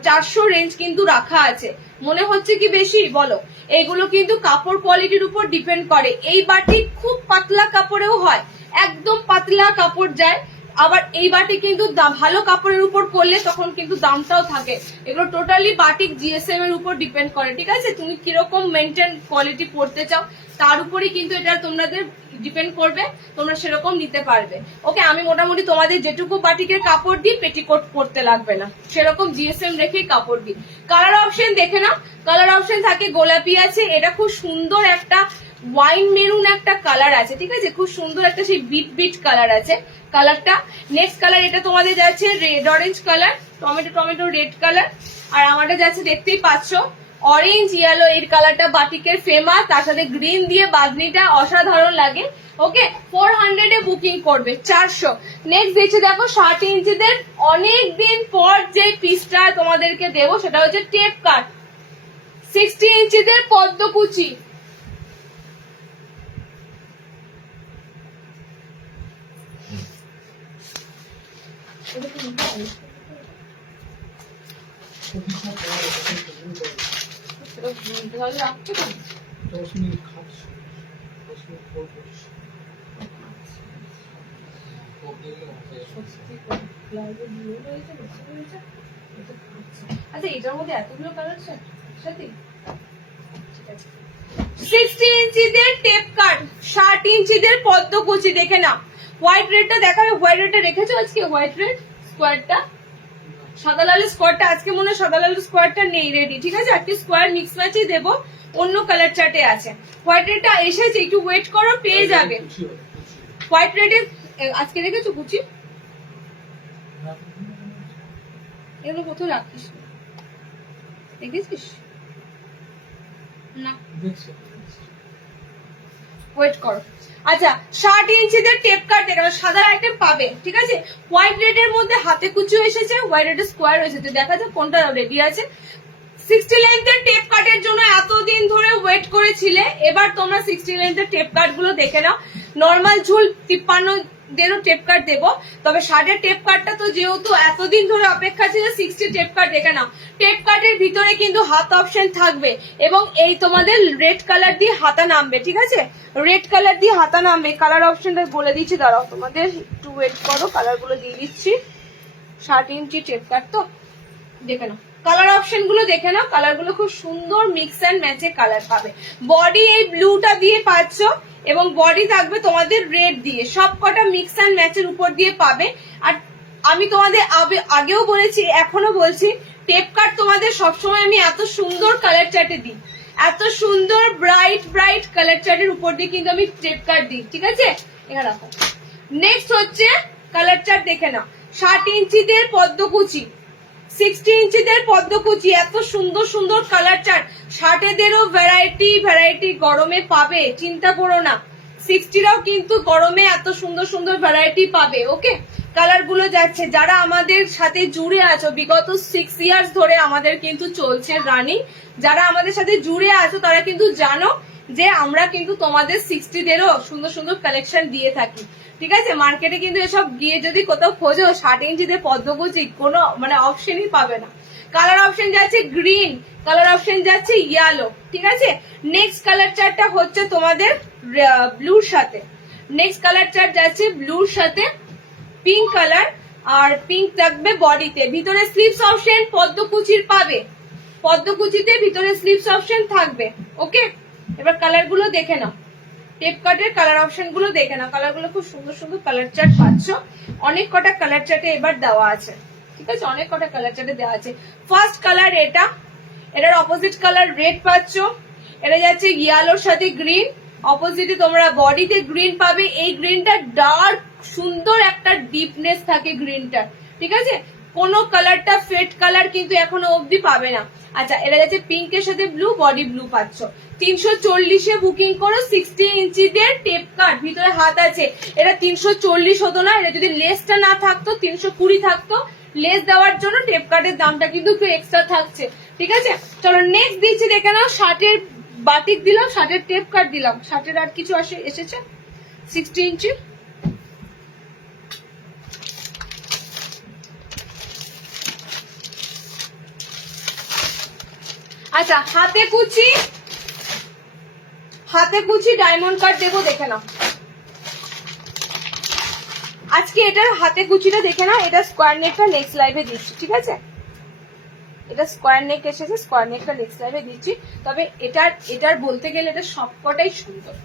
400 রেঞ্জ কিন্তু রাখা আছে। মনে হচ্ছে কি বেশি? বলো। এগুলো কিন্তু কাপড় কোয়ালিটির উপর ডিপেন্ড করে। এই বাটিক খুব পাতলা কাপড়েও হয়, একদম পাতলা কাপড় যায়। আবার এই বাটিক কিন্তু ভালো কাপড়ের উপর করলে তখন কিন্তু দামটাও থাকে। এগুলো টোটালি বাটিক জিএসএম এর উপর ডিপেন্ড করে, ঠিক আছে। তুমি কিরকম মেনটেন কোয়ালিটি পড়তে চাও তার উপরই কিন্তু এটা তোমাদের ডিপেন্ড করবে, তোমরা সেরকম নিতে পারবে। ওকে, আমি মোটামুটি তোমাদের যেটুকু বাটিকের কাপড় দিই পেটিকোট পরতে লাগবে না, সেরকম জিএসএম রেখেই কাপড় দিই। কালার অপশন দেখে নাও। কালার অপশন থাকে গোলাপি আছে, এটা খুব সুন্দর একটা ওয়াইন মেরুন একটা কালার আছে, ঠিক আছে। খুব সুন্দর একটা সেই বিট বিট কালার আছে কালারটা। নেক্সট কালার এটা তোমাদের যাচ্ছে red orange colour, tomato red colour. আর আমাদের যাচ্ছে দেখতেই পাচ্ছ অরেঞ্জ ইয়েলো, এর কালারটা বাটিকের ফেমাস। তার সাথে গ্রিন দিয়ে বাঁধনিটা অসাধারণ লাগে। ওকে, 400 এ বুকিং করবে, 400। নেক্সট দেখছে দেখো 60 ইঞ্চিদের অনেক দিন পর যে পিসটা তোমাদেরকে দেবো সেটা হচ্ছে টেপ কাট। 60 ইঞ্চিদের পদ্মকুচি, আচ্ছা এটার মধ্যে এতগুলো কালার সাথে 60 ইঞ্চিদের টেপ কাট, 60 ইঞ্চিদের পদ্মকুচি দেখে নাও। হোয়াইট রেডটা দেখাবে, হোয়াইট রেডটা রেখেছো আজকে? হোয়াইট রেড স্কোয়ারটা, সাদা লাল স্কোয়ারটা আজকে মনে হয় সাদা লাল স্কোয়ারটা নেই রেডি, ঠিক আছে। একটি স্কোয়ার মিক্স ম্যাচই দেবো, অন্য কালার চার্টে আছে। হোয়াইট রেডটা এসেছে, একটু ওয়েট করো, পেয়ে যাবে। হোয়াইট রেডে আজকে রেখেছো কুচি? এগুলো কোথাও রাখিস, দেখেছিস না? ওয়েট করো। আচ্ছা, 60 ইঞ্চিদের টেপ কাট দেখানো, সাদা আইটেম পাবে, ঠিক আছে। হোয়াইট রেড এর মধ্যে হাতে কুচি এসেছে, হোয়াইট রেড স্কোয়ার এসেছে, দেখা যাক কোনটা রেডি আছে। 60 লেন্থের টেপ কাটের জন্য এতদিন ধরে ওয়েট করেছিলে, এবার তোমরা 60 লেন্থের টেপ কাট গুলো দেখে নাও। নর্মাল ঝুল 53 দেরও টেপ কাট দেবো, তবে 60 টেপ কাটটা তো যেহেতু এতদিন ধরে অপেক্ষা ছিল, 60 টেপ কাট দেখে নাও। টেপ কাটের ভিতরে কিন্তু হাত অপশন থাকবে এবং এই তোমাদের রেড কালার দিয়ে হাতা নামবে, ঠিক আছে। রেড কালার দিয়ে হাতা নামবে। কালার অপশনটা বলে দিচ্ছি, দাঁড়াও তোমাদের একটু ওয়েট করো, কালার গুলো দিয়ে দিচ্ছি। 60 ইঞ্চি টেপ কাট তো দেখে নাও। কালার অপশন গুলো দেখে নাও, কালার গুলো খুব সুন্দর মিক্স অ্যান্ড ম্যাচে কালার পাবে। বডি এই ব্লুটা দিয়ে পাচ্ছ এবং বডি থাকবে তোমাদের রেড দিয়ে, সব কটা মিক্স অ্যান্ড ম্যাচের উপর দিয়ে পাবে। আর আমি তোমাদের আগেও বলেছি, এখনো বলছি, টেপ কাট তোমাদের সবসময় আমি এত সুন্দর কালার চার্টে দিই, এত সুন্দর ব্রাইট ব্রাইট কালার চার্টের উপর দিয়ে কিন্তু আমি টেপ কাট দিই, ঠিক আছে। এখানে রাখো। নেক্সট হচ্ছে কালার চার্ট দেখে নাও। 60 ইঞ্চিদের পদ্মকুচি, 60 ইঞ্চিদের পদ্মকুচি, এত সুন্দর সুন্দর কালার চার্ট। 60-দেরও ভ্যারাইটি গরমে পাবে, চিন্তা করো না। 60রাও কিন্তু গরমে এত সুন্দর সুন্দর ভ্যারাইটি পাবে। ওকে, কালার গুলো যাচ্ছে। যারা আমাদের সাথে জুড়ে আছো, বিগত 6 ইয়ার্স ধরে আমাদের কিন্তু চলছে রানিং, যারা আমাদের সাথে জুড়ে আছো তারা কিন্তু জানো যে আমরা কিন্তু তোমাদের 60-দেরও সুন্দর সুন্দর কালেকশন দিয়ে থাকি, ঠিক আছে। মার্কেটে কিন্তু এসব গিয়ে যদি কোথাও খোঁজো 60 ইঞ্চিতে পদ্মকুচি কোনো মানে অপশনই পাবে না। কালার অপশন যাচ্ছে গ্রিন, কালার অপশন যাচ্ছে ইয়েলো, ঠিক আছে। নেক্সট কালার চার্টটা হচ্ছে তোমাদের ব্লুর সাথে, নেক্সট কালার চার্ট যাচ্ছে ব্লুর সাথে পিঙ্ক কালার, আর পিঙ্ক থাকবে বডিতে। ভিতরে স্লিভস অপশন পদ্মকুচির পাবে, পদ্মকুচিতে ভিতরে স্লিপস অপশন থাকবে। ওকে, এবার কালার গুলো দেখে নাও, টেপ কাটের কালার অপশন গুলো দেখে নাও। কালার গুলো খুব সুন্দর সুন্দর কালার চার্ট পাচ্ছ, অনেক কটা কালার চার্টে এবার দেওয়া আছে, ঠিক আছে, অনেক কটা কালার চার্টে দেওয়া আছে। ফার্স্ট কালার এটা, এটার অপোজিট কালার রেড পাচ্ছ, এটা যাচ্ছে ইয়েলোর সাথে গ্রিন, অপোজিটে তোমরা বডিতে গ্রিন পাবে। এই গ্রিনটা ডার্ক সুন্দর একটা ডিপনেস থাকে গ্রিনটা, ঠিক আছে, কোনো কালারটা ফেড কালার কিন্তু এখনো অবধি পাবে না। আচ্ছা, এটা যাচ্ছে পিঙ্কের সাথে ব্লু, বডি ব্লু পাচ্ছ। 340-এ বুকিং করো, 60 ইঞ্চিদের টেপ কাট, ভিতরে হাত আছে। এটা 340 হতো না, এটা যদি লেসটা না থাকতো 320 থাকতো। লেস দেওয়ার জন্য টেপ কাটের দামটা কিন্তু একটু এক্সট্রা থাকছে, ঠিক আছে। চলো নেক্সট দিচ্ছি, দেখে নাও। শার্টের বাটিক দিলাম, শার্টের টেপ কাট দিলাম, শার্টের আর কিছু এসেছে 60 ইঞ্চি। আচ্ছা, হাতে কুচি ডায়মন্ড কাট দেবো, দেখে নাও। আজকে এটার হাতে কুচিটা দেখে নাও, এটা স্কোয়ার নেকটা নেক্সট লাইভে দিচ্ছি, ঠিক আছে। এটা স্কোয়ার নেক এসেছে, স্কোয়ার নেকটা নেক্সট লাইভে দিচ্ছি। তবে এটার বলতে গেলে এটা সবকটাই সুন্দর,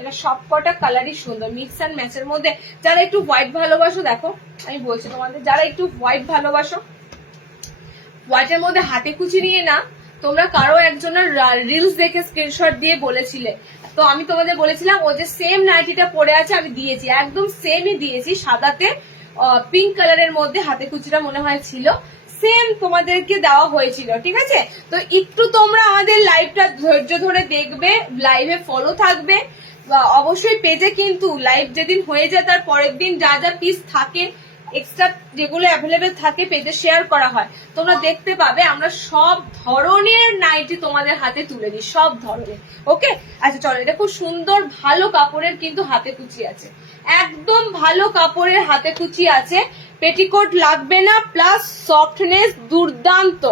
এটা সবকটা কালারই সুন্দর, মিক্স অ্যান্ড ম্যাচের মধ্যে। যারা একটু হোয়াইট ভালোবাসো, দেখো আমি বলছি তোমাদের, যারা একটু হোয়াইট ভালোবাসো, হোয়াইটের মধ্যে হাতে কুচি নিয়ে না, তোমরা কারো একজনের রিলস দেখে স্ক্রিনশট দিয়ে বলেছিলে, তো আমি তোমাদের বলেছিলাম ও যে সেম নাইটিটা পরে আছে আমি দিয়েছি, একদম সেমই দিয়েছি, সাদাতে পিঙ্ক কালারের মধ্যে হাতে কুচিটা মনে হয় ছিল, সেম তোমাদেরকে দেওয়া হয়েছিল, ঠিক আছে। তো একটু তোমরা আমাদের লাইভটা ধৈর্য ধরে দেখবে, লাইভে ফলো থাকবে অবশ্যই। পেজে কিন্তু লাইভ যেদিন হয়ে যায় তার পরের দিন যা যা পিস থাকে এক্সট্রা যেগুলো অ্যাভেলেবেল থাকে পেজে শেয়ার করা হয়, তোমরা দেখতে পাবে। আমরা সব ধরনের নাইটি তোমাদের হাতে তুলে দিই, সব ধরনের। ওকে, আচ্ছা চলো, এটা খুব সুন্দর ভালো কাপড়ের কিন্তু হাতে কুচি আছে, একদম ভালো কাপড়ের হাতে কুচি আছে, পেটিকোট লাগবে না, প্লাস সফটনেস দুর্দান্ত,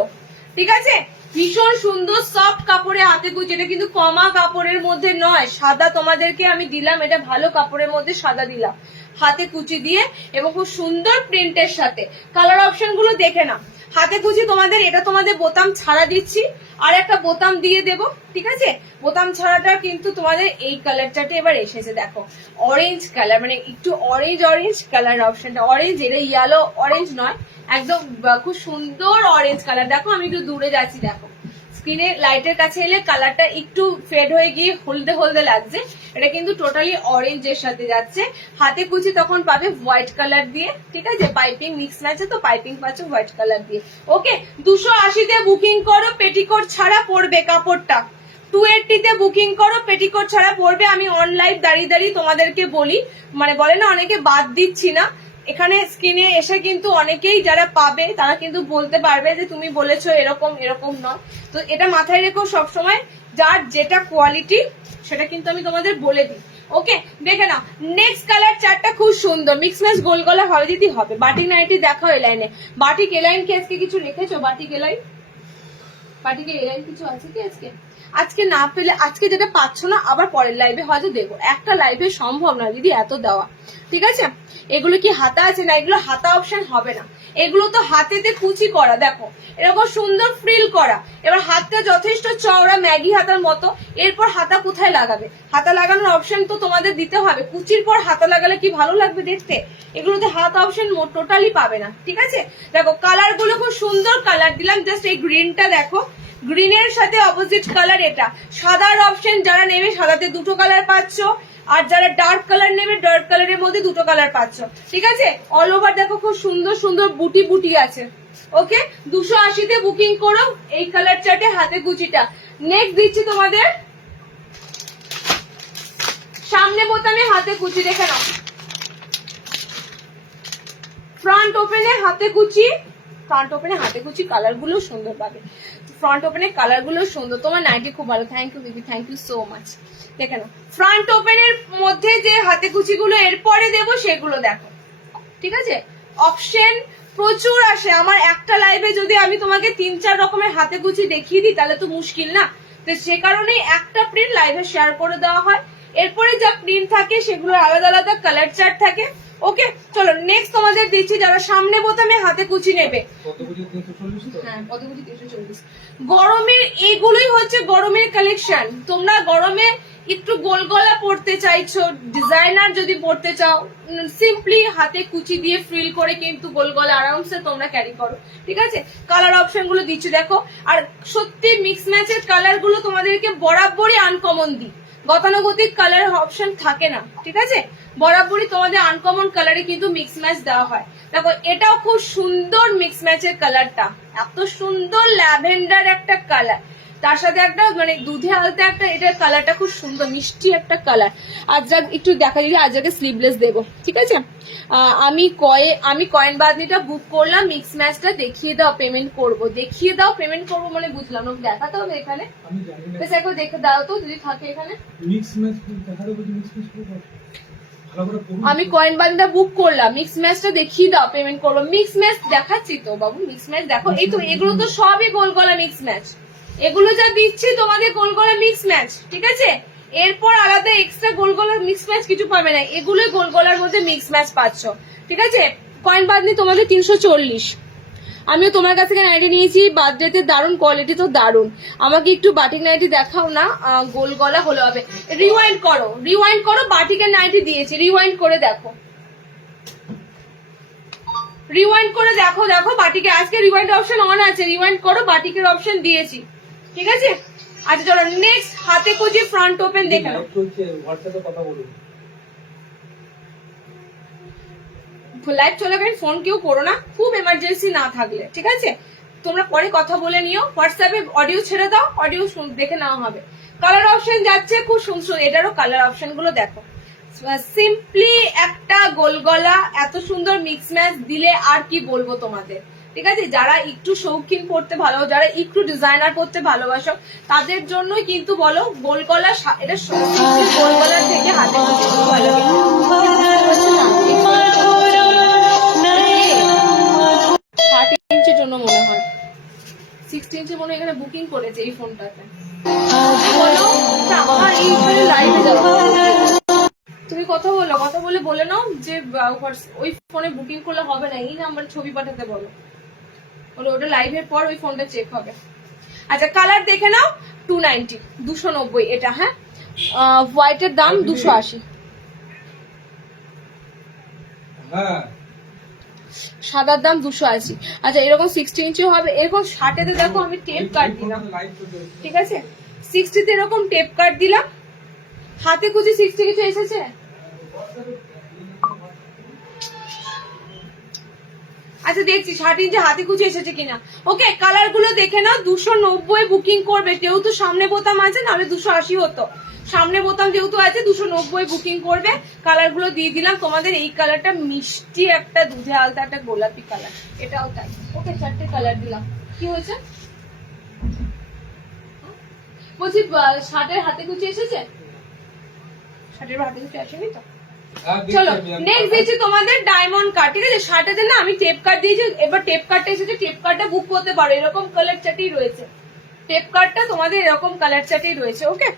ঠিক আছে। ভীষণ সুন্দর সফট কাপড়ে হাতে কুচি, এটা কিন্তু কমা কাপড়ের মধ্যে নয়, সাদা তোমাদেরকে আমি দিলাম, এটা ভালো কাপড়ের মধ্যে সাদা দিলাম হাতে কুচি দিয়ে, এবং খুব সুন্দর প্রিন্টের সাথে। কালার অপশন গুলো দেখে না, হাতে কুচি তোমাদের, এটা তোমাদের বোতাম ছাড়া দিচ্ছি, আর একটা বোতাম দিয়ে দেব, ঠিক আছে। বোতাম ছাড়াটা কিন্তু তোমাদের এই কালারটাতে এবার এসেছে, দেখো অরেঞ্জ কালার, মানে একটু অরেঞ্জ কালার অপশনটা, অরেঞ্জ, এটা ইয়েলো অরেঞ্জ নয়, একদম খুব সুন্দর অরেঞ্জ কালার। দেখো আমি একটু দূরে যাচ্ছি, দেখো স্ক্রিনে লাইটের কাছে এলে কালারটা একটু ফেড হয়ে গিয়ে হলদে হলদে লাগছে, এটা কিন্তু টোটালি অরেঞ্জের সাথে যাচ্ছে। হাতে কুচি তখন পাবে হোয়াইট কালার দিয়ে, ঠিক আছে, পাইপিং মিক্স আছে তো পাইপিং পাচ্ছ হোয়াইট কালার দিয়ে। ওকে, 280-তে বুকিং করো, পেটিকোট ছাড়া পড়বে কাপড়টা। 280-তে বুকিং করো, পেটিকোট ছাড়া পড়বে। আমি অনলাইন দাঁড়িয়ে দাঁড়িয়ে তোমাদেরকে বলি, মানে বলে না অনেকে বাদ দিচ্ছি না, এখানে স্ক্রিনে এসে কিন্তু অনেকেই যারা পাবে তারা কিন্তু বলতে পারবে যে তুমি বলেছো এরকম এরকম নয়। তো এটা মাথায় রেখো সবসময়, যার যেটা কোয়ালিটি সেটা কিন্তু আমি তোমাদের বলে দিই। ওকে, দেখে নাও নেক্সট কালার চারটা খুব সুন্দর, মিক্স ম্যাচ গোল গলা হবে দিদি হবে। বাটিক নাইটি দেখাও এলাইনে, বাটিক এলাইন কি আজকে কিছু রেখেছো? বাটিক এলাইন, বাটিকের এলাইন কিছু আছে কি আজকে? আজকে না পেলে, আজকে যেটা পাচ্ছ না আবার পরের লাইভে হয়তো দেবো, একটা লাইভে সম্ভব না দিদি এত দেওয়া, ঠিক আছে। এগুলো কি হাতা আছে না, এগুলো হাতা অপশন হবে না, এগুলো তো হাতেতে কুচি করা, দেখো এরকম সুন্দর ফ্রিল করা। এবার হাতটা যথেষ্ট চওড়া ম্যাগি হাতার মতো, এরপর হাতা কোথায় লাগাবে? হাতা লাগানোর অপশন তো তোমাদের দিতে হবে, কুচির পর হাতা লাগালে কি ভালো লাগবে দেখতে? এগুলোতে হাত অপশন টোটালি পাবে না, ঠিক আছে। দেখো কালার গুলো খুব সুন্দর কালার দিলাম, জাস্ট এই গ্রিনটা দেখো, গ্রিনের সাথে অপোজিট কালার এটা। সাদার অপশন যারা নেবে সাদাতে দুটো কালার পাচ্ছ, আর যারা ডার্ক কালার নেবে ডার্ক কালারের মধ্যে দুটো কালার পাচ্ছ, ঠিক আছে। অল ওভার দেখো খুব সুন্দর সুন্দর বুটি বুটি আছে। ওকে, 280-তে বুকিং করো এই কালার চার্টে হাতে কুচিটা। নেক্সট দিচ্ছি তোমাদের সামনে বোতামে হাতে কুচি, দেখে নাও ফ্রন্ট ওপেনে হাতে কুচি, ফ্রন্ট ওপেনে হাতে কুচি কালার গুলো সুন্দর পাবে, ফ্রন্ট ওপেনের কালার গুলো সুন্দর। তোমার নাইটি খুব ভালো, থ্যাংক ইউ দিদি, থ্যাংক ইউ সো মাচ। দেখে নাও ফ্রন্ট ওপেনের মধ্যে যে হাতে কুচি গুলো এরপরে দেবো সেগুলো দেখো, ঠিক আছে। অপশন প্রচুর আসে, আমার একটা লাইভে যদি আমি তোমাকে 3-4 রকমের হাতে কুচি দেখিয়ে দিই তাহলে তো মুশকিল না, তো সে কারণেই একটা প্রিন্ট লাইভে শেয়ার করে দেওয়া হয়। এরপরে যা প্রিন্ট থাকে সেগুলো আলাদা আলাদা কালার চার্ট থাকে। ওকে, চলো নেক্সট তোমাদের দিচ্ছি যারা সামনে বোতামে হাতে কুচি নেবে। হ্যাঁ, পদকুচি 340। গরমের এইগুলোই হচ্ছে গরমের কালেকশন। তোমরা গরমে একটু গোল গলা পড়তে চাইছো, ডিজাইনার যদি পড়তে চাও, সিম্পলি হাতে কুচি দিয়ে ফ্রিল করে কিন্তু গোল গলা আরামসে তোমরা ক্যারি করো। ঠিক আছে, কালার অপশন গুলো দিচ্ছি দেখো। আর সত্যি মিক্স ম্যাচের কালার গুলো তোমাদেরকে বরাবরই আনকমন দিই, গতানুগতিক কালার অপশন থাকে না। ঠিক আছে, বরাবরই তোমাদের আনকমন কালারে কিন্তু মিক্স ম্যাচ দেওয়া হয়। দেখো এটাও খুব সুন্দর মিক্স ম্যাচের কালারটা, এত সুন্দর ল্যাভেন্ডার একটা কালার, তার সাথে একটা মানে দুধে আলতা একটা, এটার কালারটা খুব সুন্দর মিষ্টি একটা কালার। আজ যা একটু দেখা দিলে আজ আগে স্লিভলেস দেবো। ঠিক আছে, আমি কয়েন বাদনিটা বুক করলাম, মিক্স ম্যাচটা দেখিয়ে দাও পেমেন্ট করব। দেখিয়ে দাও পেমেন্ট করব মানে বুঝলাম না, দেখাতে হবে এখানে? বেশ একবার দেখে দাও তো যদি থাকে এখানে। মিক্স ম্যাচ দেখাতে হবে, মিক্স ম্যাচ করব। আমি কয়েন বান্ডা বুক করলাম, মিক্স ম্যাচটা দেখিয়ে দাও পেমেন্ট করবো। মিক্স ম্যাচ দেখাচ্ছি তো বাবু, মিক্স ম্যাচ দেখো। এই তো এগুলো তো সবই গোল গলা মিক্স ম্যাচ, এগুলো যা দিচ্ছি তোমাদের গোল গলা মিক্স ম্যাচ। ঠিক আছে, এরপর আলাদা এক্সট্রা গোল গলার মিক্স ম্যাচ কিছু পাবে না, এগুলোই গোল গলার মধ্যে মিক্স ম্যাচ পাচ্ছ। ঠিক আছে, কয়েন বাদনি তোমাদের 340। আমিও তোমার কাছ থেকে নাইটি নিয়েছি, বার্থডেতে দারুণ কোয়ালিটি তো দারুণ। আমাকে একটু বাটিক নাইটি দেখাও না, গোল গলা হলে হবে। রিওয়াইন্ড করো, বাটিকের নাইটি দিয়েছি, রিওয়াইন্ড করে দেখো, রিওয়াইন্ড করে দেখো। দেখো বাটিকে আজকে রিওয়াইন্ড অপশন অন আছে, রিওয়াইন্ড করো, বাটিকের অপশন দিয়েছি। ঠিক আছে, আচ্ছা চলো নেক্সট হাতে কুচি ফ্রন্ট ওপেন দেখে নাও। কথা বলুন, লাইভ চলাকালীন ফোন কেউ করো না, খুব এমার্জেন্সি না থাকলে। ঠিক আছে, তোমরা পরে কথা বলে নিও, হোয়াটসঅ্যাপে অডিও ছেড়ে দাও, অডিও দেখে নেওয়া হবে। কালার অপশন যাচ্ছে খুব সুন্দর, এটারও কালার অপশন গুলো দেখো। সিম্পলি একটা গোল গলা, এত সুন্দর মিক্স ম্যাচ দিলে আর কি বলবো তোমাদের। ঠিক আছে, যারা একটু শৌখিন পড়তে ভালো, যারা একটু ডিজাইনার পড়তে ভালোবাসো, তাদের জন্যই কিন্তু বলো গোল গলা। এটা গোল গলার থেকে হাতে ভালো 30 ইঞ্চির জন্য মনে হয়, 60 ইঞ্চি মনে হয় এখানে বুকিং করেছে এই ফোনটাতে। তুমি কথা বলে নাও যে ওই ফোনে বুকিং করলে হবে না, এই নাম্বারে ছবি পাঠাতে বলো, ওটা লাইভের পর ওই ফোনটা চেক হবে। আচ্ছা কালার দেখে নাও, 290 290 এটা। হ্যাঁ, হোয়াইটের দাম 280। হ্যাঁ, সাদার দাম 280। আচ্ছা এরকম 60 ইঞ্চি হবে, এরকম 60-তে দেখো আমি টেপ কাট দিলাম। ঠিক আছে, 60-তে এরকম টেপ কাট দিলাম, হাতে কুচি 60 কিছু এসেছে। আচ্ছা দেখছি 60 ইঞ্চি হাতে কুচি এসেছে কিনা। ওকে, কালার গুলো দেখে নাও। 290 বুকিং করবে, যেহেতু সামনে বোতাম আছে, নাহলে 280 হতো। সামনে বোতাম যেহেতু আছে 290 বুকিং করবে। কালার গুলো দিয়ে দিলাম তোমাদের। এই কালারটা মিষ্টি একটা দুধে আলতা একটা গোলাপি কালার, এটাও তাই। ওকে, 4টে কালার দিলাম। কি হয়েছে বলছি, 60-এর হাতে কুচি এসেছে? 60-এর হাতে কুচি আসেনি তো? চলো নেক্সট দিচ্ছি তোমাদের ডায়মন্ড কাট। ঠিক আছে, 60-তে না আমি টেপ কাট দিয়েছি, এবার টেপ কাটটা এসেছে, টেপ কাটটা বুক করতে পারো। এরকম কালার চার্টই রয়েছে, টেপ কাটটা তোমাদের এরকম কালার চার্টই রয়েছে। ওকে,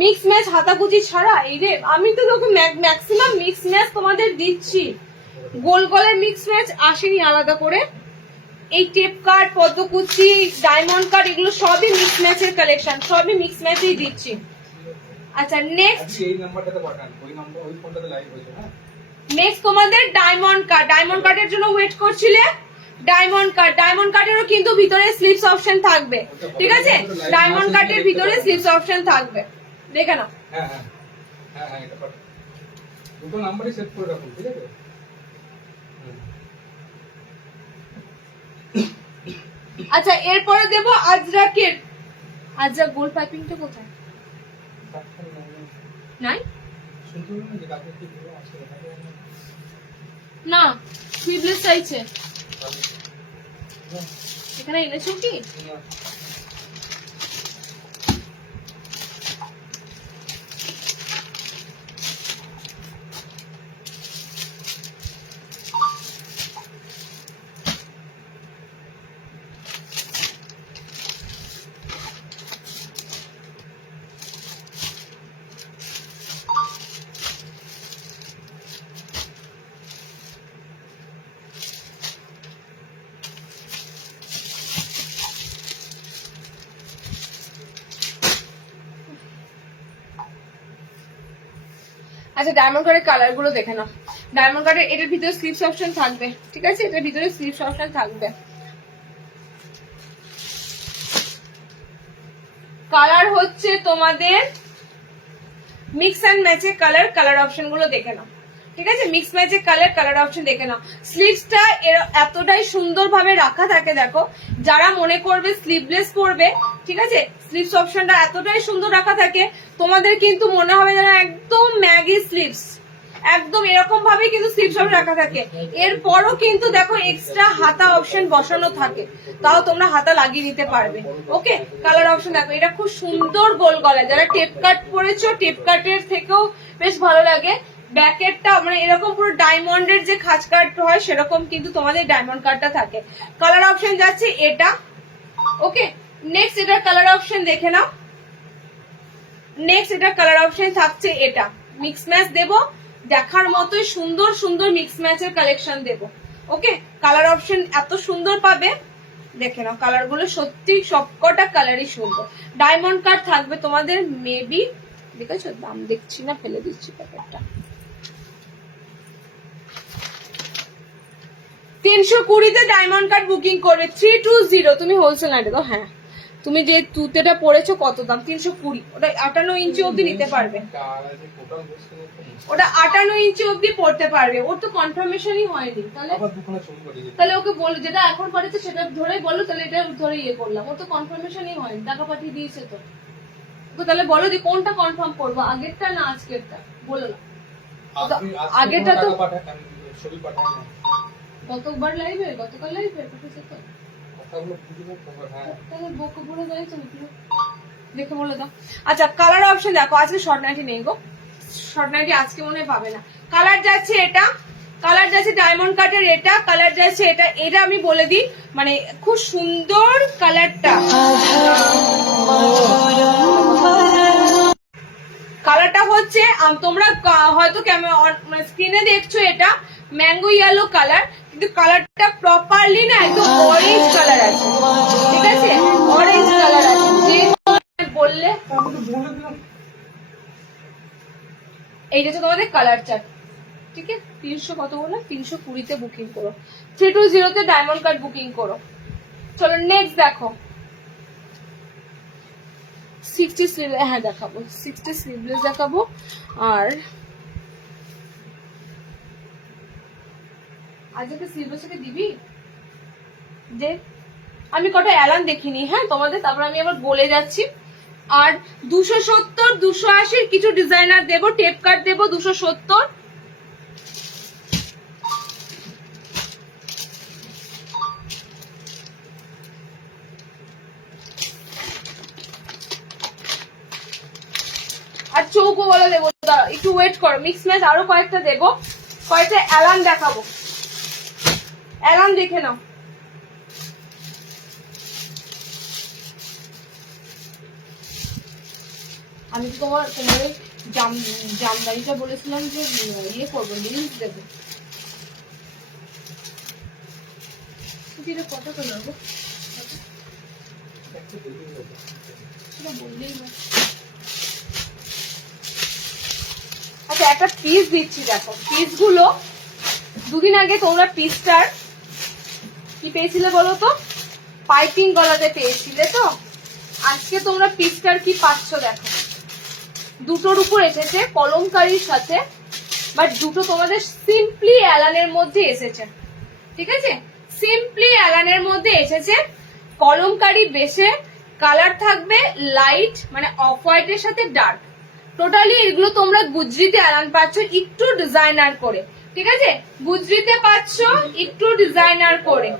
মিক্স ম্যাচ হাতাকুচি ছাড়া এই রে, আমি তো দেখো ম্যাক্সিমাম মিক্স ম্যাচ তোমাদের দিচ্ছি, গোল গলার মিক্স ম্যাচ আসেনি আলাদা করে। এই টেপ কাট, পদ্মকুচি, ডায়মন্ড কাট এগুলো সবই মিক্স ম্যাচের কালেকশন, সবই মিক্স ম্যাচেই দিচ্ছি। আচ্ছা নেক্সট তোমাদের ডায়মন্ড কাট। ডায়মন্ড কাটের জন্য ওয়েট করছিলে, ডায়মন্ড কাটেরও কিন্তু ভিতরে স্লিপস অপশন থাকবে। ঠিক আছে, ডায়মন্ড কাটের ভিতরে স্লিপস অপশন থাকবে, দেখে নাও। দুটো নাম্বারই সেট করে রাখুন। ঠিক আছে, আচ্ছা এরপরে দেব আজরাকের। আজরাক গোল পাইপিংটা কোথায়? নাই না, স্লিভলেস চাইছে। এখানে এনেছো কি? আচ্ছা ডায়মন্ড কার্ডের কালার গুলো দেখে নাও। ডায়মন্ড কার্ডের এটার ভিতরে স্লিপস অপশন থাকবে, ঠিক আছে, এটার ভিতরে স্লিপস অপশন থাকবে। কালার হচ্ছে তোমাদের মিক্স অ্যান্ড ম্যাচের কালার, কালার অপশন গুলো দেখে নাও, ঠিক আছে, মিক্স ম্যাচের কালার, কালার অপশন দেখে নাও। স্লিভসটা এতটাই সুন্দর ভাবে রাখা থাকে, দেখো যারা মনে করবে স্লিভলেস পরবে, ঠিক আছে, স্লিভস অপশনটা এতটাই সুন্দর রাখা থাকে, তোমাদের কিন্তু মনে হবে যেন একদম ম্যাগি স্লিভস, একদম এরকম ভাবে কিন্তু স্লিভস রাখা থাকে। এরপরও কিন্তু দেখো এক্সট্রা হাতা অপশন বসানো থাকে, তাও তোমরা হাতা লাগিয়ে নিতে পারবে। ওকে, কালার অপশন দেখো, এটা খুব সুন্দর গোল গলা, যারা টেপ কাট পরেছো টেপ কাটের থেকেও বেশ ভালো লাগে। ব্যাকেটটা মানে এরকম পুরো ডায়মন্ডের যে খাঁজ কাট হয় সেরকম কিন্তু তোমাদের ডায়মন্ড কাটটা থাকে। কালার অপশন যাচ্ছে এটা। ওকে, নেক্সট এটার কালার অপশন দেখে নাও। নেক্সট এটার কালার অপশন থাকছে এটা, মিক্স ম্যাচ দেবো, দেখার মতোই সুন্দর সুন্দর মিক্স ম্যাচের কালেকশন দেবো। ওকে, কালার অপশন এত সুন্দর পাবে, দেখে নাও কালার গুলো সত্যি সবকটা কালারই সুন্দর। ডায়মন্ড কাট থাকবে তোমাদের, মেবি দেখেছো, দাম দেখছি না, ফেলে দিচ্ছি প্যাকেটটা। 320-তে ডায়মন্ড কার্ড বুকিং করবে, 320। তুমি হোলসেল নাইটে দাও। হ্যাঁ, তুমি যে তুতেটা পড়েছো কত দাম? 320। ওটা 58 ইঞ্চি অব্দি নিতে পারবে, ওটা 58 ইঞ্চি অব্দি পড়তে পারবে। ওর তো কনফার্মেশনই হয়নি, তাহলে ওকে বল, যেটা এখন পাঠিয়েছে সেটা ধরেই বলো, তাহলে এটা ধরে ইয়ে করলাম। ওর তো কনফার্মেশনই হয়নি, টাকা পাঠিয়ে দিয়েছে তো। তাহলে বলো যে কোনটা কনফার্ম করবো, আগেরটা না আজকেরটা, বলো না। আগেরটা তো গতবার লাইভে, গতকাল লাইভে পাঠিয়েছে তো, দেখে বলে দাও। আচ্ছা, কালার অপশন দেখো, আজকে শর্ট নাইটি নেই গো, শর্ট নাইটি আজকে মনে হয় পাবে না। কালার যাচ্ছে এটা, কালার যাচ্ছে ডায়মন্ড কাটের এটা, কালার যাচ্ছে এটা। এটা আমি বলে দিই, মানে খুব সুন্দর কালারটা, কালারটা হচ্ছে তোমরা হয়তো স্ক্রিনে দেখছো এটা ম্যাঙ্গো ইয়েলো কালার, কিন্তু কালারটা প্রপারলি না একদম অরেঞ্জ কালার আছে, ঠিক আছে, অরেঞ্জ কালার আছে। যে বললে এইটা তো তোমাদের কালার চার্ট, ঠিক আছে। 300 কত বলো? 320-তে বুকিং করো, 320-তে ডায়মন্ড কার্ড বুকিং করো। চলো নেক্সট দেখো, 60 স্লিভলেস, হ্যাঁ দেখাবো, 60 স্লিভলেস দেখাবো। আর আজকে স্লিভলেসকে দিবি যে আমি কটা অ্যালান দেখিনি, হ্যাঁ তোমাদের, তারপর আমি আবার বলে যাচ্ছি। আর 270, 280 কিছু ডিজাইনার দেবো, টেপ কাট দেবো 270। আর চৌকো বলে দেবো, একটু ওয়েট করো, মিক্স ম্যাচ আরো কয়েকটা দেবো, কয়েকটা অ্যালান দেখাবো, অ্যালান দেখে নাও। আমি তো তোমার জামদানিটা বলেছিলাম যে ইয়ে করবো, লিঙ্ক দেবো, কত করে নেবো সেটা বললেই না। আচ্ছা, একটা পিস দিচ্ছি, দেখো পিস গুলো দুদিন আগে তোমরা পিসটার কি পেয়েছিলে বলো তো, পাইপিং গলাতে পেয়েছিলে তো, আজকে তোমরা পিসটার কি পাচ্ছ দেখো, দুটোর উপর এসেছে কলমকারির সাথে, বাট দুটো তোমাদের সিম্পলি অ্যালানের মধ্যে এসেছে, ঠিক আছে, সিম্পলি অ্যালানের মধ্যে এসেছে, কলমকারি বেশে, কালার থাকবে লাইট মানে অফ হোয়াইটের সাথে ডার্ক। টোটালি এগুলো তোমরা গুজরিতে অ্যালান পাচ্ছ একটু ডিজাইনার করে, ঠিক আছে, গুজরিতে পাচ্ছ একটু ডিজাইনার করে।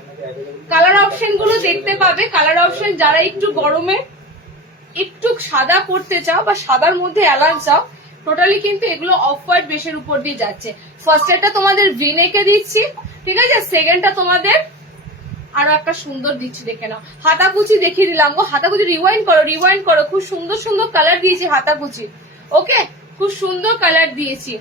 কালার অপশন গুলো দেখতে পাবে, কালার অপশন যারা একটু গরমে একটু সাদা করতে চাও বা সাদার মধ্যে অ্যালান চাও, টোটালি কিন্তু এগুলো অফ হোয়াইট বেশের উপর দিয়ে যাচ্ছে। ফার্স্ট একটা তোমাদের ভিনেকে দিচ্ছি, ঠিক আছে, সেকেন্ডটা তোমাদের আরো একটা সুন্দর দিচ্ছি, দেখে নাও। হাতাকুচি দেখিয়ে দিলাম গো, হাতাকুচি রিওয়াইন্ড করো, রিওয়াইন্ড করো, খুব সুন্দর সুন্দর কালার দিয়েছি হাতাকুচি। ওকে, খুব সুন্দর কালার দিয়েছি,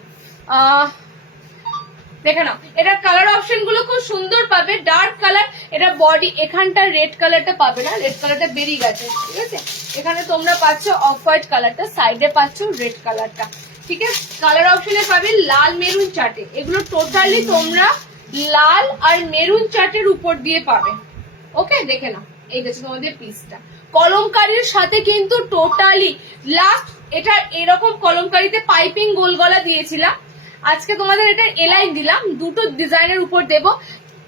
দেখে নাও। এটা কালার অপশন গুলো খুব সুন্দর পাবে, ডার্ক কালার, এটা বডি এখানটা রেড কালারটা পাবে না, রেড কালারটা বেরিয়ে গেছে, ঠিক আছে, এখানে তোমরা পাচ্ছ অফ হোয়াইট কালারটা, সাইডে পাচ্ছ রেড কালারটা, ঠিক আছে, কালার অপশনে পাবে লাল মেরুন চার্টে। এগুলো টোটালি তোমরা লাল আর মেরুন চার্টের উপর দিয়ে পাবে। ওকে, দেখে নাও এই হচ্ছে তোমাদের পিসটা। কলমকারীর সাথে কিন্তু টোটালি লাস্ট এটা এরকম কলমকারীতে পাইপিং গোল গলা দিয়েছিলাম, আজকে তোমাদের এটা এলাইন দিলাম, দুটো ডিজাইনের উপর দেব।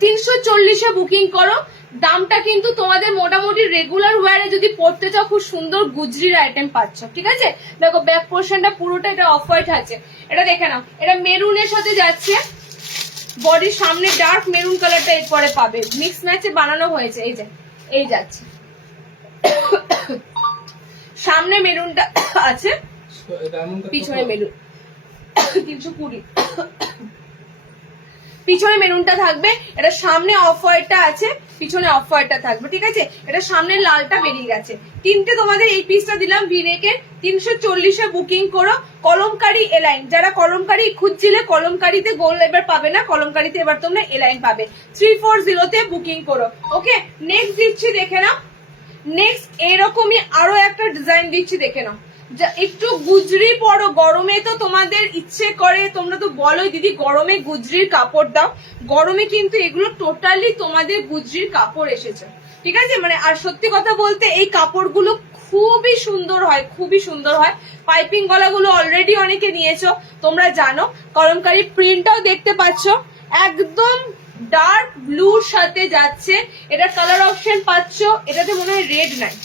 340-এ বুকিং করো। দামটা কিন্তু তোমাদের মোটামুটি রেগুলার ওয়্যারে যদি পড়তে চাও খুব সুন্দর গুজরির আইটেম পাচ্ছ। ঠিক আছে, দেখো ব্যাক পোর্শনটা পুরোটা এটা অফ হোয়াইট আছে, এটা দেখে নাও, এটা মেরুনের সাথে যাচ্ছে। বডির সামনে ডার্ক মেরুন কালারটা এরপরে পাবে, মিক্স ম্যাচে বানানো হয়েছে। এই যে এই যাচ্ছে, সামনে মেরুনটা আছে, পিছনে মেরুন। 320 পিছনে মেরুনটা থাকবে, এটা সামনে অফ হোয়াইটটা আছে, পিছনে অফ হোয়াইটটা থাকবে। ঠিক আছে, এটা সামনে লালটা বেরিয়ে গেছে। তিনটে তোমাদের এই পিসটা দিলাম ভিনেকে। 340-এ বুকিং করো। কলমকারী এলাইন, যারা কলমকারী খুঁজছিলে কলমকারীতে গোল এবার পাবে না, কলমকারীতে এবার তোমরা এলাইন পাবে। 340-তে বুকিং করো। ওকে, নেক্সট দিচ্ছি, দেখে নাও। নেক্সট এরকমই আরো একটা ডিজাইন দিচ্ছি, দেখে নাও। একটু গুজরি পরো, গরমে তো তোমাদের ইচ্ছে করে, তোমরা তো বলোই দিদি গরমে গুজরির কাপড় দাও। গরমে কিন্তু এগুলো টোটালি তোমাদের গুজরির কাপড় এসেছে। ঠিক আছে, মানে আর সত্যি কথা বলতে এই কাপড়গুলো খুবই সুন্দর হয়, খুবই সুন্দর হয়। পাইপিং গলাগুলো অলরেডি অনেকে নিয়েছো, তোমরা জানো। কলমকারী প্রিন্টটাও দেখতে পাচ্ছ, একদম ডার্ক ব্লুর সাথে যাচ্ছে। এটা কালার অপশন পাচ্ছ, এটাতে মনে হয় রেড নাই।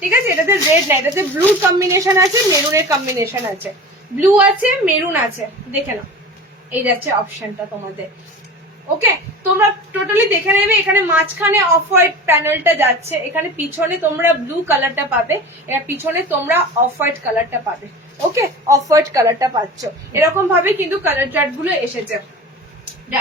ঠিক আছে, এটাতে রেড নাই, এটাতে ব্লু কম্বিনেশন আছে, মেরুনের কম্বিনেশন আছে, ব্লু আছে, মেরুন আছে। দেখে নাও, এই যাচ্ছে অপশনটা তোমাদের। ওকে, তোমরা টোটালি দেখে নেবে। এখানে মাঝখানে অফ হোয়াইট প্যানেলটা যাচ্ছে, এখানে পিছনে তোমরা ব্লু কালারটা পাবে, এর পিছনে তোমরা অফ হোয়াইট কালারটা পাবে। ওকে, অফ হোয়াইট কালারটা পাচ্ছ। এরকম ভাবে কিন্তু কালার চার্ট গুলো এসেছে।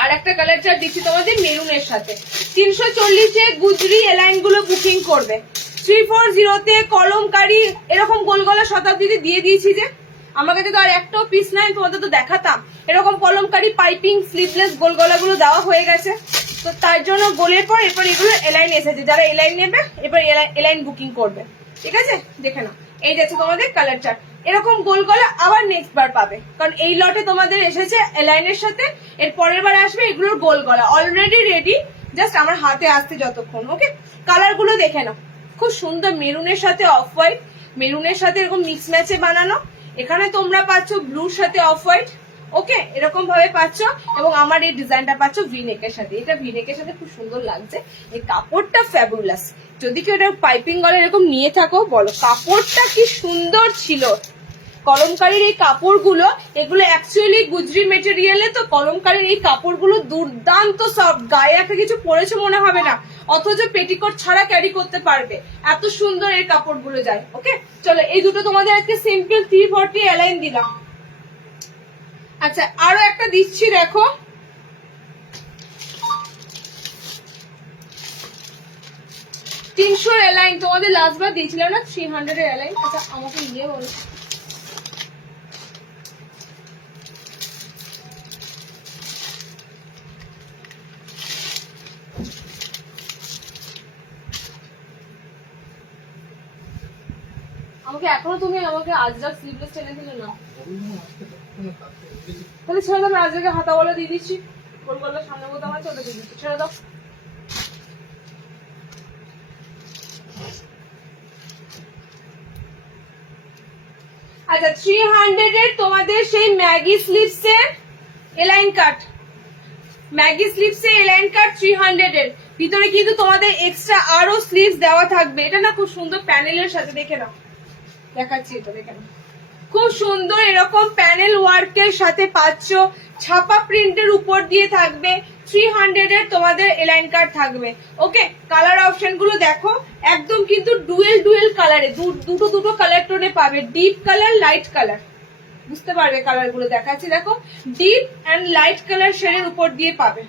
আর একটা কালার চার্ট দিচ্ছি তোমাদের মেরুনের সাথে। 340-এ গুজরি এলাইন গুলো বুকিং করবে। 340-তে কলমকারী এরকম গোলগলা শতাব্দীতে দিয়ে দিয়েছি যে, আমার কাছে তো আর একটাও পিস নাই, তোমাদের তো দেখাতাম। এরকম কলমকারী পাইপিং স্লিভলেস গোলগলা গুলো দেওয়া হয়ে গেছে, তো তার জন্য গোলের পর এরপর এগুলো এলাইন এসেছে। যারা এলাইন নেবে এবার এলাইন বুকিং করবে। ঠিক আছে, দেখে নাও, এই যাচ্ছে তোমাদের কালার চার্ট। এরকম গোল গলা আবার নেক্সট বার পাবে, কারণ এই লটে তোমাদের এসেছে এলাইনের সাথে, এর পরের বার আসবে এগুলোর গোল গলা অলরেডি রেডি, জাস্ট আমার হাতে আসতে যতক্ষণ। ওকে, কালার গুলো দেখে নাও, খুব সুন্দর মেরুনের সাথে অফ হোয়াইট, মেরুনের সাথে এরকম মিক্স ম্যাচে বানানো। এখানে তোমরা পাচ্ছ ব্লুর সাথে অফ হোয়াইট। ওকে, এরকম ভাবে পাচ্ছ। এবং আমার এই ডিজাইনটা পাচ্ছ ভিনেকের সাথে, এটা ভিনেকের সাথে খুব সুন্দর লাগছে। এই কাপড়টা ফ্যাবুলাস। যদি কেউ এটা পাইপিং গলা এরকম নিয়ে থাকো, বলো কাপড়টা কি সুন্দর ছিল। কলমকারীর এই কাপড়গুলো, এগুলো অ্যাকচুয়ালি গুজরি মেটেরিয়ালে, তো কলমকারীর এই কাপড়গুলো দুর্দান্ত সফট, গায়ে একটা কিছু পরেছে মনে হবে না, অথচ পেটিকোট ছাড়া ক্যারি করতে পারবে, এত সুন্দর এই কাপড়গুলো যায়। ওকে, চলো এই দুটো তোমাদের আজকে সিম্পল 340 এলাইন দিলাম। আচ্ছা, আরো একটা দিচ্ছি, দেখো। তিনশোর এলাইন তোমাদের লাস্ট বার দিয়েছিলাম না, 300-এর এলাইন। আচ্ছা, আমাকে ইয়ে বলো, আমাকে এখনো তুমি আমাকে আজরাক স্লিভলেস টেনে দিলে না, তাহলে ছেড়ে দাও। আমি আজরাকে হাতাওয়ালা দিয়ে দিচ্ছি, গোলগলা সামনে বোতাম আছে, ওটা দিয়ে দিচ্ছি, ছেড়ে দাও। আচ্ছা, 300-এর তোমাদের সেই ম্যাগি স্লিভস এর এলাইন কাট, ম্যাগি স্লিভস এর এলাইন কাট 300-এর ভিতরে কিন্তু তোমাদের এক্সট্রা আরো স্লিভস দেওয়া থাকবে। এটা না খুব সুন্দর প্যানেলের সাথে, দেখে নাও, দেখাচ্ছি, এটা দেখে নাও, খুব সুন্দর এরকম প্যানেল ওয়ার্কের সাথে পাচ্ছ। ছাপা প্রিন্টের উপর দিয়ে থাকবে। 300-এর তোমাদের এলাইন কাট থাকবে। ওকে, কালার অপশন গুলো দেখো, একদম কিন্তু ডুয়েল কালারে, দুটো কালার টোনে পাবে, ডিপ কালার, লাইট কালার, বুঝতে পারবে কালার গুলো দেখাচ্ছি। দেখো, ডিপ অ্যান্ড লাইট কালার শেডের উপর দিয়ে পাবে,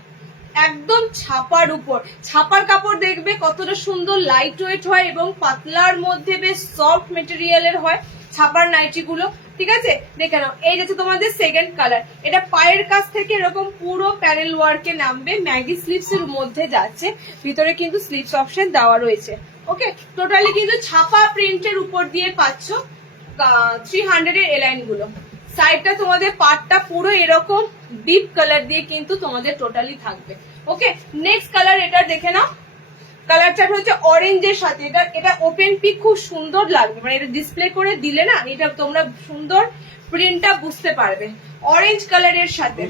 একদম ছাপার উপর। ছাপার কাপড় দেখবে কতটা সুন্দর লাইট ওয়েট হয় এবং পাতলার মধ্যে বেশ সফট মেটেরিয়ালের হয় ছাপার নাইটি গুলো। ঠিক আছে, দেখে নাও, এই যাচ্ছে তোমাদের সেকেন্ড কালার। এটা পায়ের কাছ থেকে এরকম পুরো প্যানেল ওয়ার্কে নামবে, ম্যাগি স্লিভস এর মধ্যে যাচ্ছে, ভিতরে কিন্তু স্লিভস অপশন দেওয়া রয়েছে। ওকে, টোটালি কিন্তু ছাপা প্রিন্টের উপর দিয়ে পাচ্ছ 300-এর এলাইন গুলো। সাইডটা তোমাদের পাটটা পুরো এরকম ডিপ কালার দিয়ে কিন্তু তোমাদের টোটালি থাকবে। ওকে, নেক্সট কালার এটা দেখে নাও। কালার চার্ট হচ্ছে অরেঞ্জের সাথে, এটা ওপেন পিক খুব সুন্দর লাগবে, মানে এটা ডিসপ্লে করে দিলে না এটা তোমরা সুন্দর প্রিন্টটা বুঝতে পারবে। অরেঞ্জ কালারের সাথে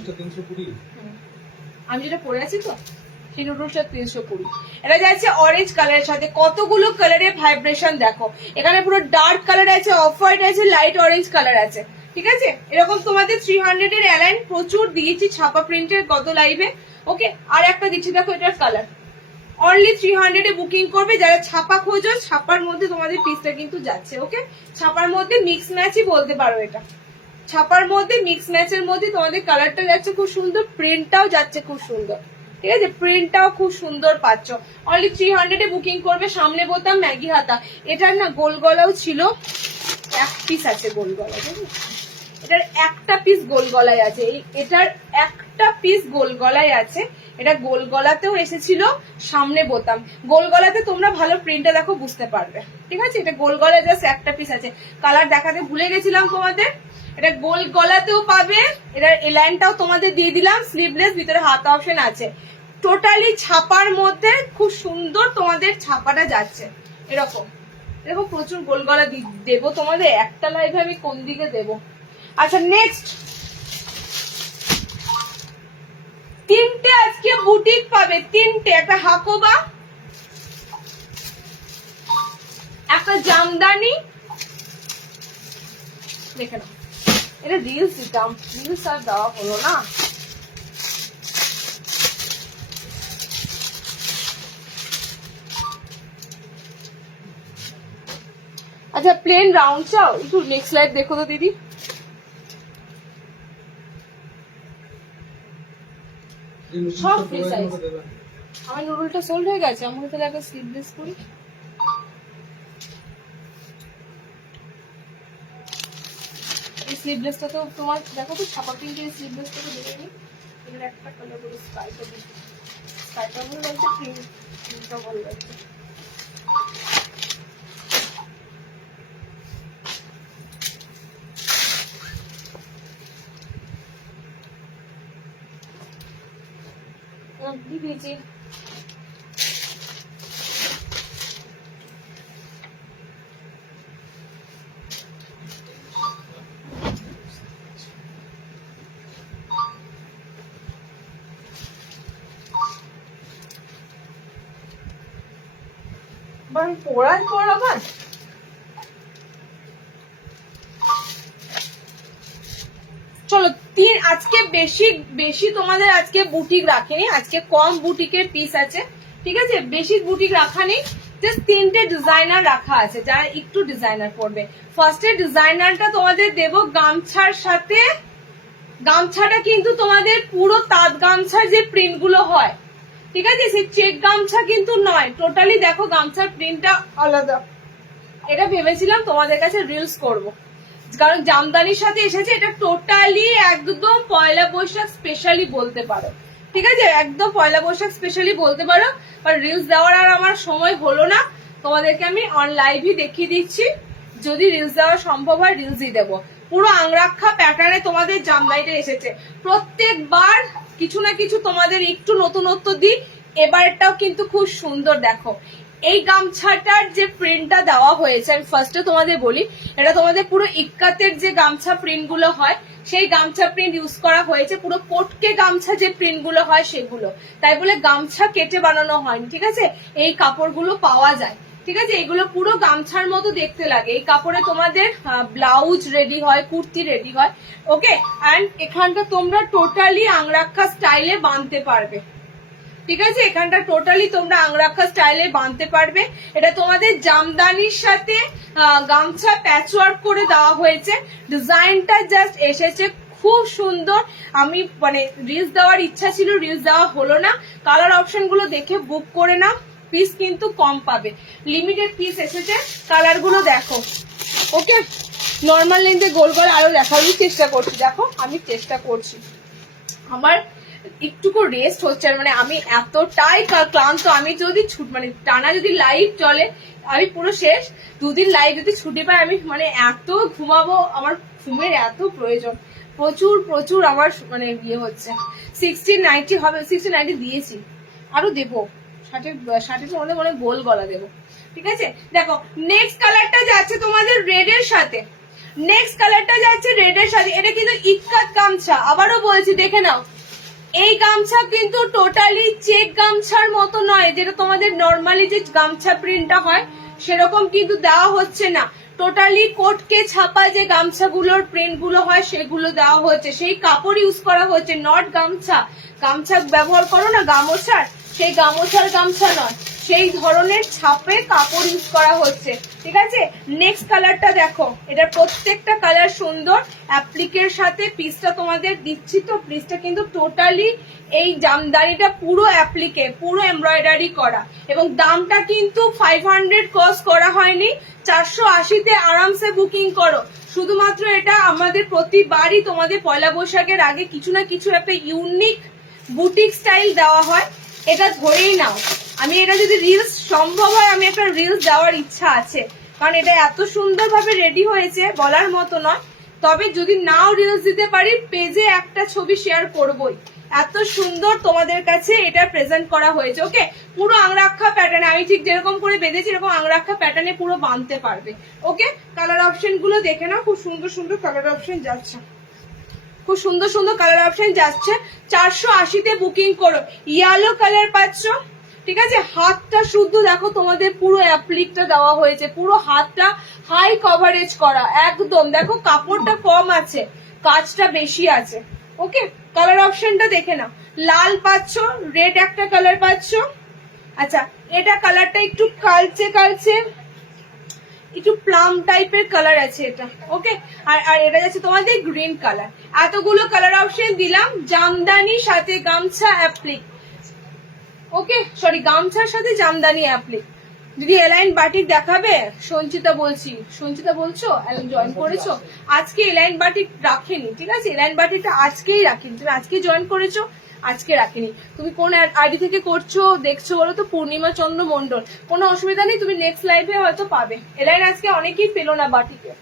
আমি যেটা পরে আছি তো সেই নুডলসটা 320, এটা যাচ্ছে অরেঞ্জ কালারের সাথে। কতগুলো কালারের ভাইব্রেশন দেখো, এখানে পুরো ডার্ক কালার আছে, অফ হোয়াইট আছে, লাইট অরেঞ্জ কালার আছে, ঠিক আছে। এরকম তোমাদের 300 এর অ্যালাইন প্রচুর দিয়েছি ছাপা প্রিন্টের গত লাইভে। ওকে, আর একটা দিচ্ছি দেখো, এটার কালার অনলি 300 এ বুকিং করবে যারা ছাপা খোঁজো। ছাপার মধ্যে তোমাদের পিসটা কিন্তু যাচ্ছে। ওকে, ছাপার মধ্যে মিক্স ম্যাচই বলতে পারো, এটা ছাপার মধ্যে মিক্স ম্যাচের মধ্যে তোমাদের কালারটা যাচ্ছে খুব সুন্দর, প্রিন্টটাও যাচ্ছে খুব সুন্দর, ঠিক আছে, প্রিন্টটাও খুব সুন্দর পাচ্ছ। অনলি 300 এ বুকিং করবে। সামনে বোতাম, ম্যাগি হাতা। এটার না গোল গলাও ছিল, এক পিস আছে গোল গলা, এটার একটা পিস গোল গলায় আছে, এটার একটা পিস গোল গলায় আছে। এটা গোল গলাতেও এসেছিল, সামনে বোতাম। গোল গলাতে তোমরা ভালো প্রিন্টটা দেখো বুঝতে পারবে, ঠিক আছে। এটা গোল গলায় জাস্ট একটা পিস আছে, কালার দেখাতে ভুলে গেছিলাম তোমাদের। এটা গোল গলাতেও পাবে, এটার এলাইনটাও তোমাদের দিয়ে দিলাম, স্লিভলেস, ভিতরে হাত অপশন আছে। টোটালি ছাপার মধ্যে খুব সুন্দর তোমাদের ছাপাটা যাচ্ছে এরকম। এরকম প্রচুর গোল গলা দেবো তোমাদের, একটা লাইভে আমি কোন দিকে দেবো। আচ্ছা, নেক্সট তিনটে আজকে বুটিক পাবে, তিনটে। একটা হাকোবা, একটা জামদানি, দেখে নাও। এটা রিলস দিতাম, রিলস আর দেওয়া হলো না। আচ্ছা, প্লেন রাউন্ড চাও? একটু নেক্সট লাইট দেখো তো দিদি। সব ফ্রি সাইজ। আমার নুডলটা সোল্ড হয়ে গেছে, আমি তাহলে একটা স্লিভলেস করি। এই স্লিভলেসটা তো তোমার দেখো তো, ছাপা প্রিন্টের স্লিভলেসটা তো দেখে নিই। এর একটা কালার করে স্কাইটা দিই, স্কাইটা ভালো লাগছে, প্রিন্টটা ভালো লাগছে। দিয়েছি পড়ার পর আবার চলো আজকে বেশি তোমাদের আজকে বুটিক রাখিনি, আজকে কম বুটিকের পিস আছে, ঠিক আছে। বেশি বুটিক রাখা নেই, জাস্ট তিনটে ডিজাইনার রাখা আছে যারা একটু ডিজাইনার পড়বে। ফার্স্টে ডিজাইনারটা তোমাদের দেব গামছার সাথে। গামছাটা কিন্তু তোমাদের পুরো তাঁত গামছার যে প্রিন্ট গুলো হয়, ঠিক আছে, সেই চেক গামছা কিন্তু নয়, টোটালি দেখো গামছার প্রিন্টটা আলাদা। এটা ভেবেছিলাম তোমাদের কাছে রিলস করব, কারণ জামদানির সাথে এসেছে। এটা টোটালি একদম পয়লা বৈশাখ স্পেশালি বলতে পারো, ঠিক আছে, একদম পয়লা বৈশাখ স্পেশালি বলতে পারো। আর রিলস দেওয়ার আর আমার সময় হলো না, তোমাদেরকে আমি অন লাইভই দেখিয়ে দিচ্ছি। যদি রিলস দেওয়া সম্ভব হয় রিলসই দেবো। পুরো আংরাক্ষা প্যাটার্নে তোমাদের জামদানিটা এসেছে। প্রত্যেকবার কিছু না কিছু তোমাদের একটু নতুনত্ব দিই, এবারটাও কিন্তু খুব সুন্দর। দেখো এই গামছাটার যে প্রিন্টটা দেওয়া হয়েছে, আমি ফার্স্টে তোমাদের বলি, এটা তোমাদের পুরো ইক্কাতের যে গামছা প্রিন্ট গুলো হয় সেই গামছা প্রিন্ট ইউজ করা হয়েছে। পুরো পটকে গামছা যে প্রিন্ট গুলো হয় সেগুলো, তাই বলে গামছা কেটে বানানো হয়নি, ঠিক আছে। এই কাপড়গুলো পাওয়া যায়, ঠিক আছে, এগুলো পুরো গামছার মতো দেখতে লাগে। এই কাপড়ে তোমাদের ব্লাউজ রেডি হয়, কুর্তি রেডি হয়। ওকে, অ্যান্ড এখানটা তোমরা টোটালি আংরাক্ষা স্টাইলে বাঁধতে পারবে, ঠিক আছে। এখানটা টোটালি তোমরা আংরাক্ষা স্টাইলে বাঁধতে পারবে। এটা তোমাদের জামদানির সাথে গামছা প্যাচওয়ার্ক করে দেওয়া হয়েছে। ডিজাইনটা জাস্ট এসেছে খুব সুন্দর। আমি মানে রিলস দেওয়ার ইচ্ছা ছিল, রিলস দেওয়া হলো না। কালার অপশন গুলো দেখে বুক করে নাও, পিস কিন্তু কম পাবে, লিমিটেড পিস এসেছে। কালার গুলো দেখো, ওকে। নর্মাল লেন্থে গোল গোল আরো দেখানোর চেষ্টা করছি, দেখো আমি চেষ্টা করছি। আমার একটুকু রেস্ট হচ্ছে। মানে আমি এতটাই ক্লান্ত, আমি যদি মানে টানা যদি লাইভ চলে আমি পুরো শেষ। 2 দিন লাইভ যদি ছুটি পাই আমি মানে এত ঘুমাবো, আমার ঘুমের এত প্রয়োজন, প্রচুর প্রচুর আমার মানে ইয়ে হচ্ছে। 1690 হবে, 1690 দিয়েছি, আরো দেবো, 60 তোমাদের মনে গোল গলা দেবো। ঠিক আছে, দেখো নেক্সট কালারটা যাচ্ছে তোমাদের রেড এর সাথে। নেক্সট কালারটা যাচ্ছে রেড এর সাথে। এটা কিন্তু ইক্কাত গামছা, আবারও বলছি দেখে নাও। এই গামছা কিন্তু টোটালি চেক গামছার মতো নয়, যেটা তোমাদের নর্মালি যে গামছা প্রিন্টটা হয় সেরকম কিন্তু দেওয়া হচ্ছে না। টোটালি কোটকে ছাপা যে গামছাগুলোর প্রিন্ট গুলো হয় সেগুলো দেওয়া হচ্ছে, সেই কাপড় ইউজ করা হচ্ছে, নট গামছা। গামছা ব্যবহার করো না গামছার, সেই গামছার গামছা নয়, সেই ধরনের ছাপে কাপড় ইউজ করা হচ্ছে। ঠিক আছে, নেক্সট কালারটা দেখো, এটা প্রত্যেকটা কালার সুন্দর। অ্যাপ্লিকের সাথে পিসটা তোমাদের দিচ্ছি, তো পিসটা কিন্তু টোটালি এই জামদানিটা পুরো অ্যাপ্লিকে, পুরো এমব্রয়ডারি করা, এবং দামটা কিন্তু 500 কস্ট করা হয়নি। 480-তে আরামসে বুকিং করো। শুধুমাত্র এটা আমাদের প্রতিবারই তোমাদের পয়লা বৈশাখের আগে কিছু না কিছু একটা ইউনিক বুটিক স্টাইল দেওয়া হয়, এটা ধরেই নাও। আমি এটা যদি রিলস সম্ভব হয়, আমি একটা রিলস দেওয়ার ইচ্ছা আছে, কারণ এটা এত সুন্দরভাবে রেডি হয়েছে বলার মতো নয়। তবে যদি নাও রিলস দিতে পারি, পেজে একটা ছবি শেয়ার করবই, এত সুন্দর তোমাদের কাছে এটা প্রেজেন্ট করা হয়েছে। ওকে, পুরো আংরাক্ষা প্যাটার্ন, আমি ঠিক যেরকম করে বেঁধেছি এরকম আংরাক্ষা প্যাটার্নে পুরো বাঁধতে পারবে। ওকে, কালার অপশন গুলো দেখে নাও, খুব সুন্দর সুন্দর কালার অপশন যাচ্ছে, খুব সুন্দর সুন্দর কালার অপশন যাচ্ছে। 480-তে বুকিং করো। ইয়েলো কালার পাচ্ছ, ঠিক আছে। হাতটা শুদ্ধ দেখো, তোমাদের পুরো অ্যাপ্লিকটা দেওয়া হয়েছে, পুরো হাতটা হাই কভারেজ করা একদম। দেখো কাপড়টা কম আছে, কাজটা বেশি আছে। ওকে, কালার অপশনটা দেখে নাও। লাল পাচ্ছ, রেড একটা কালার পাচ্ছ। আচ্ছা, এটা কালারটা একটু কালচে কালচে, একটু প্লাম টাইপের কালার আছে এটা। ওকে, আর এটা যাচ্ছে তোমাদের গ্রিন কালার। এতগুলো কালার অপশন দিলাম, জামদানি সাথে গামছা অ্যাপ্লিক। ওকে, সরি, গামছার সাথে জামদানি অ্যাপ্লিক। দিদি এলাইন বাটিক দেখাবে? সঞ্চিতা বলছি, সঞ্চিতা বলছো জয়েন করেছো? আজকে এলাইন বাটিক রাখেনি, ঠিক আছে, এলাইন বাটিকটা আজকেই রাখিনি। তুমি আজকে জয়েন করেছো, আজকে রাখিনি। তুমি কোন আইডি থেকে করছো দেখছো বলো তো? পূর্ণিমা চন্দ্র মন্ডল। কোনো অসুবিধা নেই, তুমি নেক্সট লাইভে হয়তো পাবে। এলাইন আজকে অনেকেই পেলো না বাটিকে।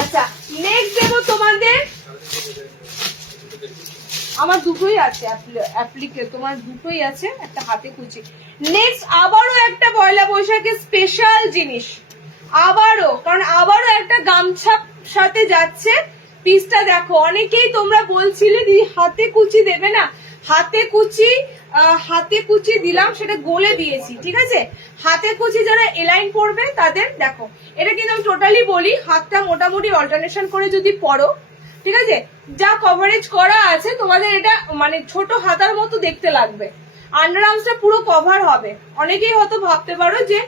আচ্ছা, নেক্সট দেবো তোমাদের, আমার দুটোই আছে অ্যাপ্লিকে, তোমার দুটোই আছে, একটা হাতে কুচি। নেক্সট আবারও একটা পয়লা বৈশাখের স্পেশাল জিনিস, আবারও, কারণ আবারও একটা গামছা সাথে যাচ্ছে। পিসটা দেখো, অনেকেই তোমরা বলছিলে দিদি হাতে কুচি দেবে না, হাতে কুচি দিলাম, সেটা গলে দিয়েছি। ঠিক আছে, হাতে কুচি যারা এলাইন পরবে তাদের দেখো, এটা কিন্তু আমি টোটালি বলি, হাতটা মোটামুটি অল্টারনেশন করে যদি পরো, ঠিক আছে, যা কভারেজ করা আছে তোমাদের এটা মানে ছোট হাতার মতো দেখতে লাগবে। আন্ডার আর্মসটা পুরো কভার হবে। অনেকেই হয়তো ভাবতে পারো যে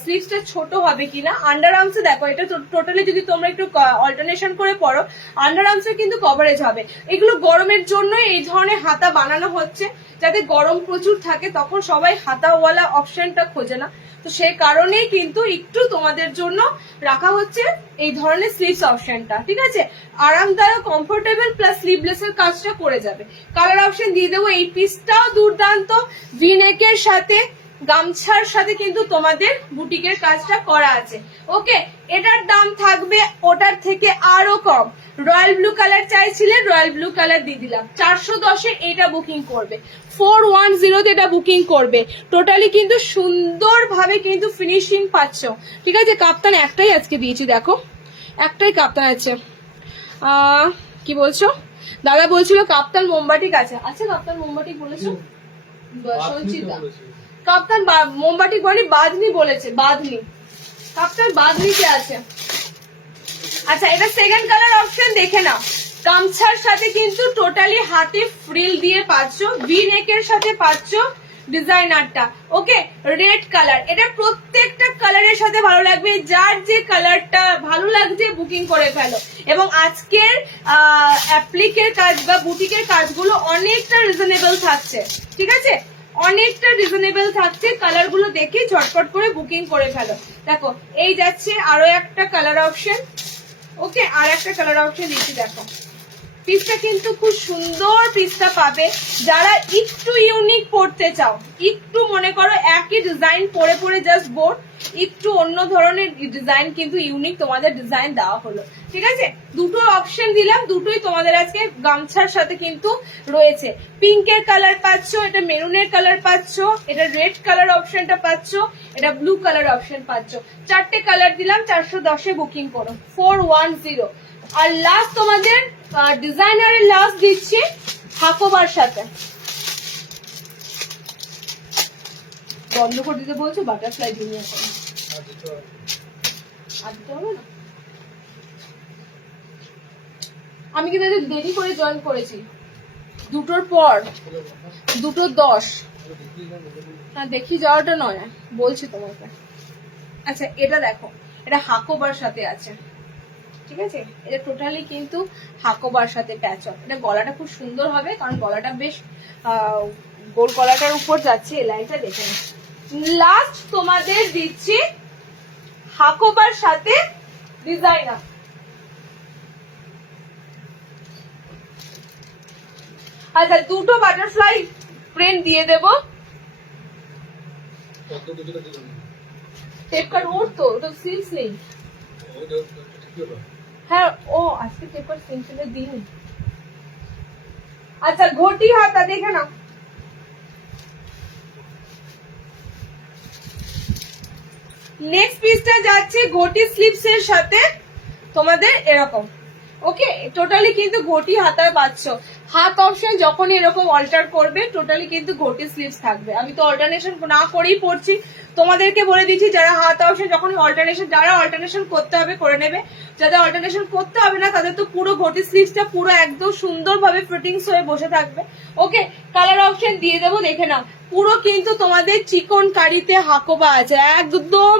স্লিভসটা ছোট হবে কিনা। আন্ডার আর্মসে দেখো, এটা টোটালি যদি তোমরা একটু অল্টারনেশন করে পড়ো, আন্ডার আর্মসে কিন্তু কভারেজ হবে। এগুলো গরমের জন্য এই ধরনের হাতা বানানো হচ্ছে, যাতে গরম প্রচুর থাকে, তখন সবাই হাতাওয়ালা অপশনটা খোঁজে না, তো সেই কারণেই কিন্তু একটু তোমাদের জন্য রাখা হচ্ছে এই ধরনের স্লিভস অপশনটা। ঠিক আছে, আরামদায়ক, কমফোর্টেবল প্লাস স্লিভলেস এর কাজটা করে যাবে। কালার অপশন দিয়ে দেবো। এই পিসটাও দুর্দান্ত, ভি নেকের সাথে গামছার সাথে কিন্তু তোমাদের বুটিকের কাজটা করা আছে। ওকে, এটার দাম থাকবে ওটার থেকে আরো কম। রয়্যাল ব্লু কালার চাইছিলে, রয়্যাল ব্লু কালার দিয়ে দিলাম। 410-এ এটা বুকিং করবে, 410-তে এটা বুকিং করবে। টোটালি কিন্তু সুন্দরভাবে কিন্তু ফিনিশিং পাচ্ছ। ঠিক আছে, কাপ্তান একটাই আজকে দিয়েছি, দেখো একটাই কাপ্তান আছে। কি বলছো দাদা? বলছিল কাপ্তান মোমবাটিক আছে। আচ্ছা, কাপ্তান মোমবাটিক বলেছো সঞ্চিতা? কাপ্তান মোমবাটিক বলি, বাদনি বলেছে, বাদনি, কাপ্তান বাদনিতে আছে। আচ্ছা, এটা সেকেন্ড কালার অপশন দেখে নাও। গামছার সাথে কিন্তু টোটালি হাতে ফ্রিল দিয়ে পাচ্ছ, ভি নেকের সাথে পাচ্ছ ডিজাইনারটা। ওকে, রেড কালার, এটা প্রত্যেকটা কালারের সাথে ভালো লাগবে। যার যে কালারটা ভালো লাগছে বুকিং করে ফেলো। এবং আজকের অ্যাপ্লিকের কাজ বা বুটিকের কাজগুলো অনেকটা রিজনেবল থাকছে। ঠিক আছে, অনেকটা রিজনেবল থাকছে। কালার গুলো দেখে ঝটপট করে বুকিং করে ফেলো। দেখো এই যাচ্ছে আরো একটা কালার অপশন। ওকে, আর একটা কালার অপশন দিচ্ছি। দেখো পিসটা কিন্তু খুব সুন্দর পিসটা পাবে। যারা একটু ইউনিক পড়তে চাও, একটু মনে করো একই ডিজাইন পরে পরে জাস্ট বোর, একটু অন্য ধরনের ডিজাইন কিন্তু ইউনিক তোমাদের ডিজাইন দেওয়া হলো। ঠিক আছে, দুটো অপশন দিলাম, দুটোই তোমাদের আজকে গামছার সাথে কিন্তু রয়েছে। পিঙ্কের কালার পাচ্ছ, এটা মেরুনের কালার পাচ্ছ, এটা রেড কালার অপশনটা পাচ্ছ, এটা ব্লু কালার অপশন পাচ্ছ। চারটে কালার দিলাম, 410-এ বুকিং করো 410। আর লাস্ট তোমাদের ডিজাইনারের লাস্ট দিচ্ছি হাকোবার সাথে। বন্ধ করে দিতে বলছো, বাটারফ্লাই জুনিয়া করে আমি কিন্তু দেরি করে জয়েন করেছি, 2টোর পর 2:10। হ্যাঁ দেখি যাওয়াটা নয়, বলছি তোমাকে। আচ্ছা এটা দেখো, এটা হাকোবার সাথে আছে। ঠিক আছে, এটা টোটালি কিন্তু হাকোবার সাথে প্যাচ আপ। এটা গলাটা খুব সুন্দর হবে, কারণ গলাটা বেশ গোল গলাটার উপর যাচ্ছে। এই লাইনটা দেখে না। লাস্ট তোমাদের দিচ্ছি হাকোবার সাথে ডিজাইনার। আচ্ছা দুটো বাটারফ্লাই প্রিন্ট দিয়ে দেবো। টেপ কাট ওর তো, ওটা সিলস নেই। হ্যাঁ ও আজকে টেপ কাট সিলসের দিন। আচ্ছা ঘটি হাতা দেখে নাও। নেক্সট পিসটা যাচ্ছে ঘটি স্লিপস এর সাথে তোমাদের এরকম। ওকে, টোটালি কিন্তু ঘটি হাতা পাচ্ছ। হাত অপশন যখন এরকম অল্টার করবে টোটালি কিন্তু ঘটি স্লিভস থাকবে। আমি তো অল্টারনেশন না করেই পড়ছি, তোমাদেরকে বলে দিচ্ছি যারা হাত অপশন যখন অল্টারনেশন, যারা অল্টারনেশন করতে হবে করে নেবে, যাদের অল্টারনেশন করতে হবে না তাদের তো পুরো ঘটি স্লিভসটা পুরো একদম সুন্দরভাবে ফিটিংস হয়ে বসে থাকবে। ওকে, কালার অপশন দিয়ে দেবো, দেখে নাও। পুরো কিন্তু তোমাদের চিকন কারিতে হাকোবা আছে, একদম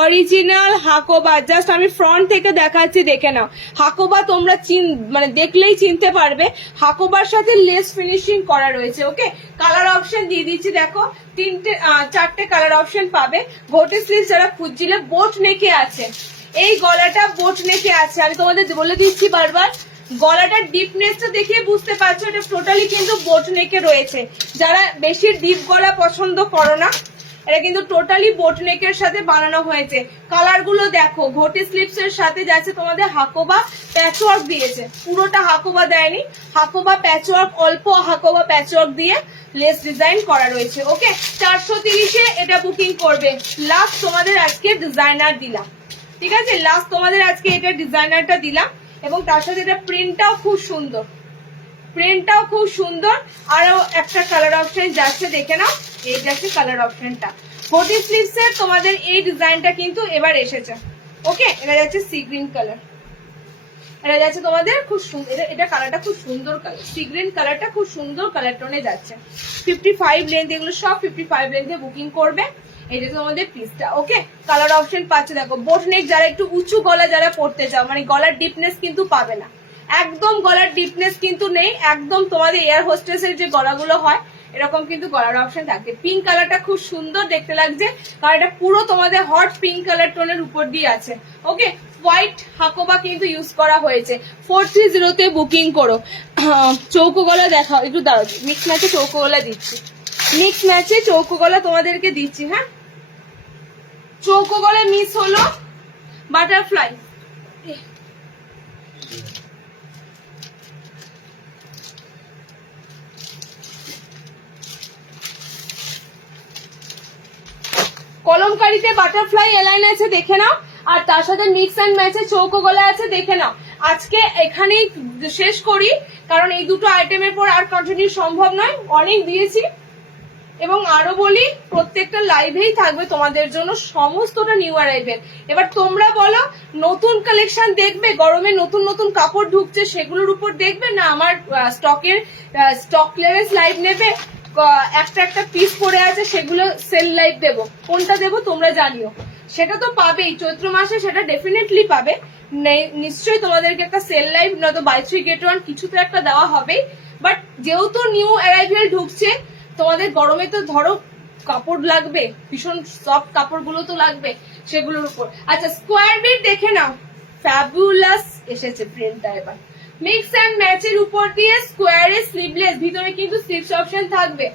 অরিজিনাল হাকোবা। জাস্ট আমি ফ্রন্ট থেকে দেখাচ্ছি, দেখে নাও। হাকোবা তোমরা মানে দেখলেই চিনতে পারবে। হাকোবার সাথে লেস ফিনিশিং করা রয়েছে। ওকে, কালার অপশন দিয়ে দিচ্ছি। দেখো 4টে কালার অপশন পাবে। ঘটি স্লিভ যারা খুঁজছিলে, বোট নেকে আছে, এই গলাটা বোট নেকে আছে। আমি তোমাদের বলে দিচ্ছি বারবার, গলাটার ডিপনেসটা দেখে বুঝতে পারছো এটা টোটালি কিন্তু বোট নেকে রয়েছে। যারা বেশি ডিপ গলা পছন্দ করো না, এটা কিন্তু টোটালি বোট নেকের সাথে বানানো হয়েছে। কালার গুলো দেখো, ঘটি স্লিপস এর সাথে যাচ্ছে তোমাদের হাকোবা প্যাচওয়ার্ক দিয়েছে, পুরোটা হাকোবা দেয়নি, হাকোবা প্যাচওয়ার্ক, অল্প হাকোবা প্যাচওয়ার্ক দিয়ে লেস ডিজাইন করা রয়েছে। ওকে, 430-এ এটা বুকিং করবে। লাস্ট তোমাদের আজকে ডিজাইনার দিলাম। ঠিক আছে, লাস্ট তোমাদের আজকে এটা ডিজাইনারটা দিলাম, এবং তার সাথে এটা প্রিন্টটাও খুব সুন্দর, প্রিন্টটাও খুব সুন্দর। আরো একটা কালার অপশন যাচ্ছে, দেখে নাও। এই যাচ্ছে কালার অপশনটা। ঘটি স্লিভস এর তোমাদের এই ডিজাইনটা কিন্তু এবার এসেছে। ওকে, এটা যাচ্ছে সি গ্রিন কালার, এটা যাচ্ছে তোমাদের খুব সুন্দর, এটা কালারটা খুব সুন্দর কালার, সি গ্রিন কালারটা খুব সুন্দর কালার টোনে যাচ্ছে। 55 লেন্থ, এগুলো সব 55 লেন্থে বুকিং করবে। এটা তোমাদের পিসটা। ওকে, কালার অপশন পাচ্ছে দেখো। বোট নেক যারা একটু উঁচু গলা যারা পড়তে চাও, মানে গলার ডিপনেস কিন্তু পাবে না, একদম গলার ডিপনেস কিন্তু নেই, একদম তোমাদের এয়ার হোস্টেসের যে গলাগুলো হয় এরকম কিন্তু গলার অপশন থাকবে। পিঙ্ক কালারটা খুব সুন্দর দেখতে লাগছে, কারণ এটা পুরো তোমাদের হট পিঙ্ক কালার টোনের উপর দিয়ে আছে। ওকে, হোয়াইট হাকোবা কিন্তু ইউজ করা হয়েছে। 430-তে বুকিং করো। চৌকো গলা দেখাও একটু, দাঁড়াও, মিক্স ম্যাচে চৌকো গলা দিচ্ছি, মিক্স ম্যাচে চৌকো গলা তোমাদেরকে দিচ্ছি। হ্যাঁ, চৌকো গলা মিস হলো বাটারফ্লাই। কলমকারিতে বাটারফ্লাই এলাইন আছে, দেখে নাও। আর তার সাথে মিক্স অ্যান্ড ম্যাচে চৌকো গলা আছে, দেখে নাও। আজকে এখানেই শেষ করি, কারণ এই দুটো আইটেমের পর আর কন্টিনিউ সম্ভব নয়, অনেক দিয়েছি। এবং আরো বলি, প্রত্যেকটা লাইভেই থাকবে তোমাদের জন্য সমস্তটা নিউ অ্যারাইভেল। এবার তোমরা বলো, নতুন কালেকশন দেখবে, গরমে নতুন নতুন কাপড় ঢুকছে সেগুলোর উপর দেখবে, না আমার স্টক ক্লিয়ারেন্স লাইভ নেবে, একটা একটা পিস পড়ে আছে সেগুলো সেল লাইভ দেবো, কোনটা দেবো তোমরা জানিও। সেটা তো পাবেই, চৈত্র মাসে সেটা ডেফিনেটলি পাবে। নিশ্চয়ই তোমাদেরকে একটা সেল লাইভ নয়তো বাই 3 get 1 কিছু তো একটা দেওয়া হবেই। বাট যেহেতু নিউ অ্যারাইভেল ঢুকছে, তোমাদের গরমে তো ধরো কাপড় লাগবে, ভীষণ সফট কাপড়গুলো তো লাগবে সেগুলোর উপর। আচ্ছা স্কোয়ার বিট দেখে নাও, ফ্যাবুলাস এসেছে প্রিন্টটা। এবার মিক্স এন্ড ম্যাচের উপর দিয়ে স্কোয়ারে স্লিভলেস, ভিতরে কিন্তু স্লিভস অপশন থাকবে।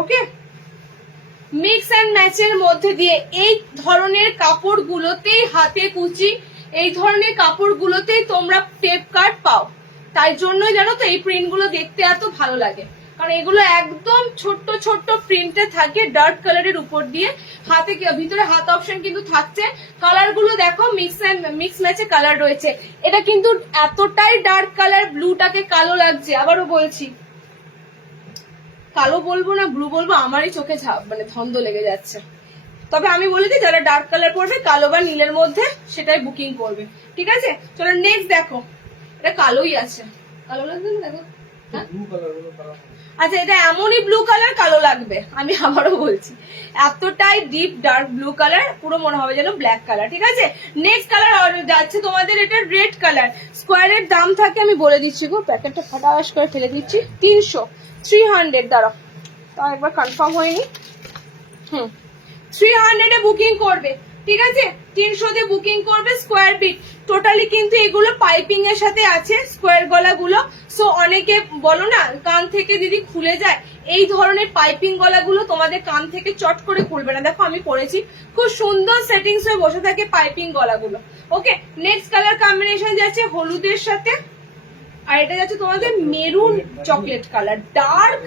ওকে, মিক্স এন্ড ম্যাচের মধ্যে দিয়ে এই ধরনের কাপড়গুলোতেই হাতে কুচি, এই ধরনের কাপড়গুলোতেই তোমরা টেপ কাট পাও। তাই জন্যই জানো তো এই প্রিন্টগুলো দেখতে এত ভালো লাগে, কারণ এগুলো একদম ছোট্ট ছোট্ট প্রিন্টে থাকে ডার্ক কালারের উপর দিয়ে। হাতে ভিতরে হাত অপশন কিন্তু থাকছে। কালার গুলো দেখো মিক্স ম্যাচে কালার রয়েছে। এটা কিন্তু এতটাই ডার্ক কালার, ব্লুটাকে কালো লাগছে। আবারও বলছি, কালো বলবো না ব্লু বলবো, আমারই চোখে মানে ধন্দ লেগে যাচ্ছে। তবে আমি বলি যে যারা ডার্ক কালার পরবে, কালো বা নীলের মধ্যে, সেটাই বুকিং করবে। ঠিক আছে, চলো নেক্সট দেখো। এটা কালোই আছে, কালো লাগবে না দেখো। আচ্ছা এটা এমনই ব্লু কালার, কালো লাগবে। আমি আবারও বলছি, এতটাই ডিপ ডার্ক ব্লু কালার, পুরো মনে হবে যেন ব্ল্যাক কালার। ঠিক আছে, নেক্সট কালার যাচ্ছে তোমাদের এটা রেড কালার। স্কোয়ারের দাম থাকে আমি বলে দিচ্ছি গো, প্যাকেটটা ফাটাস করে ফেলে দিচ্ছি। 300 দাঁড়াও, তাও একবার কনফার্ম হয়নি। 300 এ বুকিং করবে। ঠিক আছে, 300 দিয়ে বুকিং করবে। স্কোয়ার বিট টোটালি কিন্তু এগুলো পাইপিং এর সাথে আছে, স্কোয়ার গলাগুলো। সো অনেকে বলো না কান থেকে দিদি খুলে যায়, এই ধরনের পাইপিং গলাগুলো তোমাদের কান থেকে চট করে খুলবে না। দেখো আমি পরেছি, খুব সুন্দর সেটিংস হয়ে বসে থাকে পাইপিং গলাগুলো। ওকে, নেক্সট কালার কম্বিনেশন যাচ্ছে হলুদের সাথে, আর এটা যাচ্ছে তোমাদের মেরুন চকলেট কালার, ডার্ক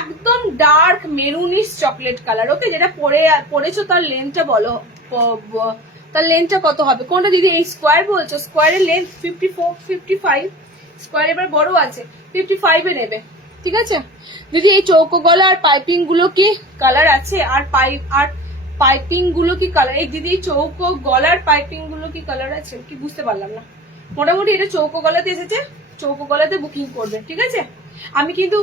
একদম ডার্ক মেরুনিশ চকলেট কালার। ওকে, যেটা পরেছো তার লেন্থটা বলো, তার লেন্থটা কত হবে? কোনটা দিদি? এই স্কোয়ার বলছো? স্কোয়ারের লেন্থ 54 55, স্কোয়ার এবার বড় আছে, 55 এ নেবে। ঠিক আছে দিদি, এই চৌকো গলা আর পাইপিং গুলো কি কালার আছে? আর পাইপিং গুলো কি কালার? এই দিদি চৌকো গলার পাইপিং গুলো কি কালার আছে? কি বুঝতে পারলাম না। মোটামুটি এটা চৌকো গলাতে এসেছে, চৌকো গলাতে বুকিং করবে। ঠিক আছে, আমি কিন্তু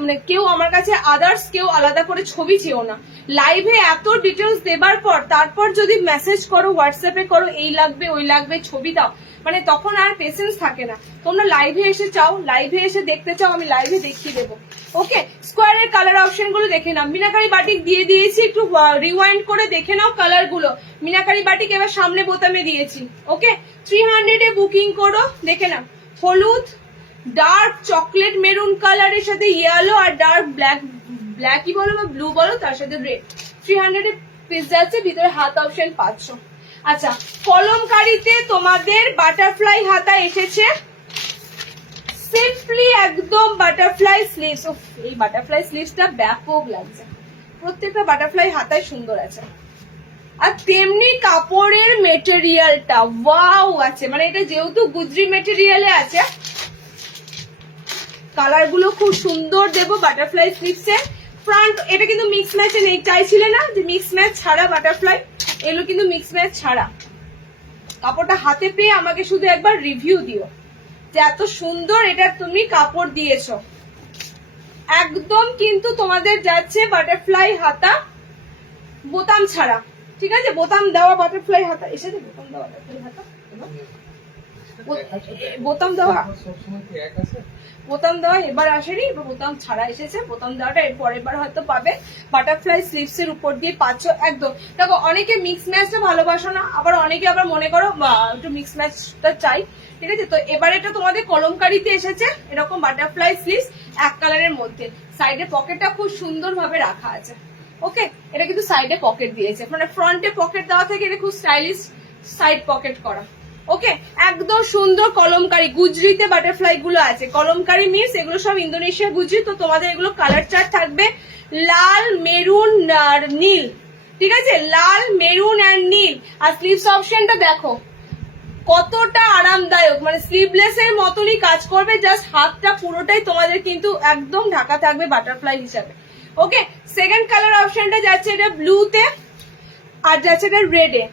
মানে কেউ আমার কাছে আদার্স কেউ আলাদা করে ছবি চেও না। লাইভে এত ডিটেলস দেবার পর তারপর যদি মেসেজ করো, হোয়াটসঅ্যাপে করো, এই লাগবে ওই লাগবে ছবি দাও, মানে তখন আর পেশেন্স থাকে না। তোমরা লাইভে এসে চাও, লাইভে এসে দেখতে চাও, আমি লাইভে দেখিয়ে দেবো। ওকে, স্কোয়ারের কালার অপশন গুলো দেখে নাও। মিনাকারি বাটিক দিয়ে দিয়েছি, একটু রিওয়াইন্ড করে দেখে নাও কালার গুলো। মিনাকারি বাটিক এবার সামনে বোতামে দিয়েছি। ওকে, 300 এ বুকিং করো, দেখে নাও। হলুদ, ডার্ক চকলেট মেরুন কালারের সাথে ইয়েলো আর ডার্ক ব্ল্যাকই বলো বা ব্লু বলো, তার সাথে রেড। 300 এ পিস যাচ্ছে, ভিতরে হাত অপশন 500। আচ্ছা, কলমকারিতে তোমাদের বাটারফ্লাই হাতা এসেছে, সিম্পলি একদম বাটারফ্লাই স্লিভস। এই বাটারফ্লাই স্লিভসটা ব্যাপক লাগছে, প্রত্যেকটা বাটারফ্লাই হাতায় সুন্দর আছে। আর তেমনি কাপড়ের মেটেরিয়ালটা ওয়াও আছে, মানে এটা যেহেতু গুজরি মেটেরিয়ালে আছে, কালার গুলো খুব সুন্দর দেবো বাটারফ্লাই স্লিভসে। ফ্রন্ট এটা কিন্তু মিক্স ম্যাচে নেই, চাইছিলে না যে মিক্স ম্যাচ ছাড়া বাটারফ্লাই, এগুলো কিন্তু মিক্স ম্যাচ ছাড়া। কাপড়টা হাতে পেয়ে আমাকে শুধু একবার রিভিউ দিও যে এত সুন্দর এটা তুমি কাপড় দিয়েছো। একদম কিন্তু তোমাদের যাচ্ছে বাটারফ্লাই হাতা, বোতাম ছাড়া। ঠিক আছে, বোতাম দেওয়া বাটারফ্লাই হাতা এসেছে, বোতাম দেওয়া বাটারফ্লাই হাতা, বোতাম দেওয়া এবার আসেনি, বোতাম ছাড়া এসেছে। বোতাম দেওয়াটা এর পরের বার হয়তো পাবে। বাটারফ্লাই স্লিভস এর উপর দিয়ে পাচ্ছ একদম। দেখো অনেকে মিক্স ম্যাচটা ভালোবাসো না, আবার অনেকে আবার মনে করো একটু মিক্স ম্যাচটা চাই। ঠিক আছে, তো এবার এটা তোমাদের কলমকারিতে এসেছে, এরকম বাটারফ্লাই স্লিভস এক কালারের মধ্যে। সাইডে পকেটটা খুব সুন্দর ভাবে রাখা আছে। ওকে, এটা কিন্তু সাইডে পকেট দিয়েছে, মানে ফ্রন্টে পকেট দেওয়া থেকে এটা খুব স্টাইলিশ সাইড পকেট করা। ওকে, একদম সুন্দর কলমকারি, গুজরিতে বাটারফ্লাই গুলো আছে। কলমকারি মিন্স এগুলো সব ইন্দোনেশিয়া গুজরি। তো তোমাদের এগুলো কালার চার্ট থাকবে লাল, মেরুন আর নীল। ঠিক আছে, লাল, মেরুন আর নীল। আর স্লিভস অপশনটা দেখো কতটা আরামদায়ক, মানে স্লিভলেস এর মতনই কাজ করবে, জাস্ট হাতটা পুরোটাই তোমাদের কিন্তু একদম ঢাকা থাকবে বাটারফ্লাই হিসাবে। ওকে, সেকেন্ড কালার অপশনটা যাচ্ছে এটা ব্লুতে, আর যাচ্ছে এটা রেডে।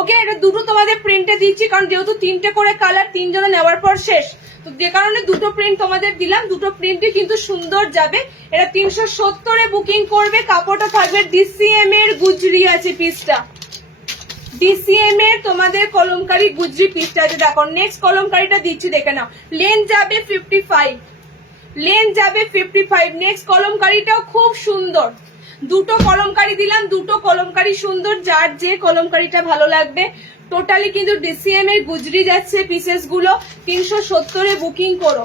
ওকে, এটা দুটো তোমাদের প্রিন্টে দিচ্ছি, কারণ যেহেতু 3টে করে কালার, 3 জনে নেওয়ার পর শেষ, তো যে কারণে দুটো প্রিন্ট তোমাদের দিলাম। দুটো প্রিন্টই কিন্তু সুন্দর যাবে। এটা 370 এ বুকিং করবে। কাপড়টা থাকবে ডিসিএম এর গুজরি আছে পিসটা, ডিসিএম এর তোমাদের কলমকারি গুজরি পিসটা আছে। দেখো নেক্সট কলমকারিটা দিচ্ছি, দেখে নাও। লেন্থ যাবে 55, লেন যাবে 55। নেক্সট কলমকারিটাও খুব সুন্দর, দুটো কলমকারি দিলাম, দুটো কলমকারি সুন্দর, যার যে কলমকারিটা ভালো লাগবে। টোটালি কিন্তু ডিসিএম এর গুজরি যাচ্ছে পিসেস গুলো, 370-এ বুকিং করো।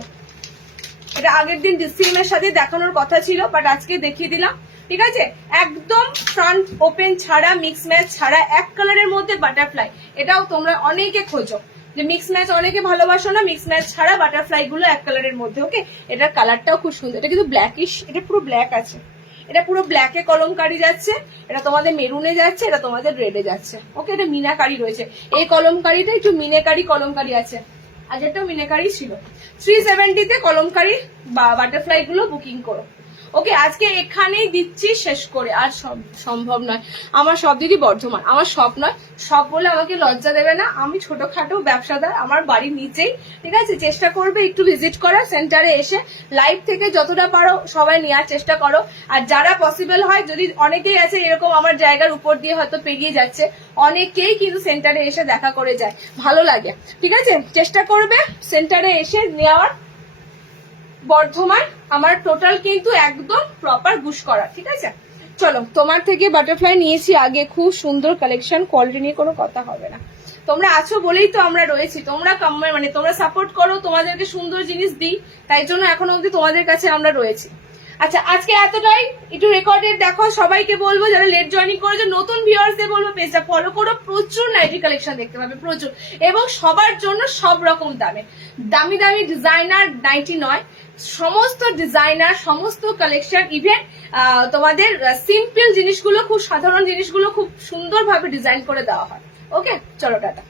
এটা আগের দিন ডিসিএম এর সাথে দেখানোর কথা ছিল, বাট আজকে দেখিয়ে দিলাম, ঠিক আছে। একদম ফ্রন্ট ওপেন ছাড়া, মিক্স ম্যাচ ছাড়া, এক কালারের মধ্যে বাটারফ্লাই। এটাও তোমরা অনেকে খোঁজো যে মিক্স ম্যাচ, অনেকে ভালোবাসো না, মিক্স ম্যাচ ছাড়া বাটারফ্লাই গুলো এক কালারের মধ্যে। ওকে, এটার কালারটাও খুব সুন্দর, এটা কিন্তু ব্ল্যাকিশ, এটা পুরো ব্ল্যাক আছে, এটা পুরো ব্ল্যাকে কলমকারি যাচ্ছে, এটা তোমাদের মেরুনে যাচ্ছে, এটা তোমাদের রেডে যাচ্ছে। ওকে, এটা মিনাকারি রয়েছে, এই কলমকারিটা একটু মিনেকারি কলমকারি আছে, আর যেটাও মিনেকারি ছিল। 370-তে কলমকারি বা বাটারফ্লাই গুলো বুকিং করো। ওকে, আজকে এখানেই দিচ্ছি শেষ করে, আর সব সম্ভব নয়। আমার সব দিদি বর্ধমান, আমার সব নয়, সব বলে আমাকে লজ্জা দেবে না, আমি ছোটখাটো ব্যবসাদার, আমার বাড়ির নিচেই, ঠিক আছে। চেষ্টা করবে একটু ভিজিট করার, সেন্টারে এসে লাইভ থেকে যতটা পারো সবাই নেওয়ার চেষ্টা করো। আর যারা পসিবল হয়, যদি অনেকেই আছে এরকম আমার জায়গার উপর দিয়ে হয়তো পেরিয়ে যাচ্ছে, অনেকেই কিন্তু সেন্টারে এসে দেখা করে যায়, ভালো লাগে, ঠিক আছে। চেষ্টা করবে সেন্টারে এসে নেওয়ার। বর্ধমান আমার টোটাল কিন্তু একদম প্রপার বুশ করা, ঠিক আছে। চলো, তোমার থেকে বাটারফ্লাই নিয়েছি আগে, খুব সুন্দর কালেকশন, কোয়ালিটি নিয়ে কোনো কথা হবে না। তোমরা আছো বলেই তো আমরা রয়েছি, তোমরা মানে তোমরা সাপোর্ট করো, তোমাদেরকে সুন্দর জিনিস দিই, তাই জন্য এখনো অব্দি তোমাদের কাছে আমরা রয়েছি। আচ্ছা, আজকে এতটাই, একটু রেকর্ডেড দেখো। সবাইকে বলবো যারা লেট জয়েনিং করেছে, নতুন ভিউয়ার্সদের বলবো পেজটা ফলো করো, প্রচুর নাইটি কালেকশন দেখতে পাবে, প্রচুর, এবং সবার জন্য সব রকম দামে। দামি দামি ডিজাইনার নাইটি নয়, সমস্ত ডিজাইনার, সমস্ত কালেকশন, ইভেন তোমাদের সিম্পল জিনিসগুলো, খুব সাধারণ জিনিসগুলো খুব সুন্দরভাবে ডিজাইন করে দেওয়া হয়। ওকে, চলো টাটা।